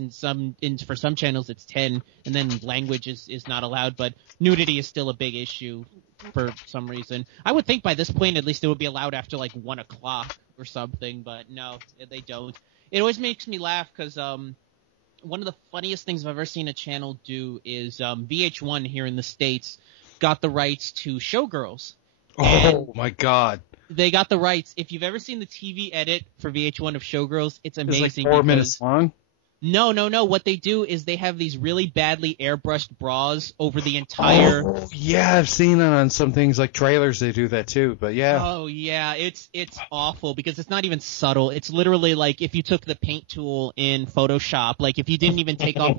for some channels it's 10, and then language is not allowed. But nudity is still a big issue for some reason. I would think by this point, at least it would be allowed after like 1 o'clock or something. But no, they don't. It always makes me laugh because one of the funniest things I've ever seen a channel do is VH1 here in the States got the rights to Showgirls. Oh, my God. They got the rights. If you've ever seen the TV edit for VH1 of Showgirls, it's amazing. It's like 4 minutes long? No. What they do is they have these really badly airbrushed bras over the entire. Oh, yeah, I've seen it on some things like trailers. They do that too, but yeah. Oh yeah, it's awful because it's not even subtle. It's literally like if you took the paint tool in Photoshop, like if you didn't even take off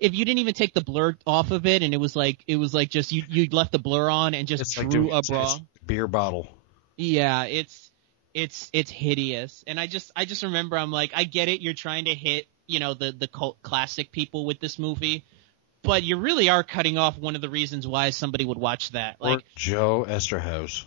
if you didn't even take the blur off of it, and it was like just you left the blur on and just It's drew like a bra. Beer bottle. Yeah, it's hideous, and I just remember I'm like, I get it, you're trying to hit the cult classic people with this movie, but you really are cutting off one of the reasons why somebody would watch that. Like or Joe Esterhaus.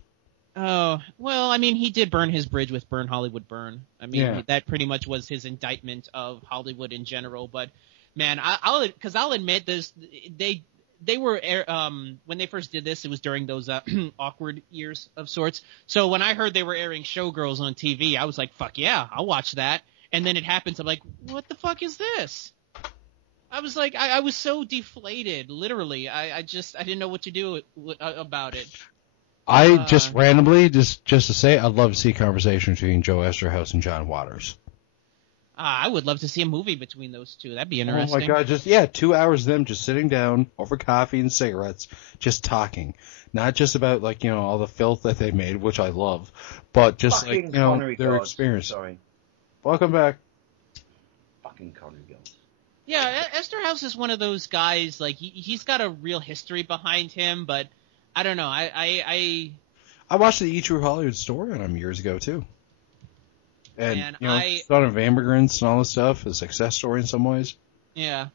Oh, well, I mean, he did burn his bridge with Burn Hollywood Burn. I mean, that pretty much was his indictment of Hollywood in general. But, man, I'll admit this, they were, when they first did this, it was during those awkward years of sorts. So when I heard they were airing Showgirls on TV, I was like, fuck yeah, I'll watch that. And then it happens, I'm like, what the fuck is this? I was like, I was so deflated, literally. I didn't know what to do about it. I just randomly, just to say, I'd love to see a conversation between Joe Esterhaus and John Waters. I would love to see a movie between those two. That'd be interesting. Oh my God, 2 hours of them just sitting down over coffee and cigarettes, just talking. Not just about, all the filth that they made, which I love, but just, Fucking their experience. Sorry. Welcome back. Fucking Connery Gods. Yeah, Esterhaus is one of those guys, he's got a real history behind him, but I don't know. I watched the E! True Hollywood story on him years ago, too. And, man, Son of Immigrants and all this stuff, a success story in some ways. Yeah.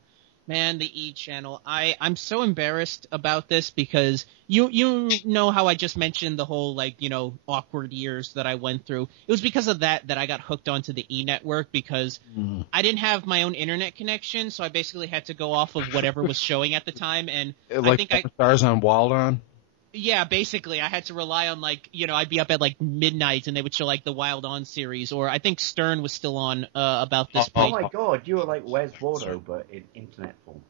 Man, the E! Channel. I'm so embarrassed about this because you know how I just mentioned the whole, awkward years that I went through. It was because of that I got hooked onto the E! Network because I didn't have my own internet connection, so I basically had to go off of whatever was showing at the time. And I think Stars on Wild On? Yeah, basically, I had to rely on I'd be up at midnight and they would show the Wild On series, or I think Stern was still on about this point. Oh my God, you were like Wes Waldo, but in internet form.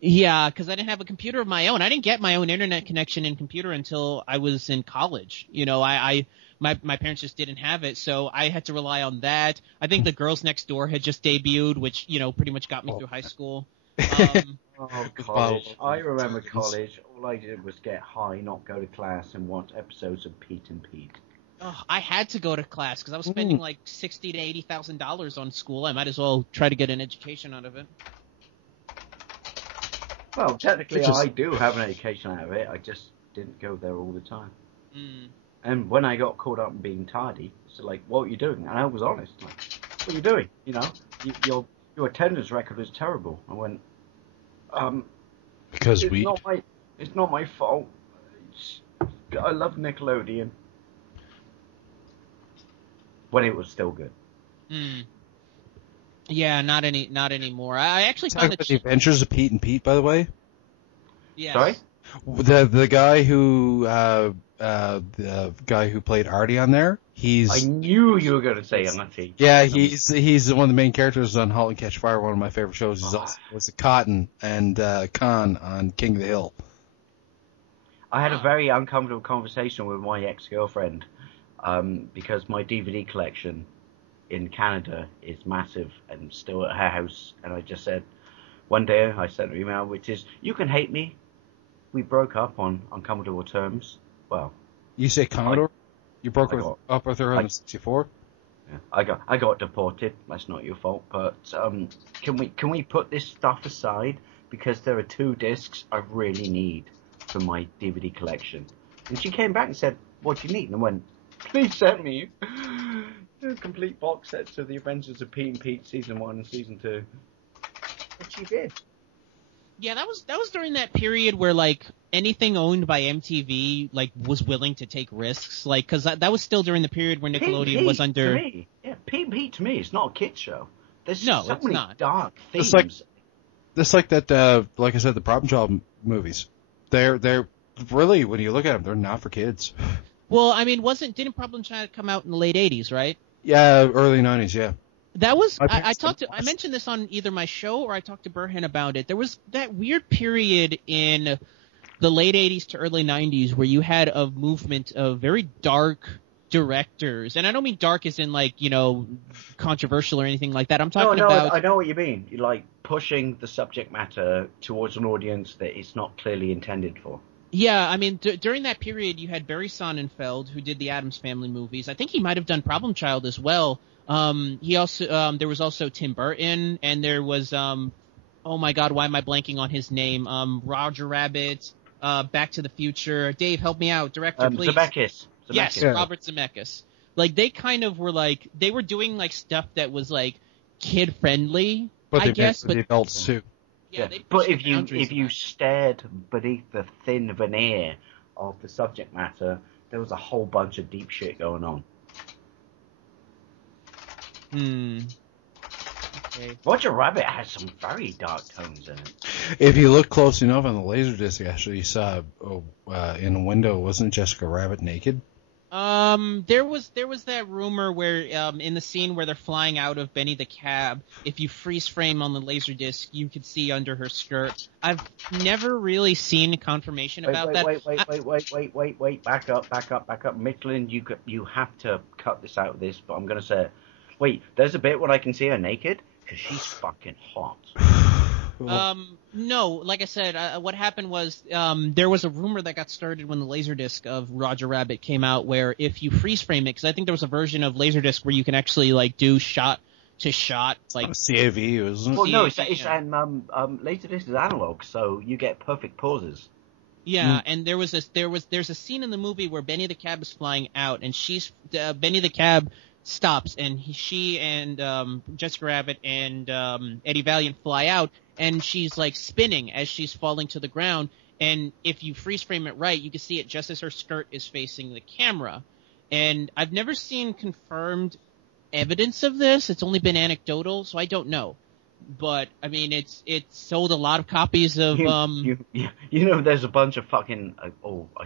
Yeah, because I didn't have a computer of my own. I didn't get my own internet connection and computer until I was in college. My parents just didn't have it, so I had to rely on that. I think The Girls Next Door had just debuted, which pretty much got me through high school. College. I remember college. All I did was get high, not go to class, and watch episodes of Pete and Pete. Oh, I had to go to class because I was spending $60,000 to $80,000 on school. I might as well try to get an education out of it. Well, technically, I do have an education out of it. I just didn't go there all the time. And when I got caught up in being tardy, it's like, what are you doing? And I was honest. Like, what are you doing? Your attendance record is terrible. I went, because it's not my fault. I love Nickelodeon when it was still good. Yeah, not anymore. I actually found the Adventures of Pete and Pete, by the way. Yeah. Sorry. The guy who played Artie on there. I knew you were going to say Artie. Yeah, he's one of the main characters on *Halt and Catch Fire*, one of my favorite shows. He's also was Cotton and Khan on *King of the Hill*. I had a very uncomfortable conversation with my ex-girlfriend because my DVD collection in Canada is massive and still at her house. And I just said, one day I sent her an email, which is, you can hate me. We broke up on uncomfortable terms. Well, you say Commodore? You broke up with her on the 64? Yeah, I got deported. That's not your fault. But can we put this stuff aside because there are 2 discs I really need for my DVD collection? And she came back and said, "What do you need?" And I went, "Please send me a complete box sets of the Adventures of Pete and Pete season 1 and season 2." And she did. Yeah, that was during that period where anything owned by MTV was willing to take risks, because that was still during the period where Nickelodeon was under. To me, yeah, Pete and Pete to me, it's not a kid show. There's so many not. dark themes. It's like that. Like I said, the Problem Child movies. They're really, when you look at them, they're not for kids. Well, I mean, didn't Problem Child come out in the late '80s, right? Yeah, early '90s. Yeah. That was I mentioned this on either my show or I talked to Burhan about it. There was that weird period in the late 80s to early 90s where you had a movement of very dark directors, and I don't mean dark as in like, controversial or anything like that. I'm talking about. I know what you mean. You like pushing the subject matter towards an audience that it's not clearly intended for. Yeah, I mean, during that period, you had Barry Sonnenfeld, who did the Addams Family movies. I think he might have done Problem Child as well. He also, there was also Tim Burton, and there was, oh my God, why am I blanking on his name? Roger Rabbit, Back to the Future. Dave, help me out, director, please. Zemeckis. Yes, Yeah. Robert Zemeckis. Like, they kind of were like, they were doing like stuff that was like kid friendly, But I they guess, for but the adults too. yeah, But they if you stared beneath the thin veneer of the subject matter, there was a whole bunch of deep shit going on. Okay. Roger Rabbit has some very dark tones in it. If you look close enough on the Laserdisc, actually, you saw in a window, wasn't Jessica Rabbit naked? There was that rumor where in the scene where they're flying out of Benny the Cab, if you freeze frame on the Laserdisc, you could see under her skirt. I've never really seen confirmation about that. Wait, back up. Michelin, you have to cut this out of this, but I'm gonna say it. Wait, there's a bit when I can see her naked? Because she's fucking hot. No, like I said, what happened was there was a rumor that got started when the Laserdisc of Roger Rabbit came out, where if you freeze frame it, because I think there was a version of Laserdisc where you can actually like do shot to shot, like CAV, isn't it? Well, no, it's yeah. Laserdisc is analog, so you get perfect pauses. Yeah, and there's a scene in the movie where Benny the Cab is flying out, and Benny the Cab stops, and she and Jessica Rabbit and Eddie Valiant fly out, and she's like spinning as she's falling to the ground. And if you freeze frame it right, you can see it just as her skirt is facing the camera. And I've never seen confirmed evidence of this. It's only been anecdotal, so I don't know. But I mean, it's sold a lot of copies of. There's a bunch of fucking. I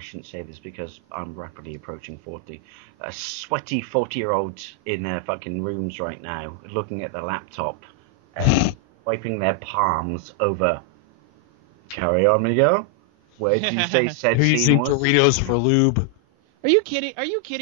shouldn't say this because I'm rapidly approaching 40. Sweaty 40-year-olds in their fucking rooms right now, looking at their laptop, and wiping their palms over. Carry on, Miguel. Where did you say said They're scene using was? Doritos for lube. Are you kidding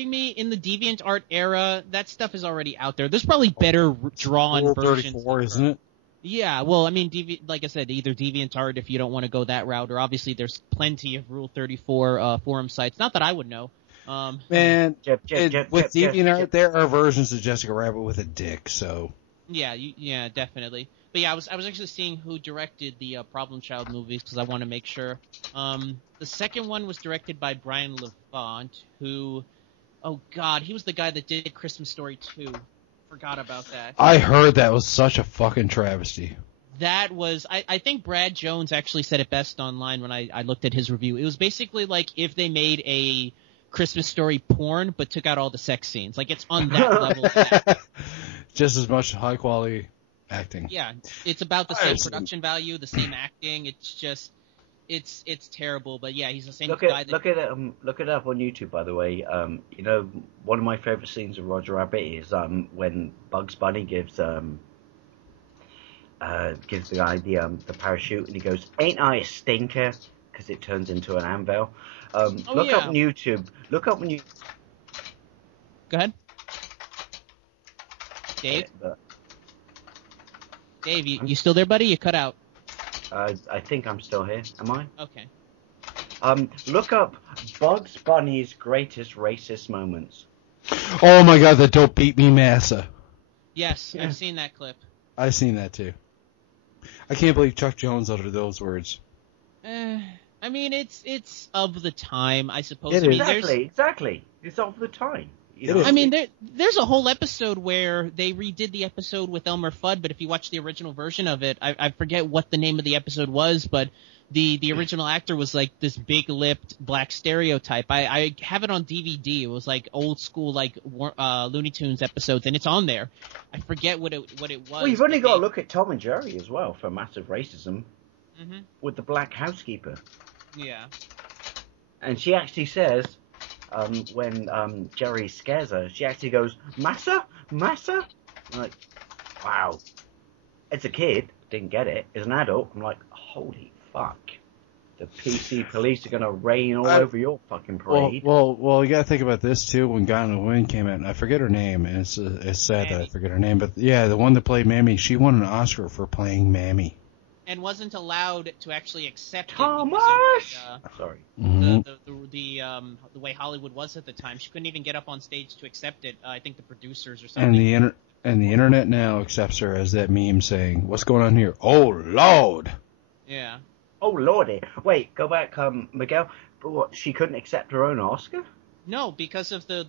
me? In the DeviantArt era, that stuff is already out there. There's probably better drawn Rule versions. 34, isn't it? Yeah, well, I mean, like I said, either DeviantArt if you don't want to go that route, or obviously there's plenty of Rule 34 forum sites. Not that I would know. Man, with Jeff. DeviantArt, there are versions of Jessica Rabbit with a dick, so. Yeah, definitely. But yeah, I was actually seeing who directed the Problem Child movies because I want to make sure. The second one was directed by Brian Levant, who, oh God, he was the guy that did Christmas Story 2. Forgot about that. I heard that was such a fucking travesty. That was, I think Brad Jones actually said it best online when I looked at his review. It was basically like if they made a Christmas Story porn but took out all the sex scenes. Like it's on that level. Just as much high quality acting. Yeah, it's about the same production value, the same acting. It's just, it's terrible. But yeah, he's the same guy. Look it up on YouTube, by the way. One of my favorite scenes of Roger Rabbit is when Bugs Bunny gives the guy the parachute, and he goes, "Ain't I a stinker?" Because it turns into an anvil. Look up on YouTube. Go ahead, Dave. Dave, you still there, buddy? You cut out. I think I'm still here. Am I? Okay. Look up Bugs Bunny's greatest racist moments. Oh my God, that "Don't Beat Me, Massa." Yes, I've seen that clip. I've seen that too. I can't believe Chuck Jones uttered those words. I mean, it's of the time, I suppose. It I mean, is. Exactly. It's of the time. I mean, there's a whole episode where they redid the episode with Elmer Fudd, but if you watch the original version of it, I forget what the name of the episode was, but the original actor was like this big-lipped black stereotype. I have it on DVD. It was like old school, like Looney Tunes episodes, and it's on there. I forget what it was. Well, you've only got to look at Tom and Jerry as well for massive racism with the black housekeeper. Yeah. And she actually says, when Jerry scares her, she actually goes, "Massa? Massa?" I'm like, wow. As a kid, didn't get it. As an adult, I'm like, holy fuck. The PC police are going to rain all over your fucking parade. Well, you got to think about this too. When Gone in the Wind came out, and I forget her name, and it's sad that I forget her name, but yeah, the one that played Mammy, she won an Oscar for playing Mammy. And wasn't allowed to actually accept Thomas! it because Sorry. The way Hollywood was at the time. She couldn't even get up on stage to accept it. I think the producers or something. And the internet now accepts her as that meme saying, "What's going on here? Oh Lord!" Yeah. Oh lordy! Wait, go back, Miguel. But what? She couldn't accept her own Oscar? No, because of the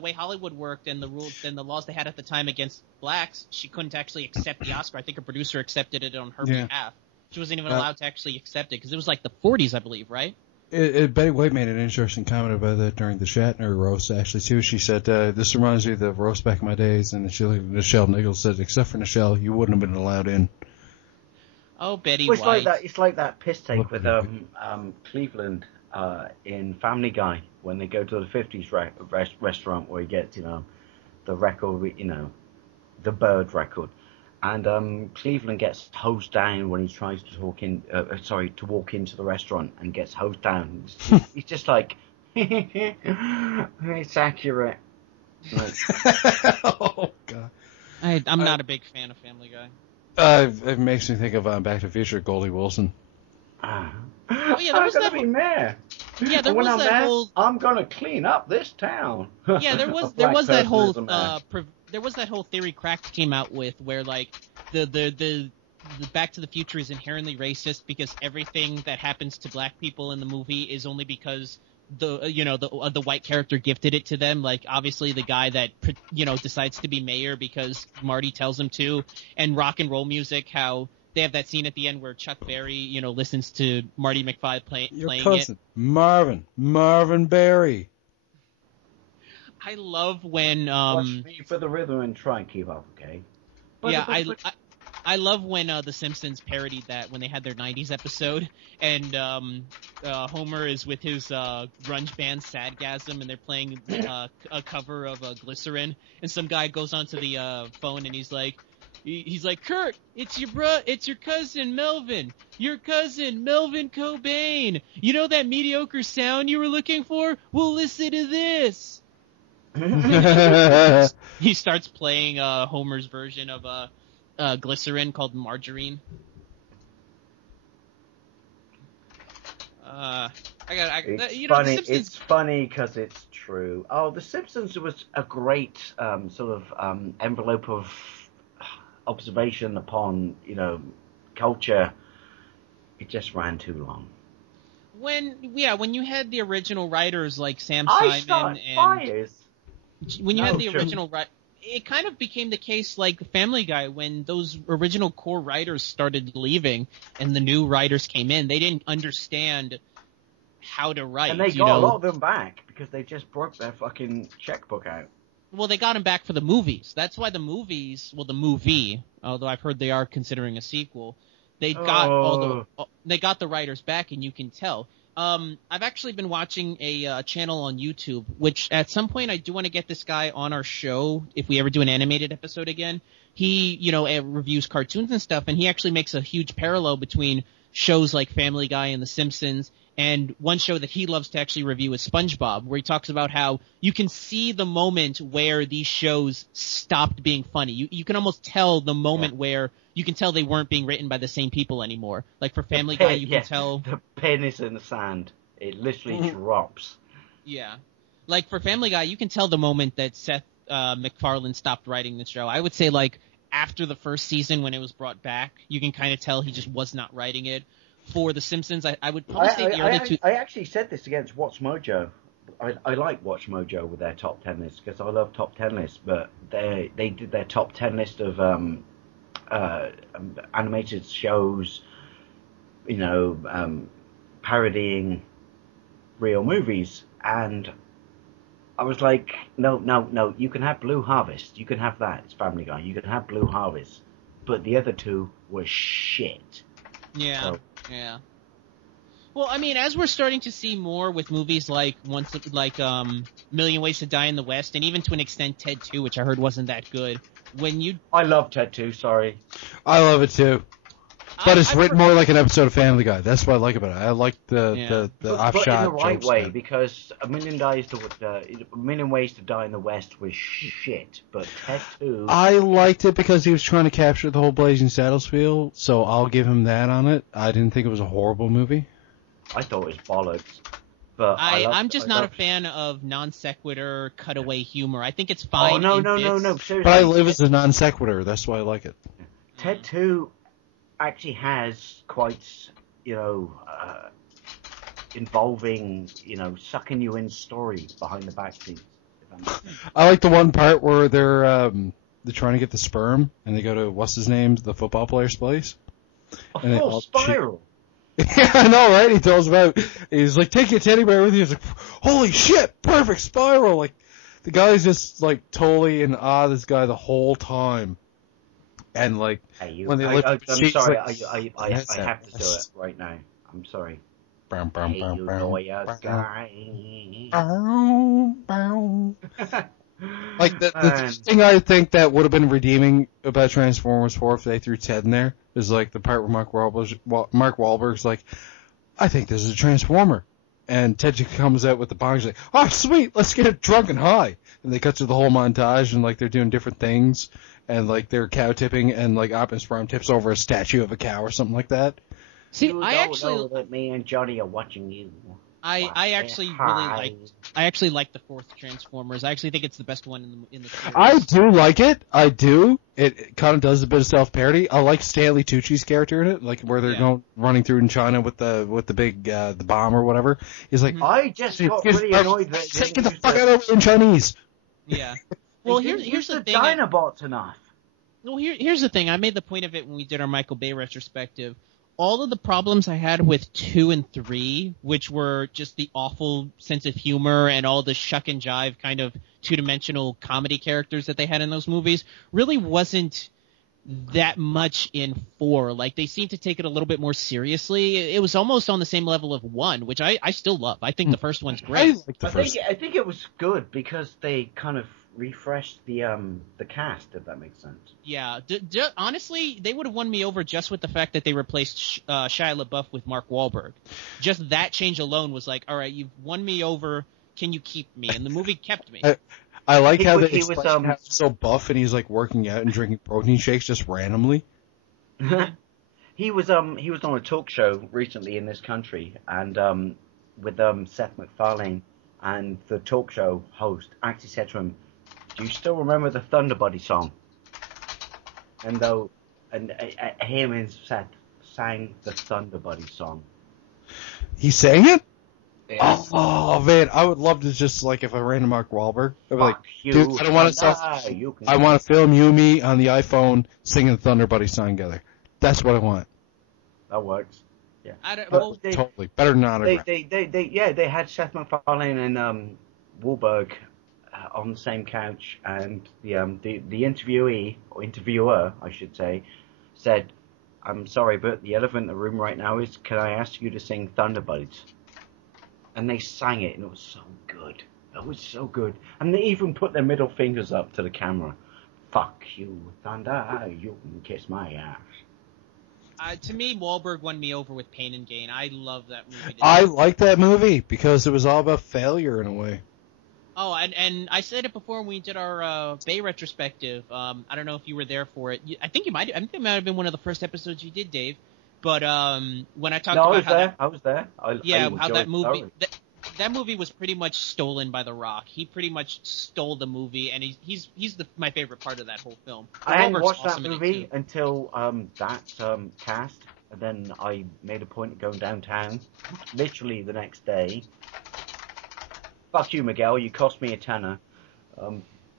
way Hollywood worked and the rules and the laws they had at the time against blacks, she couldn't actually accept the Oscar. I think a producer accepted it on her behalf. She wasn't even allowed to actually accept it because it was like the 40s, I believe, right? Betty White made an interesting comment about that during the Shatner roast, actually, too. She said, this reminds me of the roast back in my days, and Nichelle Nichols said, except for Nichelle, you wouldn't have been allowed in. Oh, Betty White. It's like that piss take with Cleveland in Family Guy when they go to the 50s restaurant where he gets, the record, the bird record. And Cleveland gets hosed down when he tries to to walk into the restaurant and gets hosed down. He's just like, it's accurate. Oh, God. I'm not a big fan of Family Guy. It makes me think of Back to the Future, Goldie Wilson. Oh, yeah, there was I'm gonna be mayor. Yeah, there was that whole. I'm gonna clean up this town. Yeah, there was that whole there was that whole theory Cracked came out with where like the Back to the Future is inherently racist because everything that happens to black people in the movie is only because the white character gifted it to them. Like obviously the guy that decides to be mayor because Marty tells him to, and rock and roll music, how they have that scene at the end where Chuck Berry listens to Marty McFly playing your cousin, it. Marvin Berry. I love when watch me for the rhythm and try and keep up, okay? I love when The Simpsons parodied that when they had their 90s episode, and Homer is with his grunge band Sadgasm, and they're playing a cover of Glycerin, and some guy goes onto the phone and he's like, Kurt, it's your cousin Melvin, Melvin Cobain. You know that mediocre sound you were looking for? Well, listen to this. He starts playing Homer's version of Glycerin called Margarine. It's funny because it's true. Oh, The Simpsons was a great envelope of observation upon culture. It just ran too long. When you had the original writers like Sam Simon and when you had the original it kind of became the case like Family Guy when those original core writers started leaving and the new writers came in. They didn't understand how to write. And they got a lot of them back because they just broke their fucking checkbook out. Well, they got them back for the movies. That's why the movie, although I've heard they are considering a sequel, they got the writers back, and you can tell. I've actually been watching a channel on YouTube, which at some point I do want to get this guy on our show if we ever do an animated episode again. He, reviews cartoons and stuff, and he actually makes a huge parallel between shows like Family Guy and The Simpsons, and one show that he loves to actually review is SpongeBob, where he talks about how you can see the moment where these shows stopped being funny. You can almost tell the moment where you can tell they weren't being written by the same people anymore. Like for Family Guy, you can tell... The pen is in the sand. It literally drops. Yeah. Like for Family Guy, you can tell the moment that Seth MacFarlane stopped writing the show. I would say like after the first season when it was brought back, you can kind of tell he just was not writing it. For The Simpsons, I would probably say the other two... I actually said this against Watch Mojo. I like Watch Mojo with their top 10 lists because I love top 10 lists, but they did their top 10 list of animated shows, parodying real movies, and I was like, no, you can have Blue Harvest, you can have that, it's Family Guy, you can have Blue Harvest, but the other two were shit. Yeah. Well, I mean, as we're starting to see more with movies like Million Ways to Die in the West, and even to an extent Ted 2, which I heard wasn't that good. I love Ted 2, sorry. I love it too. But it's written more like an episode of Family Guy. That's what I like about it. I like the offshot. But in the right jokes way, there. because A Million Ways to Die in the West was shit, but Ted 2... I liked it because he was trying to capture the whole Blazing Saddles feel, so I'll give him that on it. I didn't think it was a horrible movie. I thought it was bollocks. But I'm just not a fan of non sequitur cutaway humor. I think it's fine. Oh, no. Seriously. But I live as a non sequitur. That's why I like it. Ted 2 actually has quite, involving, sucking you in story behind the back scenes. I like the one part where they're trying to get the sperm, and they go to, what's his name, the football player's place. A full spiral. Yeah, I know, right? He tells about, he's like, take your teddy bear with you. He's like, holy shit, perfect spiral. Like, the guy's just, like, totally in awe of this guy the whole time. And, like, when they lift I'm cheeks, sorry, like, I have to do it right now. I'm sorry. Hey, you lawyer guy. Like, the thing I think that would have been redeeming about Transformers 4 if they threw Ted in there is, like, the part where Mark Wahlberg's like, I think this is a Transformer. And Ted just comes out with the bong. He's like, oh, sweet, let's get drunk and high. And they cut through the whole montage, and, like, they're doing different things. And, like, they're cow tipping, and, like, Optimus Prime tips over a statue of a cow or something like that. See, you I don't actually know that me and Johnny are watching you. I actually like the fourth Transformers. I actually think it's the best one in the series. I do like it. I do. It kind of does a bit of self-parody. I like Stanley Tucci's character in it, like where they're going running through in China with the big the bomb or whatever. He's like, I just got really annoyed that get the fuck out of it in Chinese. Yeah. Well, here's the thing. Dinobots enough. Well, here's the thing. I made the point of it when we did our Michael Bay retrospective. All of the problems I had with 2 and 3, which were just the awful sense of humor and all the shuck and jive kind of two-dimensional comedy characters that they had in those movies, really wasn't that much in 4. Like, they seemed to take it a little bit more seriously. It was almost on the same level of 1, which I still love. I think the first one's great. I think it was good because they kind of refreshed the cast, if that makes sense. Yeah, honestly, they would have won me over just with the fact that they replaced Shia LaBeouf with Mark Wahlberg. Just that change alone was like, all right, you've won me over. Can you keep me? And the movie kept me. I like how he was so buff and he's like working out and drinking protein shakes just randomly. He was on a talk show recently in this country and with Seth MacFarlane, and the talk show host actually said to him, do you still remember the Thunderbuddy song? And him and Seth sang the Thunderbuddy song. He sang it? Yes. Oh man, I would love to just like if I ran to Mark Wahlberg, I'd be like, dude, I don't want to I want to film you and me on the iPhone singing the Thunderbuddy song together. That's what I want. That works. Yeah. Totally better than autograph. They had Seth MacFarlane and Wahlberg on the same couch, and the interviewee, or interviewer, I should say, said, I'm sorry, but the elephant in the room right now is, can I ask you to sing Thunderbuddies? And they sang it, and it was so good. It was so good. And they even put their middle fingers up to the camera. Fuck you, Thunder, you can kiss my ass. To me, Wahlberg won me over with Pain and Gain. I love that movie. I like that movie because it was all about failure in a way. Oh, and I said it before when we did our Bay retrospective. I don't know if you were there for it. I think it might have been one of the first episodes you did, Dave. But when I talked about I was there. How that movie that movie was pretty much stolen by The Rock. He pretty much stole the movie, and he's my favorite part of that whole film. I hadn't watched that movie until that cast, and then I made a point of going downtown, literally the next day. Fuck you, Miguel. You cost me a tenner.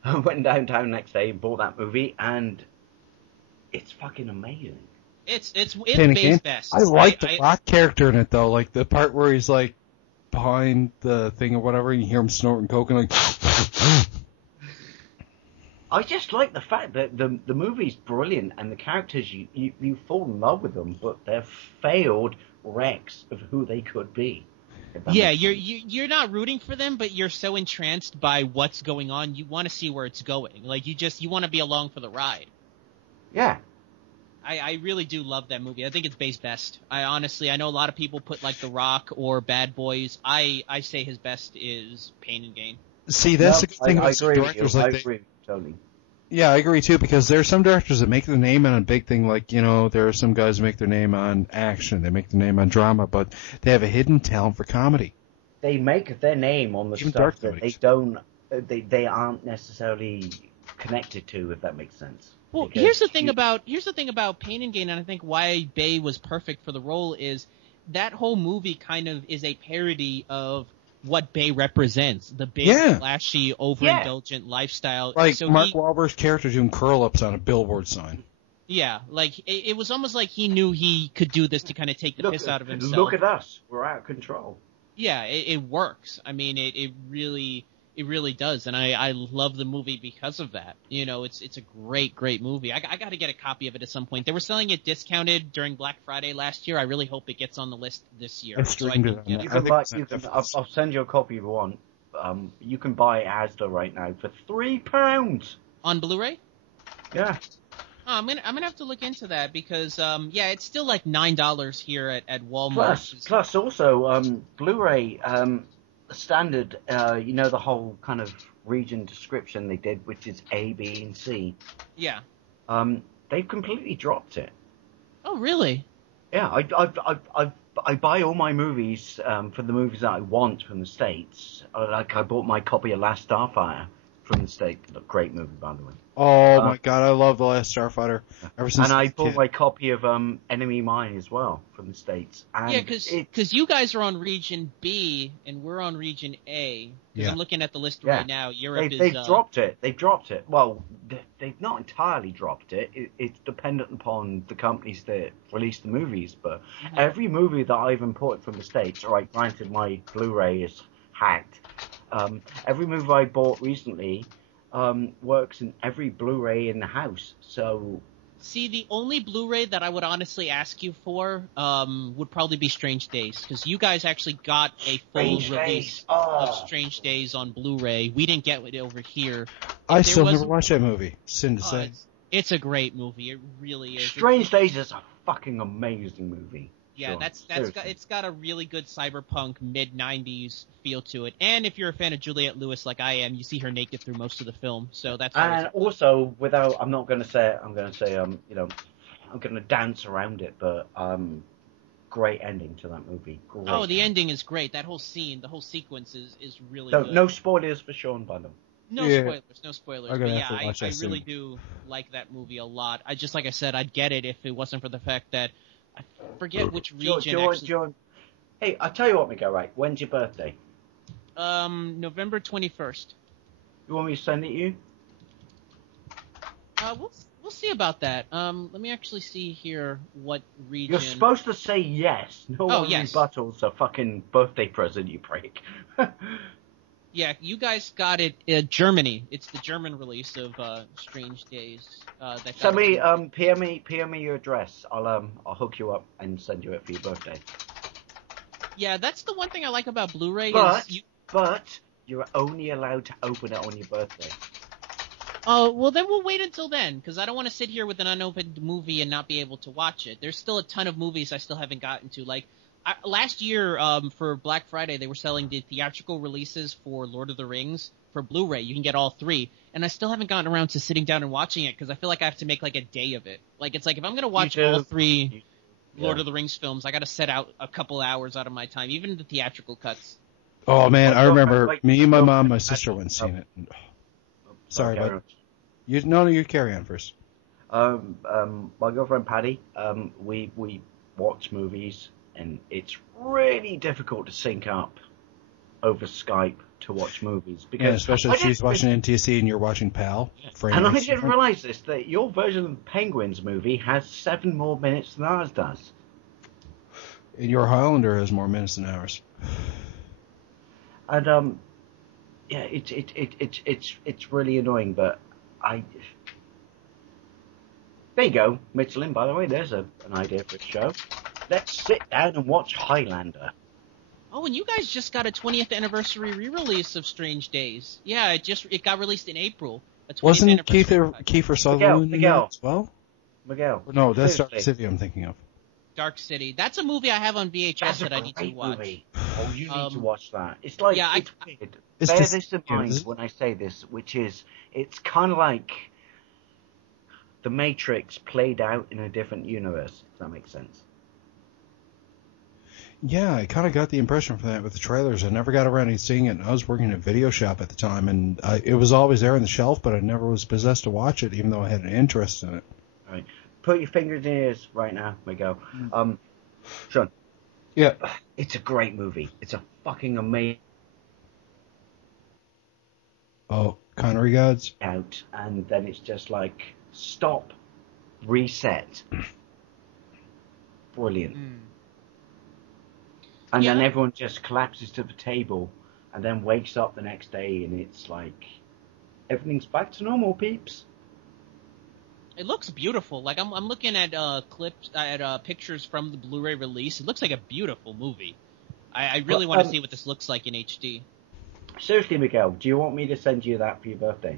I went downtown next day and bought that movie, and it's fucking amazing. It's Bay's best. I like the Rock character in it though, like the part where he's like behind the thing or whatever, and you hear him snorting coke and like. I just like the fact that the movie's brilliant, and the characters you fall in love with them, but they're failed wrecks of who they could be. Yeah, you're not rooting for them, but you're so entranced by what's going on, you want to see where it's going. Like you want to be along for the ride. Yeah. I really do love that movie. I think it's Bay's best. I know a lot of people put like The Rock or Bad Boys. I say his best is Pain and Gain. See, that's the good thing about some agree with directors. you. Like I agree, totally. Yeah, I agree too, because there are some directors that make their name on a big thing, like, there are some guys who make their name on action, they make their name on drama, but they have a hidden talent for comedy. They make their name on the Even stuff that comedies. they aren't necessarily connected to, if that makes sense. Well, Because here's the thing about Pain and Gain, and I think why Bay was perfect for the role is that whole movie kind of is a parody of what Bay represents, the big, flashy, overindulgent lifestyle. Like so Mark Wahlberg's character doing curl-ups on a billboard sign. Yeah, like it was almost like he knew he could do this to kind of take the piss out of himself. Look at us, we're out of control. Yeah, it works. I mean, it really does, and I love the movie because of that. It's a great movie. I got to get a copy of it at some point. They were selling it discounted during Black Friday last year. I really hope it gets on the list this year. I'll send you a copy if you want. You can buy it Asda right now for £3 on Blu-ray. Yeah. Oh, I'm gonna have to look into that because it's still like $9 here at Walmart. Plus also Blu-ray. Standard, the whole kind of region description they did, which is A, B, and C. Yeah. They've completely dropped it. Oh, really? Yeah, I buy all my movies for the movies that I want from the States. Like I bought my copy of Last Starfire from the States. Great movie, by the way. Oh my God, I love The Last Starfighter. And I bought my copy of Enemy Mine as well from the States. And yeah, because you guys are on Region B and we're on Region A. Because I'm looking at the list right now. Europe they've dropped it. They've dropped it. Well, they've not entirely dropped it. It's dependent upon the companies that release the movies. But every movie that I've imported from the States, all right, granted my Blu-ray is hacked. Every movie I bought recently works in every Blu-ray in the house. So, see, the only Blu-ray that I would honestly ask you for would probably be Strange Days, because you guys actually got a full release of Strange Days on Blu-ray. We didn't get it over here. I still never watched that movie. Sin to say. It's a great movie. It really is. Strange Days is a fucking amazing movie. Yeah, sure. It's got a really good cyberpunk mid-90s feel to it. And if you're a fan of Juliette Lewis like I am, you see her naked through most of the film. So that's also I'm not going to say it, I'm going to say I'm going to dance around it, but great ending to that movie. Great. Oh, the ending is great. That whole scene, the whole sequence is really good. No spoilers for Sean Bunham. No spoilers. But yeah, I really do like that movie a lot. Like I said, I'd get it if it wasn't for the fact that I forget which region. Hey, I'll tell you what, Miguel, right? When's your birthday? November 21st. You want me to send it you? We'll see about that. Let me actually see here what region. You're supposed to say yes. No one rebuttals a fucking birthday present, you prick. Yeah, you guys got it. Germany. It's the German release of Strange Days. Send me, PM me your address. I'll hook you up and send you it for your birthday. Yeah, that's the one thing I like about Blu-ray. But you're only allowed to open it on your birthday. Oh, well then we'll wait until then, because I don't want to sit here with an unopened movie and not be able to watch it. There's still a ton of movies I still haven't gotten to. Like last year, for Black Friday, they were selling the theatrical releases for Lord of the Rings for Blu-ray. You can get all three, and I still haven't gotten around to sitting down and watching it because I feel like I have to make like a day of it. Like it's like if I'm gonna watch all three Lord of the Rings films, I got to set out a couple hours out of my time, even the theatrical cuts. Oh man, I remember me, my mom, my sister went and seen it. Sorry, but you carry on first. My girlfriend Patty, we watch movies, and it's really difficult to sync up over Skype to watch movies because especially if she's watching NTSC and you're watching PAL. And I didn't realize this, that your version of the Penguins movie has 7 more minutes than ours does. And your Highlander has more minutes than ours. And it's really annoying, but there you go, Michelin. By the way, there's an idea for a show. Let's sit down and watch Highlander. Oh, and you guys just got a 20th anniversary re-release of Strange Days. Yeah, it got released in April. Wasn't Kiefer Sutherland in that as well? Miguel. No, that's Dark seriously. City I'm thinking of. Dark City. That's a movie I have on VHS That's that a I need to great watch. movie. Oh, you need to watch that. It's like, yeah, it's weird. It's Bear just- this in yeah, mind this- when I say this, which is, it's kind of like The Matrix played out in a different universe, if that makes sense. Yeah, I kind of got the impression from that with the trailers. I never got around to seeing it. And I was working in a video shop at the time, and it was always there on the shelf, but I never was possessed to watch it, even though I had an interest in it. All right. Put your fingers in your ears right now, Miguel. Sean. Yeah. It's a great movie. It's a fucking amazing Oh, Connery gods? out, and then it's just like, stop, reset. Brilliant. And then everyone just collapses to the table and then wakes up the next day and it's like, everything's back to normal, peeps. It looks beautiful. Like I'm looking at clips, at pictures from the Blu-ray release. It looks like a beautiful movie. I really want to see what this looks like in HD. Seriously, Miguel, do you want me to send you that for your birthday?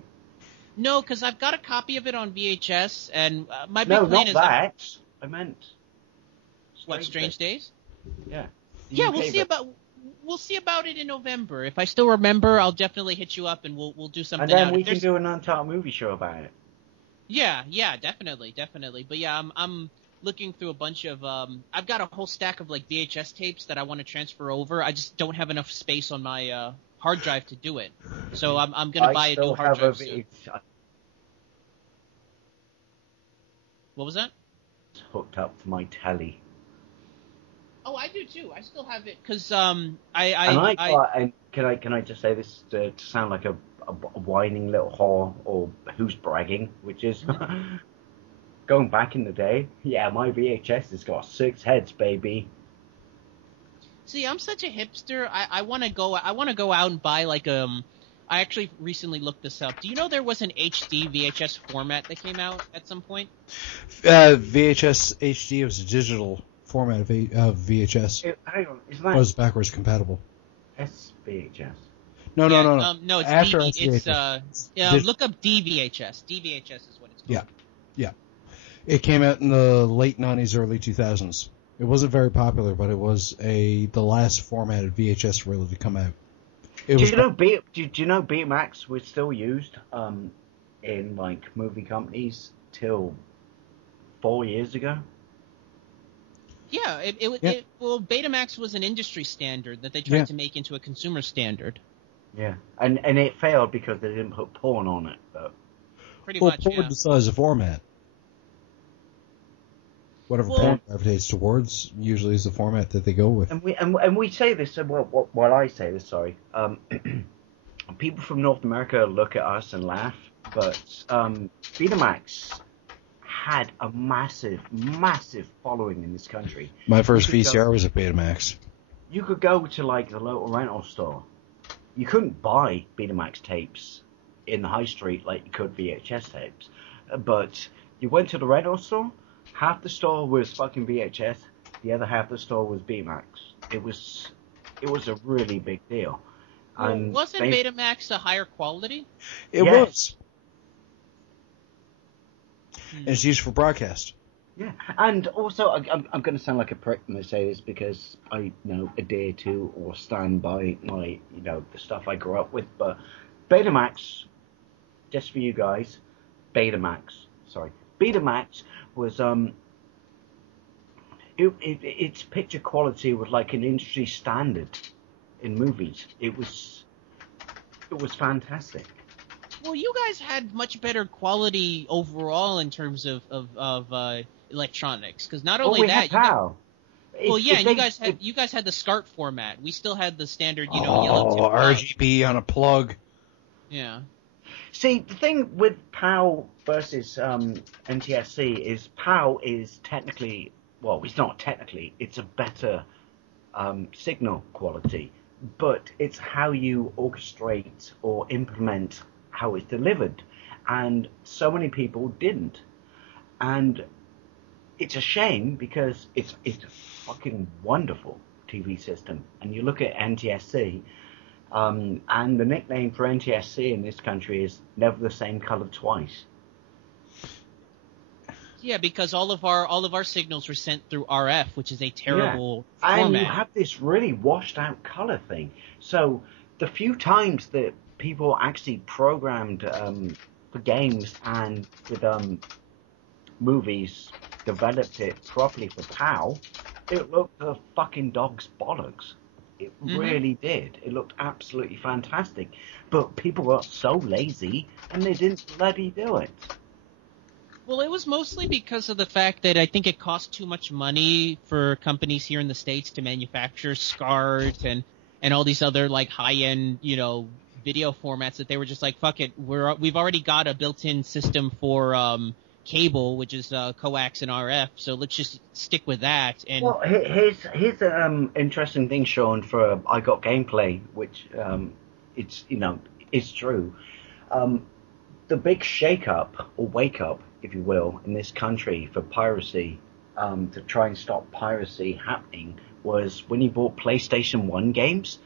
No, because I've got a copy of it on VHS, and my big No, plan not is that. I meant. What, Strange Days? Yeah. Yeah, we'll see about it in November. If I still remember, I'll definitely hit you up and we'll do something. And then out. we can do an Untitled movie show about it. Yeah, definitely. But yeah, I'm looking through a bunch of I've got a whole stack of like VHS tapes that I want to transfer over. I just don't have enough space on my hard drive to do it. So I'm gonna buy a new hard drive soon. What was that? It's hooked up to my telly. Oh, I do too. I still have it because And can I just say this to sound like a whining little whore or who's bragging, which is going back in the day. Yeah, my VHS has got 6 heads, baby. See, I'm such a hipster. I want to go out and buy like I actually recently looked this up. Do you know there was an HD VHS format that came out at some point? VHS HD was a digital format of VHS. Hang on, isn't It was backwards compatible. SVHS? No. No, it's After SVHS. It's look up DVHS. DVHS is what it's called. Yeah. It came out in the late 90s, early 2000s. It wasn't very popular, but it was the last formatted VHS really to come out. Do you know Betamax was still used in like movie companies till 4 years ago? Yeah, well, Betamax was an industry standard that they tried to make into a consumer standard. Yeah, and it failed because they didn't put porn on it. But pretty much, porn decides a format. Whatever porn gravitates towards usually is the format that they go with. And we say this, while I say this, sorry. People from North America look at us and laugh, but Betamax had a massive following in this country. My first VCR was a Betamax. You could go to like the local rental store. You couldn't buy Betamax tapes in the high street like you could VHS tapes, but you went to the rental store. Half the store was fucking VHS. The other half of the store was Betamax. It was a really big deal. Well, and wasn't Betamax a higher quality? It was. And it's used for broadcast. Yeah, and also I'm going to sound like a prick when I say this because I adhere to or stand by my the stuff I grew up with. But Betamax, just for you guys, Betamax was its picture quality was like an industry standard in movies. It was fantastic. Well, you guys had much better quality overall in terms of electronics, because not only that, you guys had the SCART format. We still had the standard, yellow tip RGB on a plug. Yeah. See, the thing with PAL versus NTSC is PAL is technically, well, it's not technically, it's a better signal quality, but it's how you orchestrate or implement how it's delivered, and so many people didn't, and it's a shame because it's a fucking wonderful TV system. And you look at NTSC, and the nickname for NTSC in this country is never the same color twice. Yeah, because all of our signals were sent through RF, which is a terrible and format. you have this really washed out color thing. So the few times that people actually programmed for games and with movies developed it properly for PAL, it looked a fucking dog's bollocks. It really did. It looked absolutely fantastic. But people got so lazy and they didn't bloody do it. Well, it was mostly because of the fact that I think it cost too much money for companies here in the States to manufacture SCART and all these other like high-end, video formats that they were just like, fuck it, we've already got a built-in system for cable, which is coax and RF, so let's just stick with that. And well, here's an interesting thing, Sean, for I Got Gameplay, which it's true. The big shake-up or wake-up, if you will, in this country for piracy, to try and stop piracy happening, was when you bought PlayStation 1 games.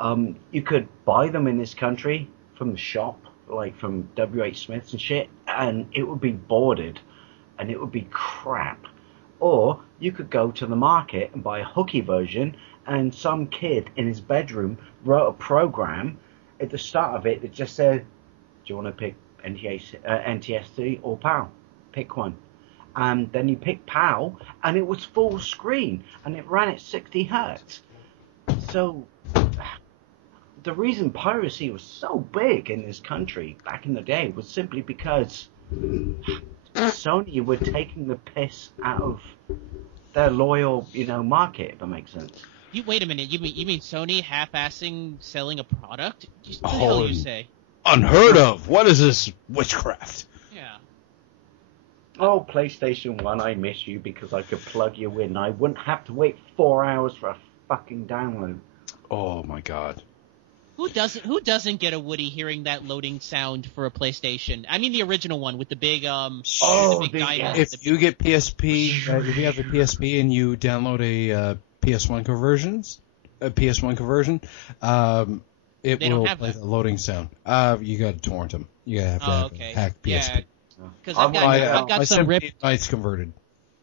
You could buy them in this country from the shop, like from W.H. Smith's and shit, and it would be boarded, and it would be crap. Or you could go to the market and buy a hooky version, and some kid in his bedroom wrote a program at the start of it that just said, do you want to pick NTSC or PAL? Pick one. And then you pick PAL, and it was full screen, and it ran at 60 hertz. So the reason piracy was so big in this country back in the day was simply because Sony were taking the piss out of their loyal, market, if that makes sense. wait a minute, you mean Sony half-assing selling a product? What the hell you say? Unheard of. What is this witchcraft? Yeah. Oh, PlayStation 1, I miss you because I could plug you in. I wouldn't have to wait 4 hours for a fucking download. Oh my god. Who doesn't get a Woody hearing that loading sound for a PlayStation? I mean the original one with the big the big diamond. If you get PSP, if you have the PSP and you download a PS1 conversion, it will play the loading sound. You got to torrent them. You have to have a hacked PSP. Because I've got some ripped. It's converted.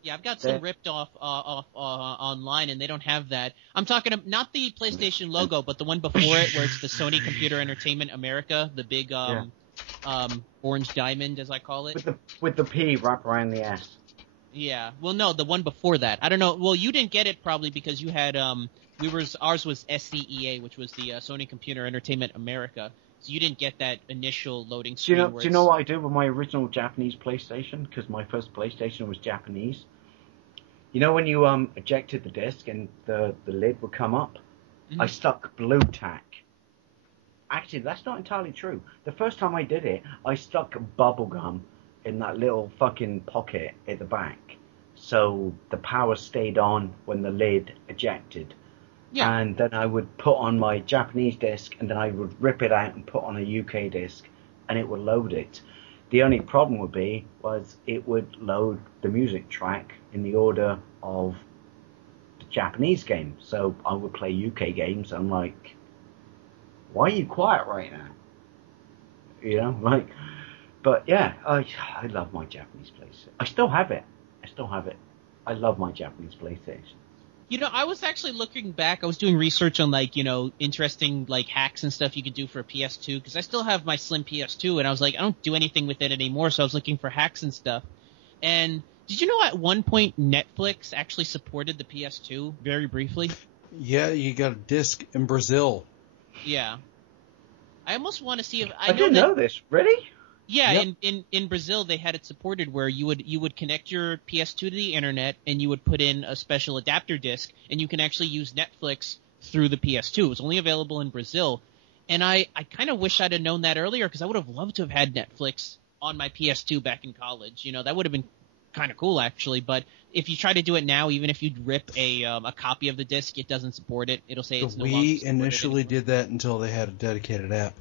Yeah, I've got some ripped off online, and they don't have that. I'm talking not the PlayStation logo, but the one before it, where it's the Sony Computer Entertainment America, the big orange diamond, as I call it. With the P wrapped around the S. Yeah. Well, no, the one before that. I don't know. Well, you didn't get it probably because you had ours was SCEA, which was the Sony Computer Entertainment America. So you didn't get that initial loading screen. Do you know what I did with my original Japanese PlayStation? Because my first PlayStation was Japanese. You know when you ejected the disc and the lid would come up? Mm-hmm. I stuck blue tack. Actually, that's not entirely true. The first time I did it, I stuck bubble gum in that little fucking pocket at the back. So the power stayed on when the lid ejected. Yeah. And then I would put on my Japanese disc, and then I would rip it out and put on a UK disc, and it would load it. The only problem would be was it would load the music track in the order of the Japanese game. So I would play UK games. I'm like, why are you quiet right now? But yeah, I love my Japanese PlayStation. I still have it. I love my Japanese PlayStation. I was actually looking back. I was doing research on interesting hacks and stuff you could do for a PS2 because I still have my slim PS2 and I was like, I don't do anything with it anymore. So I was looking for hacks and stuff. And did you know at one point Netflix actually supported the PS2 very briefly? Yeah, you got a disc in Brazil. Yeah. I almost want to see if I didn't know this. Really? Yeah, yep. in Brazil they had it supported where you would connect your PS2 to the internet and you would put in a special adapter disc and you can actually use Netflix through the PS2. It was only available in Brazil, and I kind of wish I'd have known that earlier because I would have loved to have had Netflix on my PS2 back in college. That would have been kind of cool actually. But if you try to do it now, even if you rip a copy of the disc, it doesn't support it. It'll say it's no longer supported. We initially did that until they had a dedicated app.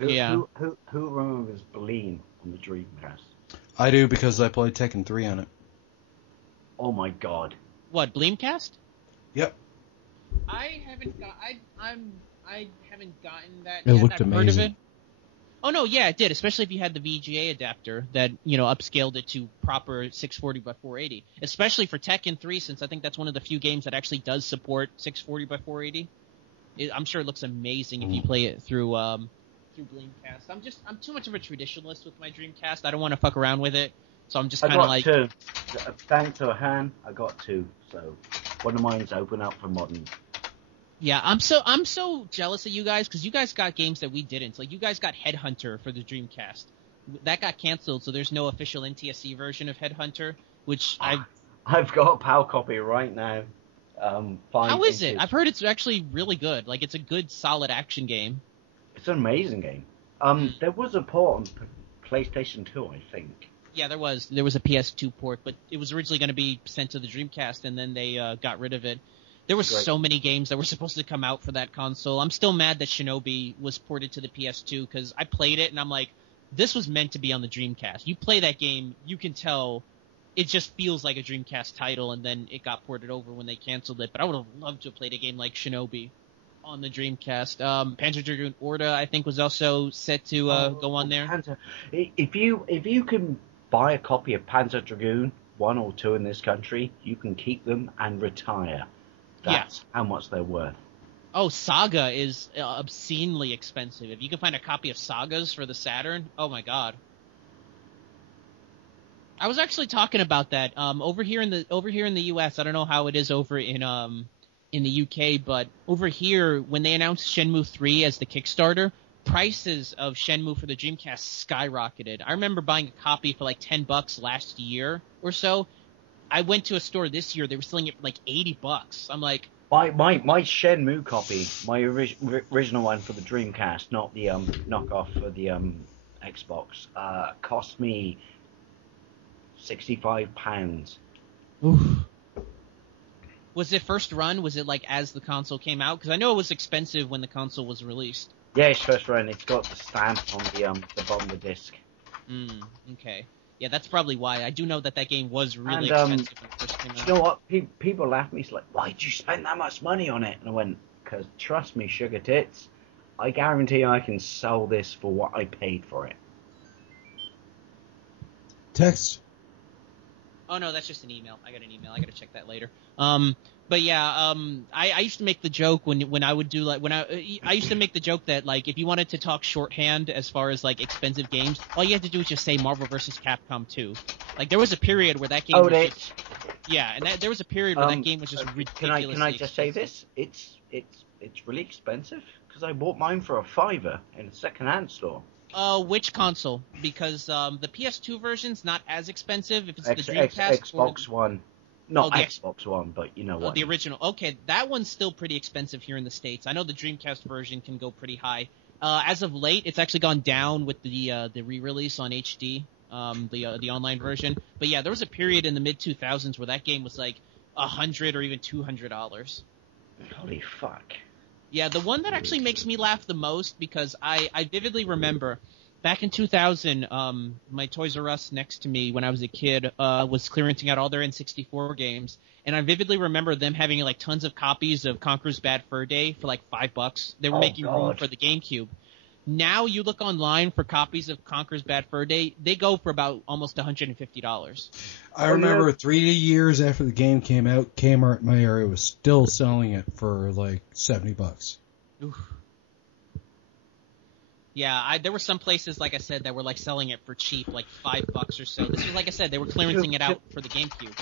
Who remembers Bleen on the Dreamcast? I do because I played Tekken 3 on it. Oh my god! What, Bleemcast? Yep. I haven't gotten that. It yet. looked I've amazing. Heard of it. Oh no, yeah, it did. Especially if you had the VGA adapter that upscaled it to proper 640 by 480. Especially for Tekken 3, since I think that's one of the few games that actually does support 640 by 480. I'm sure it looks amazing if you play it through Dreamcast. I'm too much of a traditionalist with my Dreamcast. I don't want to fuck around with it, so I'm just kind of like. I got two. Thanks to a hand, I got two. So one of mine's open up for modern. Yeah, I'm so jealous of you guys because you guys got games that we didn't. Like you guys got Headhunter for the Dreamcast. That got canceled, so there's no official NTSC version of Headhunter, which I've got a PAL copy right now. How is it? I've heard it's actually really good. Like it's a good, solid action game. It's an amazing game. There was a port on PlayStation 2, I think. Yeah, there was a PS2 port, but it was originally going to be sent to the Dreamcast, and then they got rid of it. There were so many games that were supposed to come out for that console. I'm still mad that Shinobi was ported to the PS2 because I played it and I'm like, this was meant to be on the Dreamcast. You play that game, you can tell it just feels like a Dreamcast title, and then it got ported over when they canceled it. But I would have loved to have played a game like Shinobi on the Dreamcast. Panzer Dragoon Orta, I think, was also set to go on there. If you can buy a copy of Panzer Dragoon 1 or 2 in this country, you can keep them and retire. That's how much they're worth. Oh, Saga is obscenely expensive. If you can find a copy of Sagas for the Saturn, oh my god. I was actually talking about that over here in the US. I don't know how it is over in the UK, but over here when they announced Shenmue 3 as the Kickstarter, prices of Shenmue for the Dreamcast skyrocketed. I remember buying a copy for like $10 last year or so. I went to a store this year. They were selling it for like $80. I'm like, my Shenmue copy, my original one for the Dreamcast, not the knockoff for the Xbox, cost me £65. Oof. Was it first run? Was it like as the console came out? Because I know it was expensive when the console was released. Yeah, it's first run. It's got the stamp on the bottom of the disc. Okay. Yeah, that's probably why. I do know that game was really expensive when it first came out. You know what? People laugh at me. It's like, why'd you spend that much money on it? And I went, because trust me, sugar tits, I guarantee I can sell this for what I paid for it. Text. Oh no, that's just an email. I got an email. I got to check that later. But yeah, I used to make the joke when I would do I used to make the joke that like if you wanted to talk shorthand as far as like expensive games, all you had to do was just say Marvel vs. Capcom 2. Like there was a period where that game there was a period where that game was just ridiculously Can I just say this? It's really expensive because I bought mine for $5 in a second-hand store. Which console? Because the PS2 version's not as expensive if it's the Dreamcast. Xbox One. Not Xbox One, but you know what. The original. Okay, that one's still pretty expensive here in the States. I know the Dreamcast version can go pretty high. As of late, it's actually gone down with the re-release on HD, the online version. But yeah, there was a period in the mid-2000s where that game was like $100 or even $200. Holy fuck. Yeah, the one that actually makes me laugh the most, because I vividly remember back in 2000, my Toys R Us next to me when I was a kid was clearancing out all their N64 games, and I vividly remember them having like tons of copies of Conker's Bad Fur Day for like $5. They were making room for the GameCube. Now you look online for copies of Conker's Bad Fur Day, they go for about almost $150. I remember 3 years after the game came out, Kmart in my area was still selling it for like $70. Oof. Yeah, there were some places, like I said, that were like selling it for cheap, like $5 or so. This was, like I said, they were clearancing it out for the GameCube.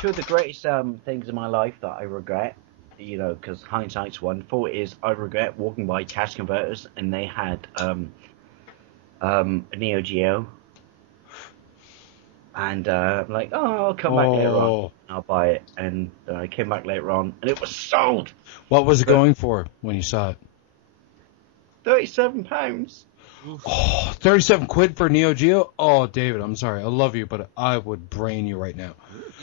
Two of the greatest things in my life that I regret, you know, because hindsight's wonderful, is I regret walking by cash converters and they had a Neo Geo. And I'm like, I'll come back later on. I'll buy it. And I came back later on and it was sold. What was it going for when you saw it? £37. Oh, 37 quid for Neo Geo? Oh, David, I'm sorry. I love you, but I would brain you right now.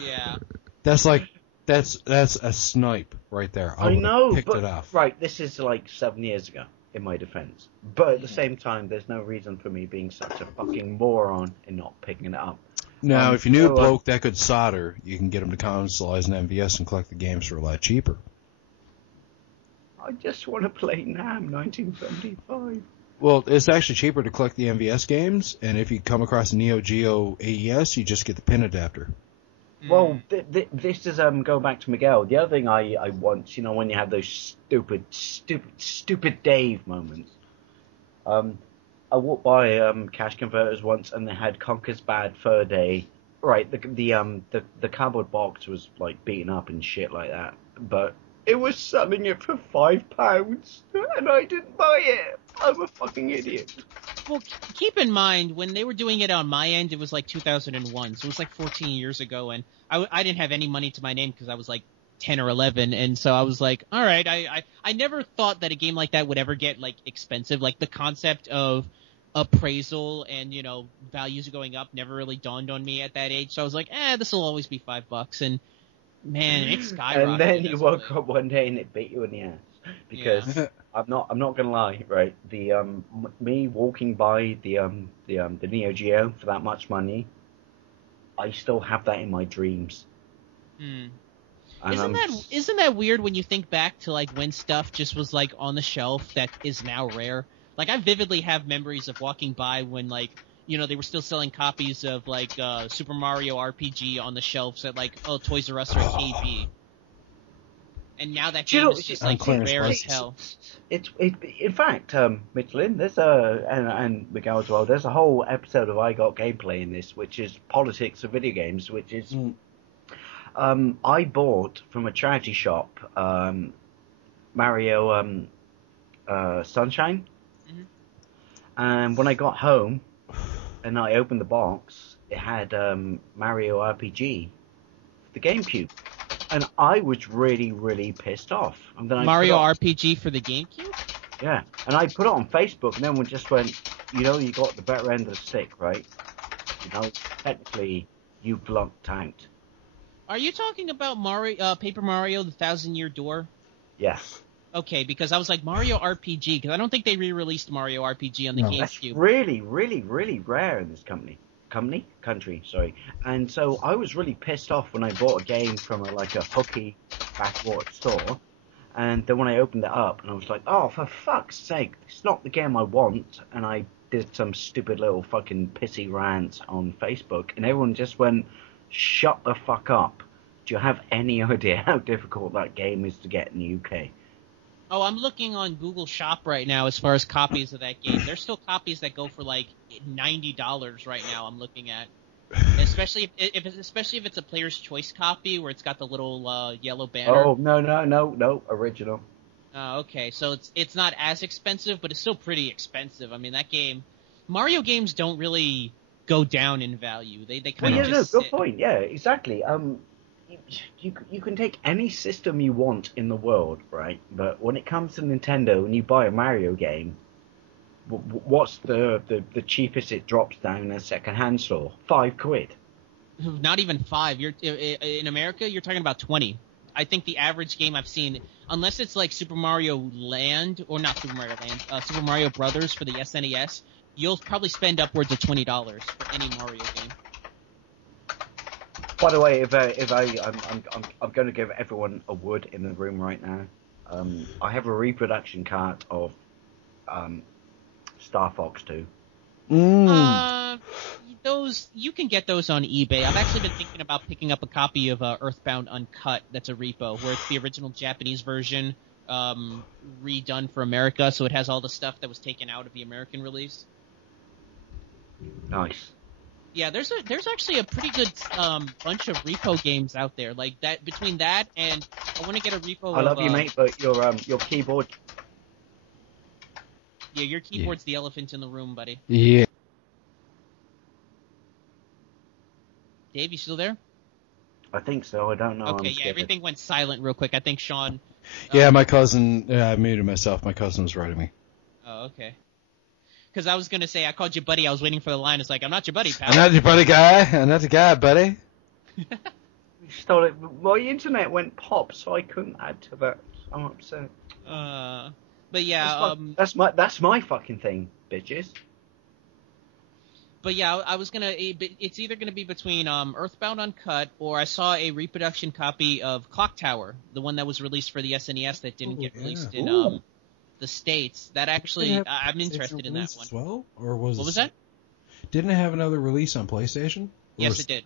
Yeah. That's like, that's a snipe right there. I know, picked it off. Right, this is like 7 years ago, in my defense. But at the same time, there's no reason for me being such a fucking moron and not picking it up. Now, if you knew a bloke that could solder, you can get him to consolize an MVS and collect the games for a lot cheaper. I just want to play NAM 1975. Well, it's actually cheaper to collect the MVS games, and if you come across a Neo Geo AES, you just get the pin adapter. Well, this is going back to Miguel. The other thing I want, you know, when you have those stupid Dave moments. I walked by cash converters once, and they had Conker's Bad Fur Day. Right, the cardboard box was like beaten up and shit like that, but it was selling it for £5, and I didn't buy it. I'm a fucking idiot. Well, keep in mind, when they were doing it on my end, it was like 2001, so it was like 14 years ago, and I didn't have any money to my name because I was like 10 or 11, and so I was like, all right, I never thought that a game like that would ever get like expensive. Like the concept of appraisal and, you know, values going up never really dawned on me at that age, so I was like, this will always be $5, and man, it skyrocketed. And then you woke up one day and it bit you in the ass. Because I'm not gonna lie, right? The me walking by the Neo Geo for that much money, I still have that in my dreams. Isn't that weird when you think back to like when stuff just was like on the shelf that is now rare? Like I vividly have memories of walking by when like, you know, they were still selling copies of like Super Mario RPG on the shelves at like Toys R Us or KB. And now that game is just like rare as hell. In fact, Michelin, there's and Miguel as well. There's a whole episode of I Got Gameplay in this, which is politics of video games. Which is, I bought from a charity shop Mario Sunshine, and when I got home and I opened the box, it had Mario RPG, the GameCube. And I was really, really pissed off. And then Mario RPG for the GameCube? Yeah. And I put it on Facebook, and everyone just went, you know, you got the better end of the stick, right? You know, technically, you lucked out. Are you talking about Paper Mario, the 1,000-Year Door? Yes. Okay, because I was like, Mario RPG, because I don't think they re-released Mario RPG on the GameCube. That's really, really, really rare in this country, sorry. And so I was really pissed off when I bought a game from a hooky backwater store, and then when I opened it up, and I was like, oh, for fuck's sake, it's not the game I want, and I did some stupid little fucking pissy rant on Facebook, and everyone just went, shut the fuck up. Do you have any idea how difficult that game is to get in the UK? Oh, I'm looking on Google Shop right now as far as copies of that game. There's still copies that go for like $90 right now. I'm looking at, especially if it's a player's choice copy where it's got the little yellow banner. Oh no, original. Oh, okay, so it's not as expensive, but it's still pretty expensive. I mean, that game, Mario games don't really go down in value. They kind of just good point. Yeah, exactly. You can take any system you want in the world, right? But when it comes to Nintendo and you buy a Mario game, what's the cheapest it drops down in a second-hand store? £5. Not even 5. In America, you're talking about 20. I think the average game I've seen, unless it's like Super Mario Land, or not Super Mario Land, Super Mario Brothers for the SNES, you'll probably spend upwards of $20 for any Mario game. By the way, I'm going to give everyone a wood in the room right now. I have a reproduction cart of Star Fox 2. Those you can get those on eBay. I've actually been thinking about picking up a copy of Earthbound Uncut. That's a repo where it's the original Japanese version redone for America, so it has all the stuff that was taken out of the American release. Nice. Yeah, there's actually a pretty good bunch of repo games out there. Like that, between that and I want to get a repo. I love you, mate, but your keyboard. Yeah, your keyboard's the elephant in the room, buddy. Yeah. Dave, you still there? I think so. I don't know. Okay, yeah, everything went silent real quick. I think Sean. Yeah, my cousin. I muted myself. My cousin was writing me. Oh, okay. Because I was going to say, I called you buddy. I was waiting for the line. It's like, I'm not your buddy, pal. I'm not your buddy guy. I'm not the guy, buddy. Stole it. My internet went pop, so I couldn't add to that. I'm upset. But yeah, that's my fucking thing, bitches. But yeah, I was gonna. It's either gonna be between Earthbound Uncut or I saw a reproduction copy of Clock Tower, the one that was released for the SNES that didn't get released in the States. That actually, I'm interested in that one. As well, or what was that? Didn't it have another release on PlayStation? Yes, it did.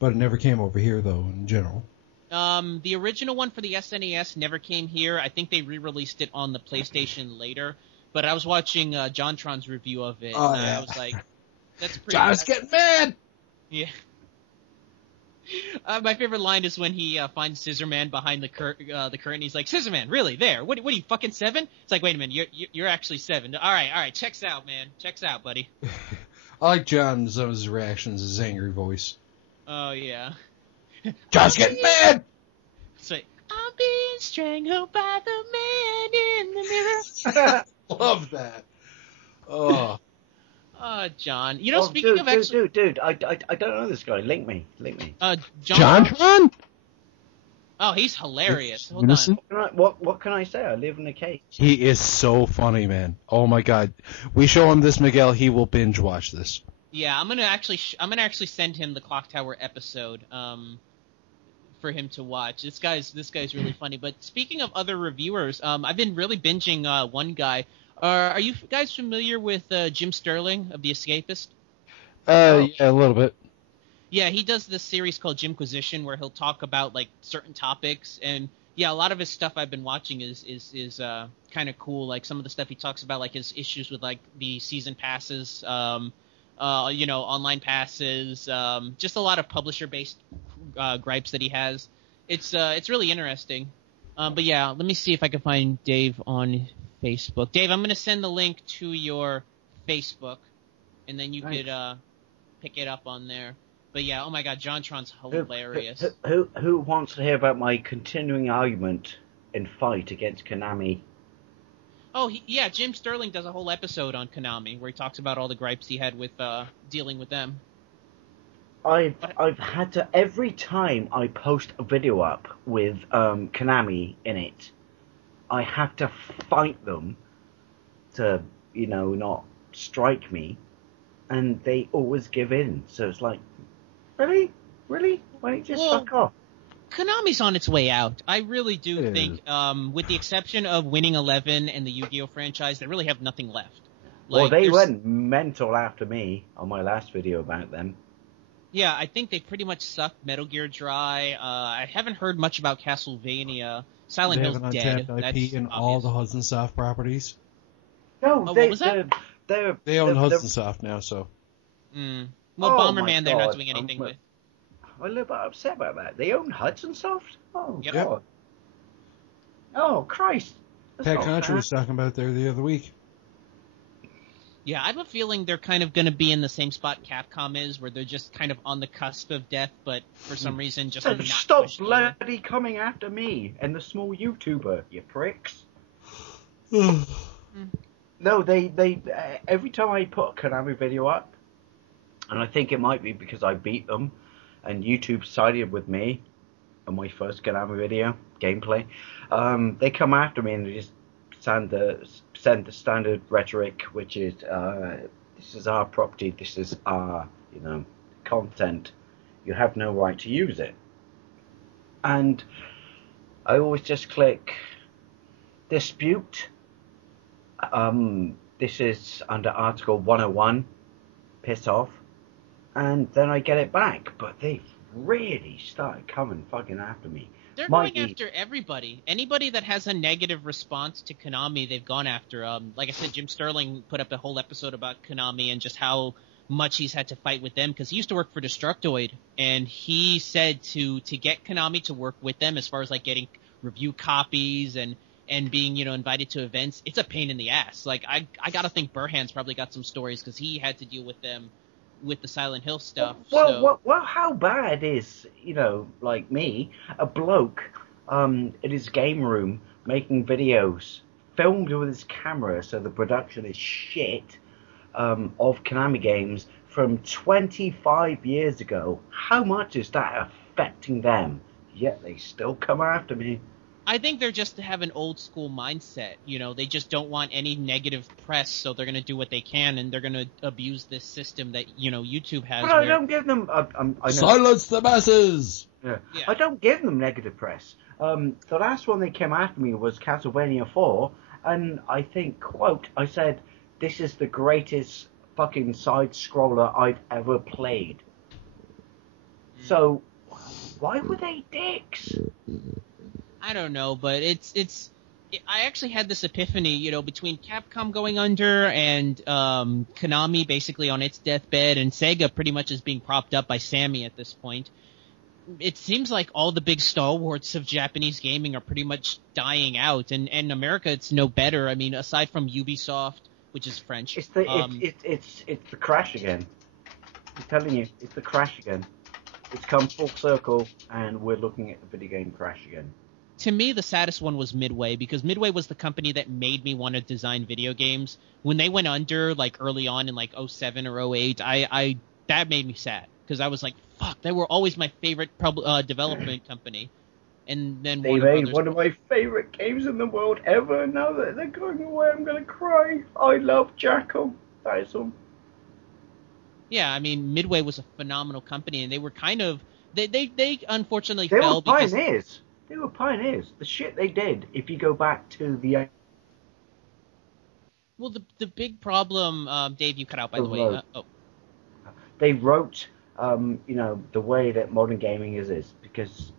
But it never came over here, though, in general. The original one for the SNES never came here. I think they re-released it on the PlayStation later. But I was watching JonTron's review of it, and I was like, that's pretty... John's getting mad! Yeah. My favorite line is when he finds Scissorman behind the curtain. He's like, Scissorman, really? There? What are you, fucking 7? It's like, wait a minute, you're actually 7. All right, checks out, man. Checks out, buddy. I like John's reactions, his angry voice. Oh, yeah. John's getting mad! It's like, I'm being strangled by the man in the mirror. Love that. Oh. John. You know, speaking of actually... Dude, I don't know this guy. Link me. John? Oh, he's hilarious. Hold on. What can I say? I live in a cage. He is so funny, man. Oh my god. We show him this, Miguel, he will binge watch this. Yeah, I'm gonna actually send him the Clock Tower episode for him to watch. This guy's really funny. But speaking of other reviewers, I've been really binging one guy. Are you guys familiar with Jim Sterling of The Escapist? Yeah, a little bit. Yeah, he does this series called Jimquisition where he'll talk about like certain topics, and yeah, a lot of his stuff I've been watching is kind of cool. Like some of the stuff he talks about, like his issues with like the season passes, online passes, just a lot of publisher-based gripes that he has. It's really interesting. But yeah, let me see if I can find Dave on Facebook. Dave, I'm going to send the link to your Facebook, and then you could pick it up on there. But yeah, oh my god, JonTron's hilarious. Who wants to hear about my continuing argument and fight against Konami? Oh, yeah, Jim Sterling does a whole episode on Konami where he talks about all the gripes he had with dealing with them. I've had to, every time I post a video up with Konami in it, I have to fight them to, not strike me, and they always give in. So it's like, really? Why don't you just fuck off? Konami's on its way out. I really do think, with the exception of Winning 11 and the Yu-Gi-Oh franchise, they really have nothing left. Well, they went mental after me on my last video about them. Yeah, I think they pretty much sucked Metal Gear dry. I haven't heard much about Castlevania. Silent Hill's dead. They have an untapped IP in all the Hudson Soft properties. No, what was that? They own Hudson Soft now, so. Well, Bomberman they're not doing anything with. I'm a little bit upset about that. They own Hudson Soft? Oh, yep. God. Oh, Christ. Pat Contra was talking about there the other week. Yeah, I have a feeling they're kind of going to be in the same spot Capcom is, where they're just kind of on the cusp of death, but for some reason just not Stop bloody coming after me and the small YouTuber, you pricks. No, they every time I put a Konami video up, and I think it might be because I beat them, and YouTube sided with me on my first Konami video, gameplay, they come after me and they just send the standard rhetoric, which is, this is our property, this is our, content, you have no right to use it. And I always just click dispute. This is under Article 101, piss off, and then I get it back. But they've really started coming fucking after me. They're going after everybody. Anybody that has a negative response to Konami, they've gone after. Like I said, Jim Sterling put up a whole episode about Konami and just how much he's had to fight with them, because he used to work for Destructoid, and he said to get Konami to work with them as far as like getting review copies and being, invited to events, it's a pain in the ass. Like, I gotta think Burhan's probably got some stories, because he had to deal with them with the Silent Hill stuff. Well, how bad is, like me, a bloke in his game room making videos, filmed with his camera, so the production is shit, of Konami games from 25 years ago? How much is that affecting them? Yet they still come after me. I think they're just have an old school mindset. You know, they just don't want any negative press, so they're going to do what they can, and they're going to abuse this system that, you know, YouTube has. But I don't give them. I know. Silence the masses. Yeah. Yeah. I don't give them negative press. The last one they came after me was Castlevania 4, and I think, quote, I said, "This is the greatest fucking side scroller I've ever played." So, why were they dicks? I don't know, but I actually had this epiphany, you know, between Capcom going under and Konami basically on its deathbed, and Sega pretty much is being propped up by Sammy at this point. It seems like all the big stalwarts of Japanese gaming are pretty much dying out, and in America it's no better. I mean, aside from Ubisoft, which is French. It's the crash again. I'm telling you, it's the crash again. It's come full circle, and we're looking at the video game crash again. To me, the saddest one was Midway, because Midway was the company that made me want to design video games. When they went under, like early on in like 07 or 08, that made me sad, because I was like, fuck, they were always my favorite development company. And then they made one of my favorite games in the world ever. Now that they're going away, I'm gonna cry. I love Jackal. That is all. Yeah, I mean, Midway was a phenomenal company, and they were kind of they unfortunately they fell were because pioneers. They were pioneers. The shit they did. If you go back to the well, the big problem, Dave, you cut out by the way. They wrote, the way that modern gaming is because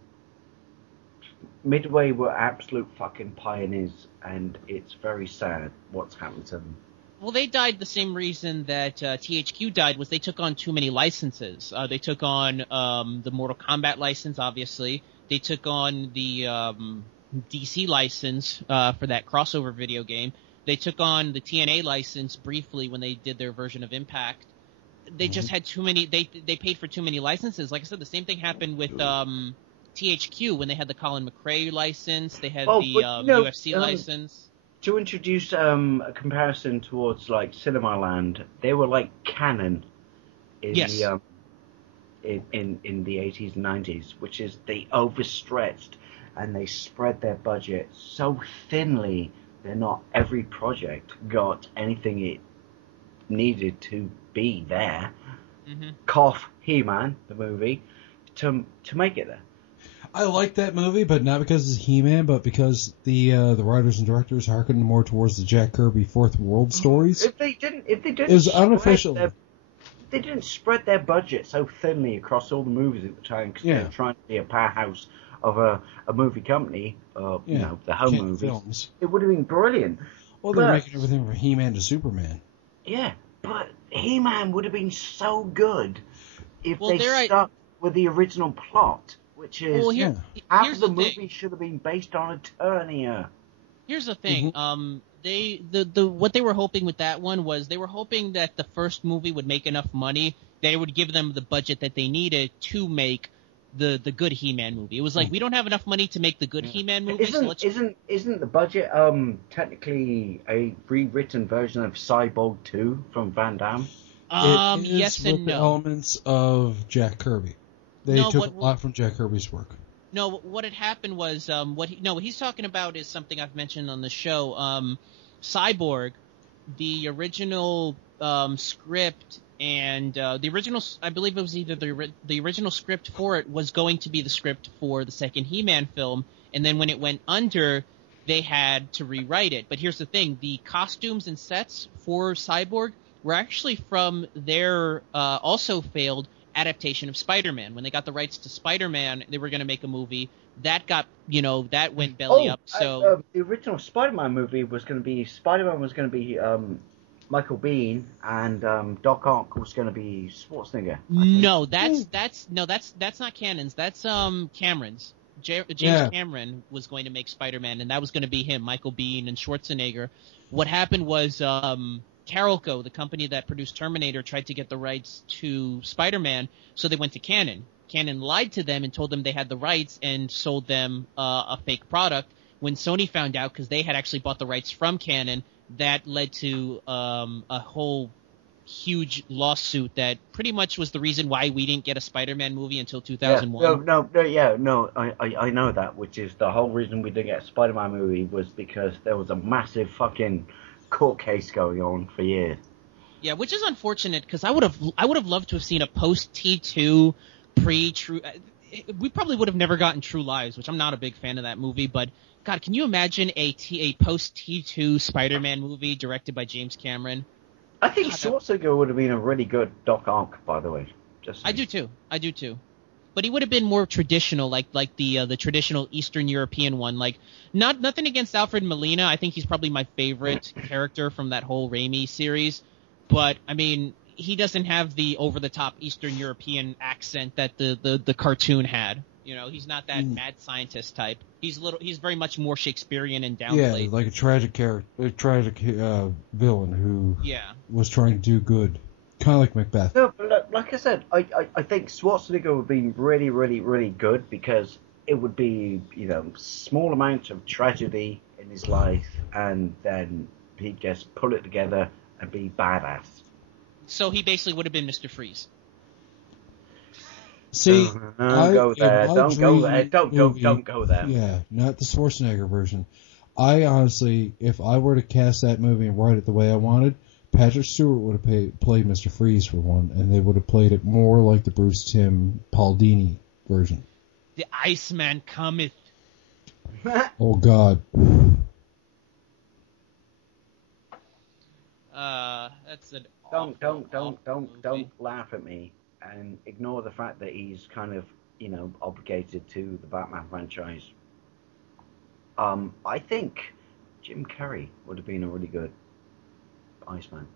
Midway were absolute fucking pioneers, and it's very sad what's happened to them. Well, they died the same reason that THQ died, was they took on too many licenses. They took on the Mortal Kombat license, obviously. They took on the DC license for that crossover video game. They took on the TNA license briefly when they did their version of Impact. They just had too many. They paid for too many licenses. Like I said, the same thing happened with THQ when they had the Colin McRae license. They had UFC license. To introduce a comparison towards like Cinema Land, they were like Canon in the in the 80s and 90s, which is they overstretched and they spread their budget so thinly that not every project got anything it needed to be there. Cough, He-Man, the movie, to make it there. I like that movie, but not because it's He-Man, but because the writers and directors harkened more towards the Jack Kirby Fourth World stories. If they didn't, it was unofficial. They didn't spread their budget so thinly across all the movies at the time because they were trying to be a powerhouse of a movie company, the home movies. Films. It would have been brilliant. Well, they're making everything from He-Man to Superman. Yeah, but He-Man would have been so good if they stuck with the original plot. Which is, half of the movie should have been based on Eternia. Here's the thing. What they were hoping with that one was they were hoping that the first movie would make enough money that it would give them the budget that they needed to make the good He-Man movie. It was like, we don't have enough money to make the good He-Man movie. Isn't the budget technically a rewritten version of Cyborg 2 from Van Damme? Yes and no. The elements of Jack Kirby. They took a lot from Jack Kirby's work. No, what had happened was what he's talking about is something I've mentioned on the show. Cyborg, the original script and the original, I believe it was either the original script for it was going to be the script for the second He-Man film, and then when it went under, they had to rewrite it. But here's the thing: the costumes and sets for Cyborg were actually from their also failed adaptation of Spider-Man. When they got the rights to Spider-Man, they were going to make a movie that got, that went belly up. So the original Spider-Man movie was going to be Spider-Man was going to be Michael Biehn, and Doc Ock was going to be Schwarzenegger. No, that's not Canon's. That's Cameron's. James Cameron was going to make Spider-Man, and that was going to be him, Michael Biehn and Schwarzenegger. What happened was Carolco, the company that produced Terminator, tried to get the rights to Spider-Man, so they went to Canon. Canon lied to them and told them they had the rights and sold them a fake product. When Sony found out, because they had actually bought the rights from Canon, that led to a whole huge lawsuit that pretty much was the reason why we didn't get a Spider-Man movie until Yeah, 2001. I know that, which is the whole reason we didn't get a Spider-Man movie was because there was a massive fucking court case going on for years. Yeah, which is unfortunate because I would have loved to have seen a post T2 pre-True. We probably would have never gotten True Lies, which I'm not a big fan of that movie. But God, can you imagine a post T2 Spider-Man movie directed by James Cameron? I think Schwarzenegger would have been a really good Doc Ock, by the way. I do too. But he would have been more traditional, like the traditional Eastern European one. Like nothing against Alfred Molina. I think he's probably my favorite character from that whole Raimi series. But I mean, he doesn't have the over-the-top Eastern European accent that the cartoon had. You know, he's not that mad scientist type. He's very much more Shakespearean and downplayed. Yeah, like a tragic villain who was trying to do good, kind of like Macbeth. No, but like I said, I think Schwarzenegger would be really, really, really good because it would be, small amount of tragedy in his life, and then he'd just pull it together and be badass. So he basically would have been Mr. Freeze. See, don't go there. Don't go there. Don't go there. Yeah, not the Schwarzenegger version. I honestly, if I were to cast that movie and write it the way I wanted, Patrick Stewart would have played Mr. Freeze for one, and they would have played it more like the Bruce Timm Paul Dini version. The Iceman cometh. Oh God. That's an don't laugh at me and ignore the fact that he's kind of obligated to the Batman franchise. I think Jim Carrey would have been a really good Iceman.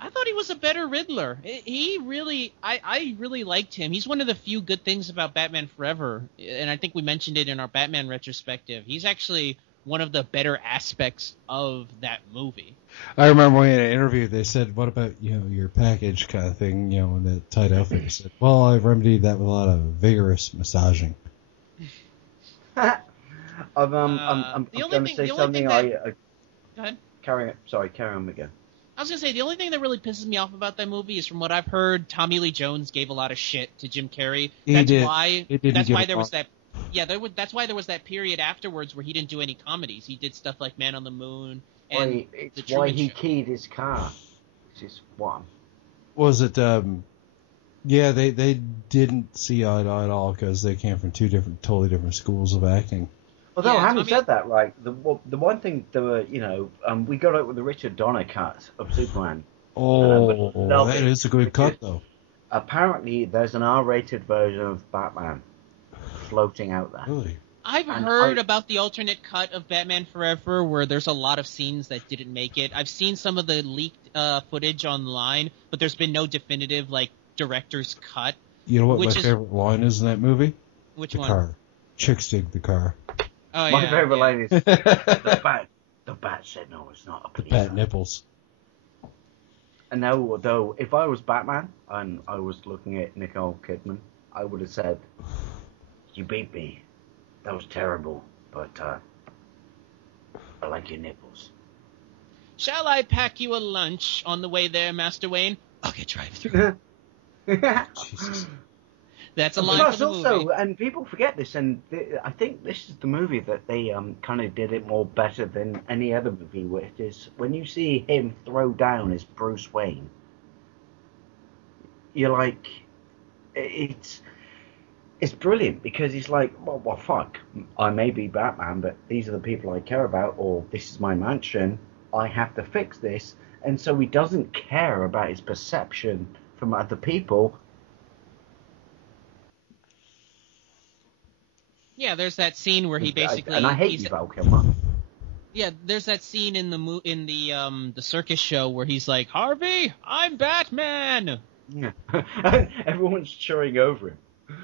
I thought he was a better Riddler. I really liked him. He's one of the few good things about Batman Forever, and I think we mentioned it in our Batman retrospective. He's actually one of the better aspects of that movie. I remember in an interview they said, "What about your package kind of thing?" In that tight outfit. He said, "Well, I remedied that with a lot of vigorous massaging." I'm going to say something. Go ahead. Carry on again. I was going to say, the only thing that really pisses me off about that movie is, from what I've heard, Tommy Lee Jones gave a lot of shit to Jim Carrey. That's why there was that. Yeah, that's why there was that period afterwards where he didn't do any comedies. He did stuff like Man on the Moon and The Truman Show. Why he keyed his car. Which is one. Was it? Yeah, they didn't see eye to eye at all because they came from totally different schools of acting. Although, having said that, right, the one thing, we got out with the Richard Donner cut of Superman. Oh, that is a good cut, though. Apparently, there's an R-rated version of Batman floating out there. Really? I've heard about the alternate cut of Batman Forever where there's a lot of scenes that didn't make it. I've seen some of the leaked footage online, but there's been no definitive, director's cut. You know what my favorite line is in that movie? Which the one? Car. Chicks dig the car. Oh, my favorite line is the bat said no, it's not a police. Bat nipples. And now, though, if I was Batman and I was looking at Nicole Kidman, I would have said, "You beat me. That was terrible, but I like your nipples." Shall I pack you a lunch on the way there, Master Wayne? Okay, drive-through. Jesus. That's a line Plus, for the movie. also, and people forget this, and I think this is the movie that they kind of did it more better than any other movie, which is when you see him throw down as Bruce Wayne, you're like, it's brilliant because he's like, well, fuck, I may be Batman, but these are the people I care about, or this is my mansion, I have to fix this, and so he doesn't care about his perception from other people. Yeah, there's that scene where he basically and I hate you, Val Kilmer. Yeah, there's that scene in the circus show where he's like, "Harvey, I'm Batman." Yeah, everyone's cheering over him.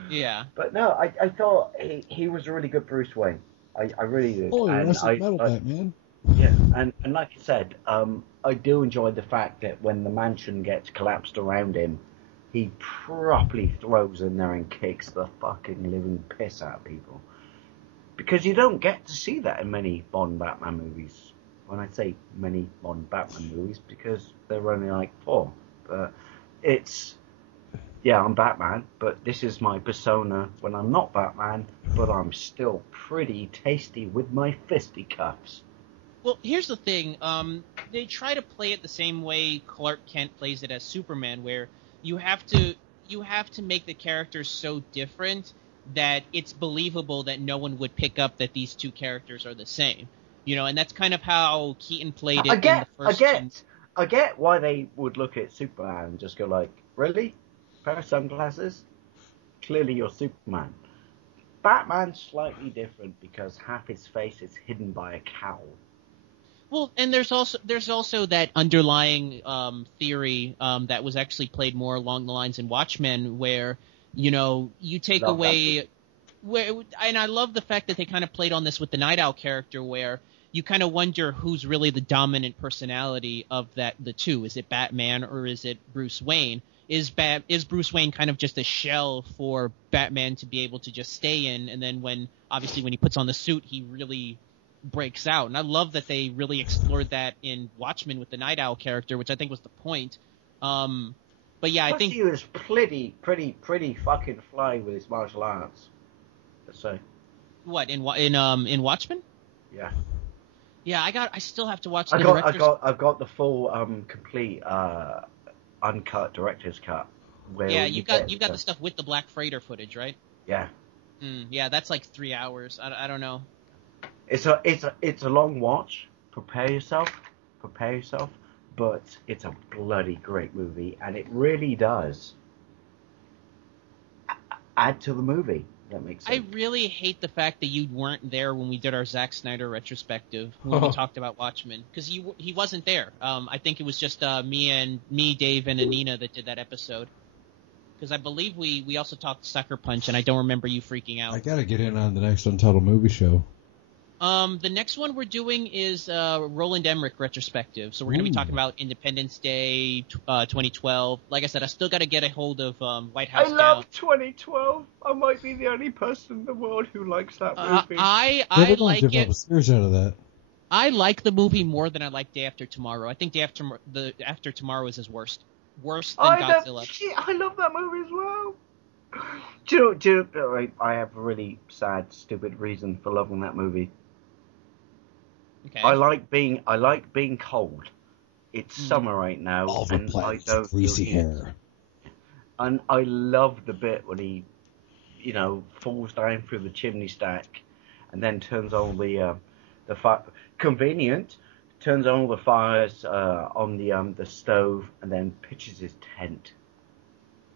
Yeah, but no, I thought he was a really good Bruce Wayne. I really did. Oh, that's metal Batman. Yeah, and like I said, I do enjoy the fact that when the mansion gets collapsed around him, he properly throws in there and kicks the fucking living piss out of people. Because you don't get to see that in many Bond Batman movies. When I say many Bond Batman movies, because there are only like 4. But it's, yeah, I'm Batman, but this is my persona when I'm not Batman, but I'm still pretty tasty with my fisticuffs. Well, here's the thing. They try to play it the same way Clark Kent plays it as Superman, where you have to make the characters so different that it's believable that no one would pick up that these two characters are the same. And that's kind of how Keaton played it in the first I get why they would look at Superman and just go like, really? Pair of sunglasses? Clearly you're Superman. Batman's slightly different because half his face is hidden by a cowl. Well, and there's also that underlying theory that was actually played more along the lines in Watchmen, where you take away, and I love the fact that they kind of played on this with the Night Owl character, where you kind of wonder who's really the dominant personality of the two. Is it Batman or is it Bruce Wayne? Is Bruce Wayne kind of just a shell for Batman to be able to just stay in, and then when he puts on the suit, he really breaks out. And I love that they really explored that in Watchmen with the Night Owl character, which I think was the point. But yeah, I think he was pretty fucking fly with his martial arts. Let's say. What in Watchmen? Yeah. Yeah, I still have to watch. I've got the full complete uncut director's cut. Where you got the stuff with the Black Freighter footage, right? Yeah. Yeah, that's like 3 hours. I don't know. It's a long watch. Prepare yourself, but it's a bloody great movie, and it really does add to the movie. That makes sense. I really hate the fact that you weren't there when we did our Zack Snyder retrospective when we talked about Watchmen, because he wasn't there. I think it was just me, Dave, and Anina that did that episode. Because I believe we also talked Sucker Punch, and I don't remember you freaking out. I gotta get in on the next Untitled Movie Show. The next one we're doing is Roland Emmerich retrospective. So we're going to be talking about Independence Day 2012. Like I said, I still got to get a hold of White House Down. I love 2012. I might be the only person in the world who likes that movie. I like it. Series out of that. I like the movie more than I like Day After Tomorrow. I think Day After Tomorrow is his worst. Worse than Godzilla. I love that movie as well. Do you know, I have a really sad, stupid reason for loving that movie. Okay. I like being cold. It's summer right now, All and I don't greasy hair. And I love the bit when he, falls down through the chimney stack, and then turns on the fire. Convenient. Turns on all the fires on the stove, and then pitches his tent.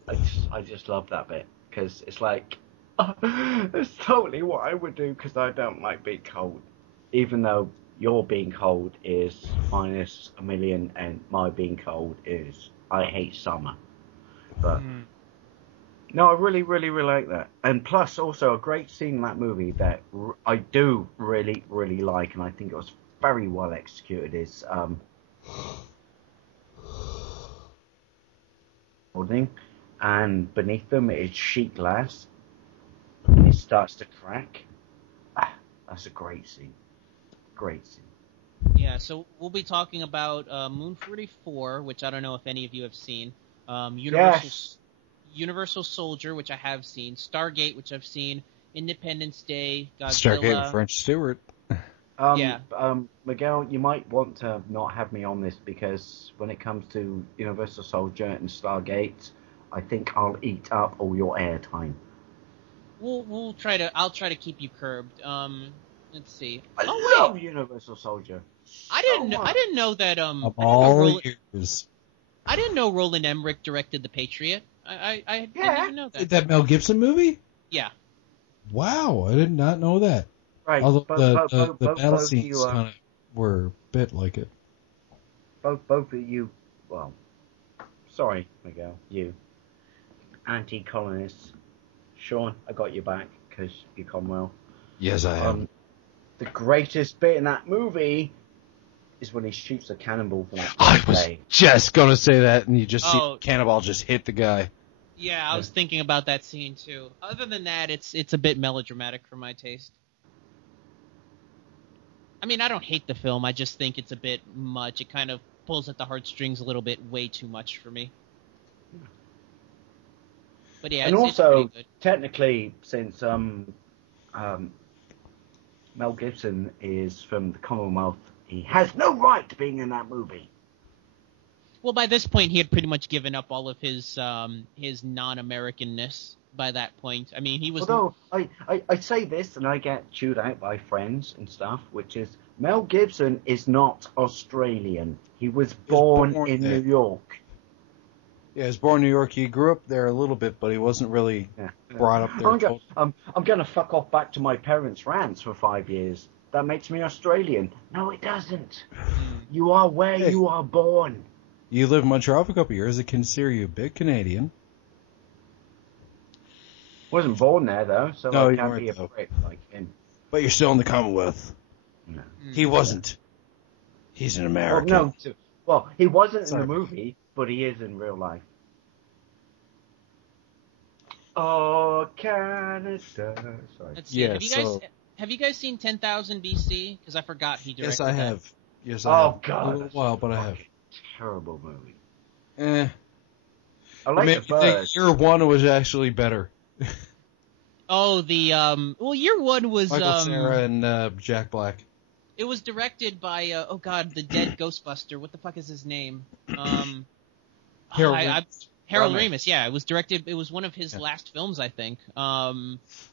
I just love that bit because it's like it's totally what I would do because I don't like being cold, even though your being cold is minus a million and my being cold is I hate summer. But no, I really, really, really like that. And plus, also a great scene in that movie that I do really, really like, and I think it was very well executed. Is building, and beneath them is sheet glass, and it starts to crack. That's a great scene. Great scene. Yeah, so we'll be talking about Moon 44, which I don't know if any of you have seen. Universal Soldier, which I have seen. Stargate, which I've seen. Independence Day. Godzilla. Stargate, French Stewart. Miguel, you might want to not have me on this because when it comes to Universal Soldier and Stargate, I think I'll eat up all your airtime. I'll try to keep you curbed. Let's see. I love Universal Soldier. I didn't know that. All years. I didn't know Roland Emmerich directed The Patriot. I didn't even know that. That Mel Gibson movie? Yeah. Wow, I did not know that. Right. Although the battle scenes kind of were a bit like it. Both of you, well, sorry, Miguel, you anti-colonists. Sean, I got you back because you come well. Yes, I have. The greatest bit in that movie is when he shoots a cannonball from that I was just gonna say that, and you just see the cannonball just hit the guy. Yeah, I was thinking about that scene too. Other than that, it's a bit melodramatic for my taste. I mean, I don't hate the film. I just think it's a bit much. It kind of pulls at the heartstrings a little bit, way too much for me. But yeah, and it's also pretty good. technically, since Mel Gibson is from the Commonwealth, he has no right being in that movie. Well, by this point, he had pretty much given up all of his non-Americanness. By that point, I mean, he was. Although I say this and I get chewed out by friends and stuff, which is Mel Gibson is not Australian. He was born in New York. Yeah, he was born in New York. He grew up there a little bit, but he wasn't really brought up there. I'm gonna fuck off back to my parents' ranch for 5 years. That makes me Australian. No, it doesn't. You are where you are born. You lived in Montreal for a couple of years. I consider you a big Canadian. Wasn't born there though, so no, I can't be a prick like him. But you're still in the Commonwealth. No. He wasn't. He's an American. Well, he wasn't in the movie, but he is in real life. Oh, Canada. Sorry. Let's see. Have you guys seen 10,000 BC? Because I forgot he directed. Yes, I have. That. Yes, I have. God, a little while, but I have. Terrible movie. I like the first. Year one was actually better. Oh, the well, year one was Michael Cera and Jack Black. It was directed by the dead Ghostbuster. What the fuck is his name? Harold Ramis. Yeah, it was directed. It was one of his last films, I think.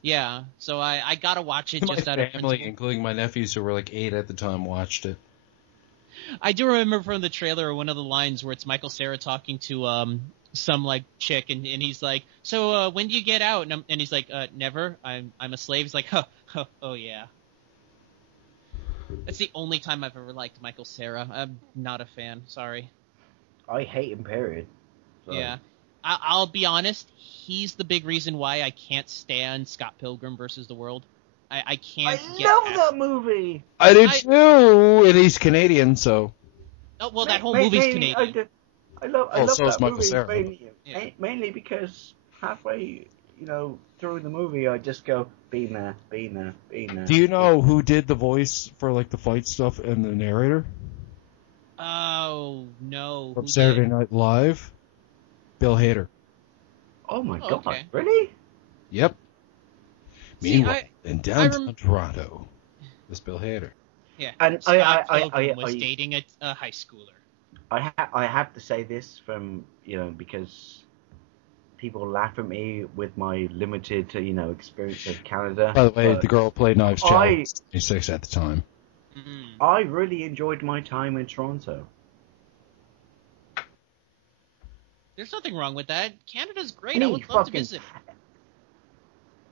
Yeah. So I gotta watch it just out of family, including my nephews who were like 8 at the time, watched it. I do remember from the trailer one of the lines where it's Michael Cera talking to some like chick, and he's like, "So when do you get out?" And he's like, "Never. I'm a slave." He's like, "Oh yeah." That's the only time I've ever liked Michael Cera. I'm not a fan. Sorry. I hate him. Period. So. Yeah, I'll be honest. He's the big reason why I can't stand Scott Pilgrim versus the World. I can't. I love that movie. I did too, and he's Canadian, so. Oh well, that whole movie's Canadian. I love so that Michael movie Cera. mainly because halfway, through the movie, I just go, been there. Do you know who did the voice for like the fight stuff and the narrator? Oh no! From Saturday Night Live, Bill Hader. Oh my god! Okay. Really? Yep. Meanwhile, in downtown Toronto, was Bill Hader. Yeah, and I was dating a high schooler. I have to say this from because people laugh at me with my limited experience of Canada. By the way, the girl played Knives Child was 26 at the time. I really enjoyed my time in Toronto. There's nothing wrong with that. Canada's great. I would love to visit.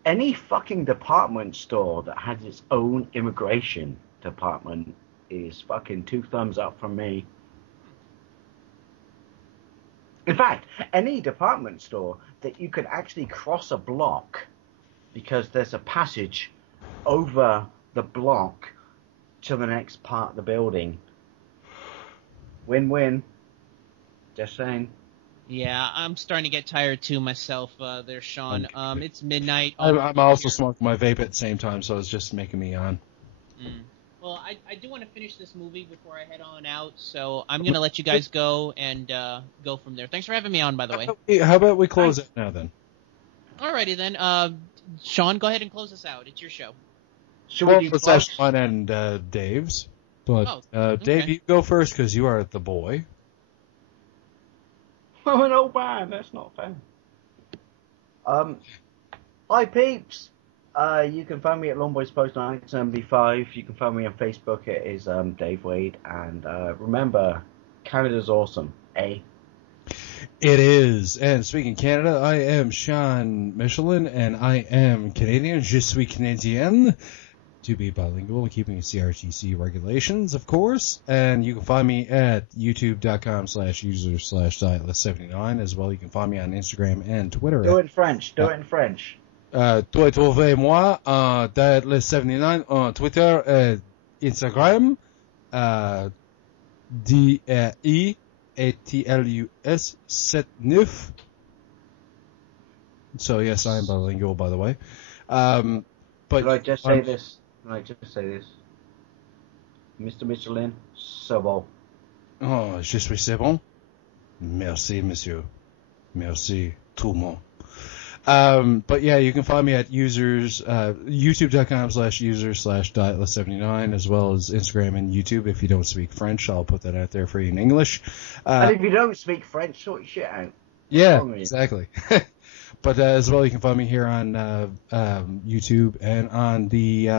Any fucking department store that has its own immigration department is fucking 2 thumbs up from me. In fact, any department store that you could actually cross a block because there's a passage over the block to the next part of the building. Win-win. Just saying. Yeah, I'm starting to get tired too myself there, Sean. It's midnight. I'm also smoking my vape at the same time, so it's just making me yawn. Well, I do want to finish this movie before I head on out, so I'm going to let you guys go and go from there. Thanks for having me on, by the way. How about we close it now, then? Alrighty, then. Sean, go ahead and close us out. It's your show. It's actually mine and Dave's. But, Dave, you go first because you are the boy. Oh, an old man. That's not fair. Hi, peeps. You can find me at LongBoysPost975. You can find me on Facebook. It is Dave Wade. And remember, Canada's awesome, eh? It is. And speaking of Canada, I am Sean Michelin, and I am Canadian. Je suis Canadien. To be bilingual, keeping CRTC regulations, of course. And you can find me at youtube.com/user/Dietlist79 as well. You can find me on Instagram and Twitter. Do it in French. Do it in French. Trouvez-moi Dietlist79 on Twitter et Instagram. DREATLUS79. So, yes, I am bilingual, by the way. But Can I just say this? Mr. Michelin, so well. Oh, je suis c'est bon? Merci, monsieur. Merci, tout le monde. But yeah, you can find me at youtube.com/user/Dietless79, as well as Instagram and YouTube. If you don't speak French, I'll put that out there for you in English. And if you don't speak French, sort your shit out. Yeah, exactly. But as well, you can find me here on YouTube and on the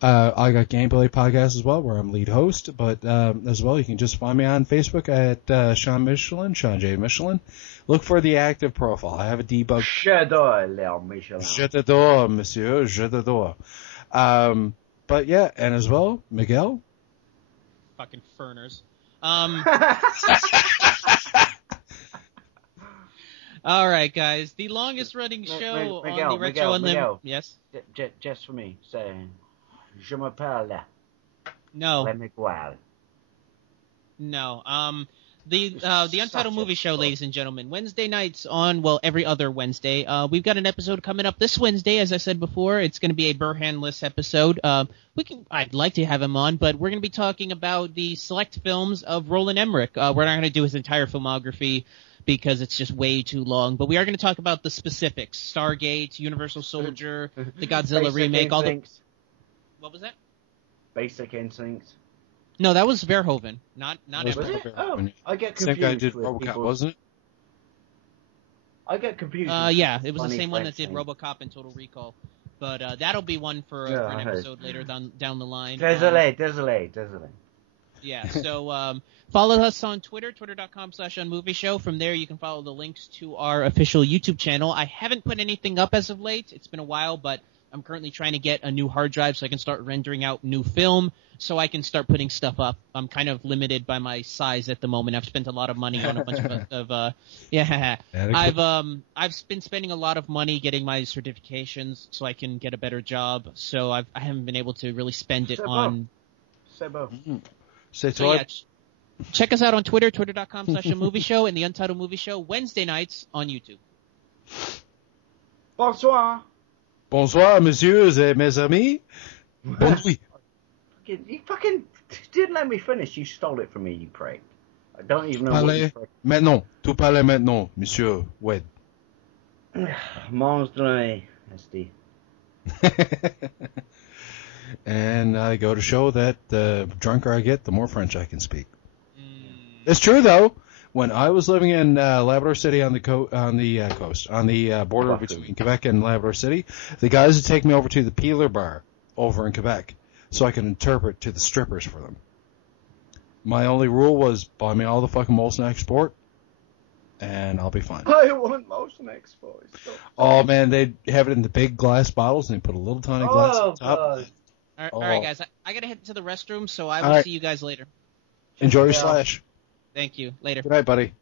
I Got Gameplay podcast as well, where I'm lead host. But as well, you can just find me on Facebook at Sean J. Michelin. Look for the active profile. I have a debug. J'adore les Michelin. Je t'adore, monsieur. Je t'adore. But yeah, and as well, Miguel. Fucking furners. All right, guys. The longest running show on the Retro Unlimited. Yes? Just for me. Say, je m'appelle. No. Le Miguel. No. The Untitled Movie Show, ladies and gentlemen. Wednesday nights on, well, every other Wednesday. We've got an episode coming up this Wednesday, as I said before. It's going to be a Burhan-less episode. I'd like to have him on, but we're going to be talking about the select films of Roland Emmerich. We're not going to do his entire filmography because it's just way too long. But we are going to talk about the specifics: Stargate, Universal Soldier, the Godzilla remake, all the. What was that? Basic Instincts. No, that was Verhoeven, not Was Emmerich. it? Oh, I get confused. Same guy did with RoboCop, people. wasn't it? I get confused. Yeah, it was the funny same one that French did names. RoboCop and Total Recall. But that'll be one for an episode later down the line. Désolé. Yeah, so follow us on Twitter, twitter.com/unmovieshow. From there, you can follow the links to our official YouTube channel. I haven't put anything up as of late. It's been a while, but I'm currently trying to get a new hard drive so I can start rendering out new film so I can start putting stuff up. I'm kind of limited by my size at the moment. I've spent a lot of money on a bunch of yeah. I've been spending a lot of money getting my certifications so I can get a better job. So I haven't been able to really spend it on. So yeah, check us out on Twitter, twitter.com/unmovieshow, and the Untitled Movie Show Wednesday nights on YouTube. Bonsoir. Bonsoir, messieurs et mes amis. Bonne nuit. You fucking didn't let me finish. You stole it from me, you prick. I don't even know Parlez maintenant. Tu parles maintenant, monsieur Wed. Monstre, SD. And I go to show that the drunker I get, the more French I can speak. It's true, though. When I was living in Labrador City on the coast, on the border between Quebec and Labrador City, the guys would take me over to the Peeler Bar over in Quebec so I could interpret to the strippers for them. My only rule was buy me all the fucking Molson Export, and I'll be fine. I want Molson Export. Oh, man, they'd have it in the big glass bottles, and they put a little tiny glass on top. All right, guys. I got to head to the restroom, so I will see you guys later. Enjoy your slash. Thank you. Later. Good night, buddy.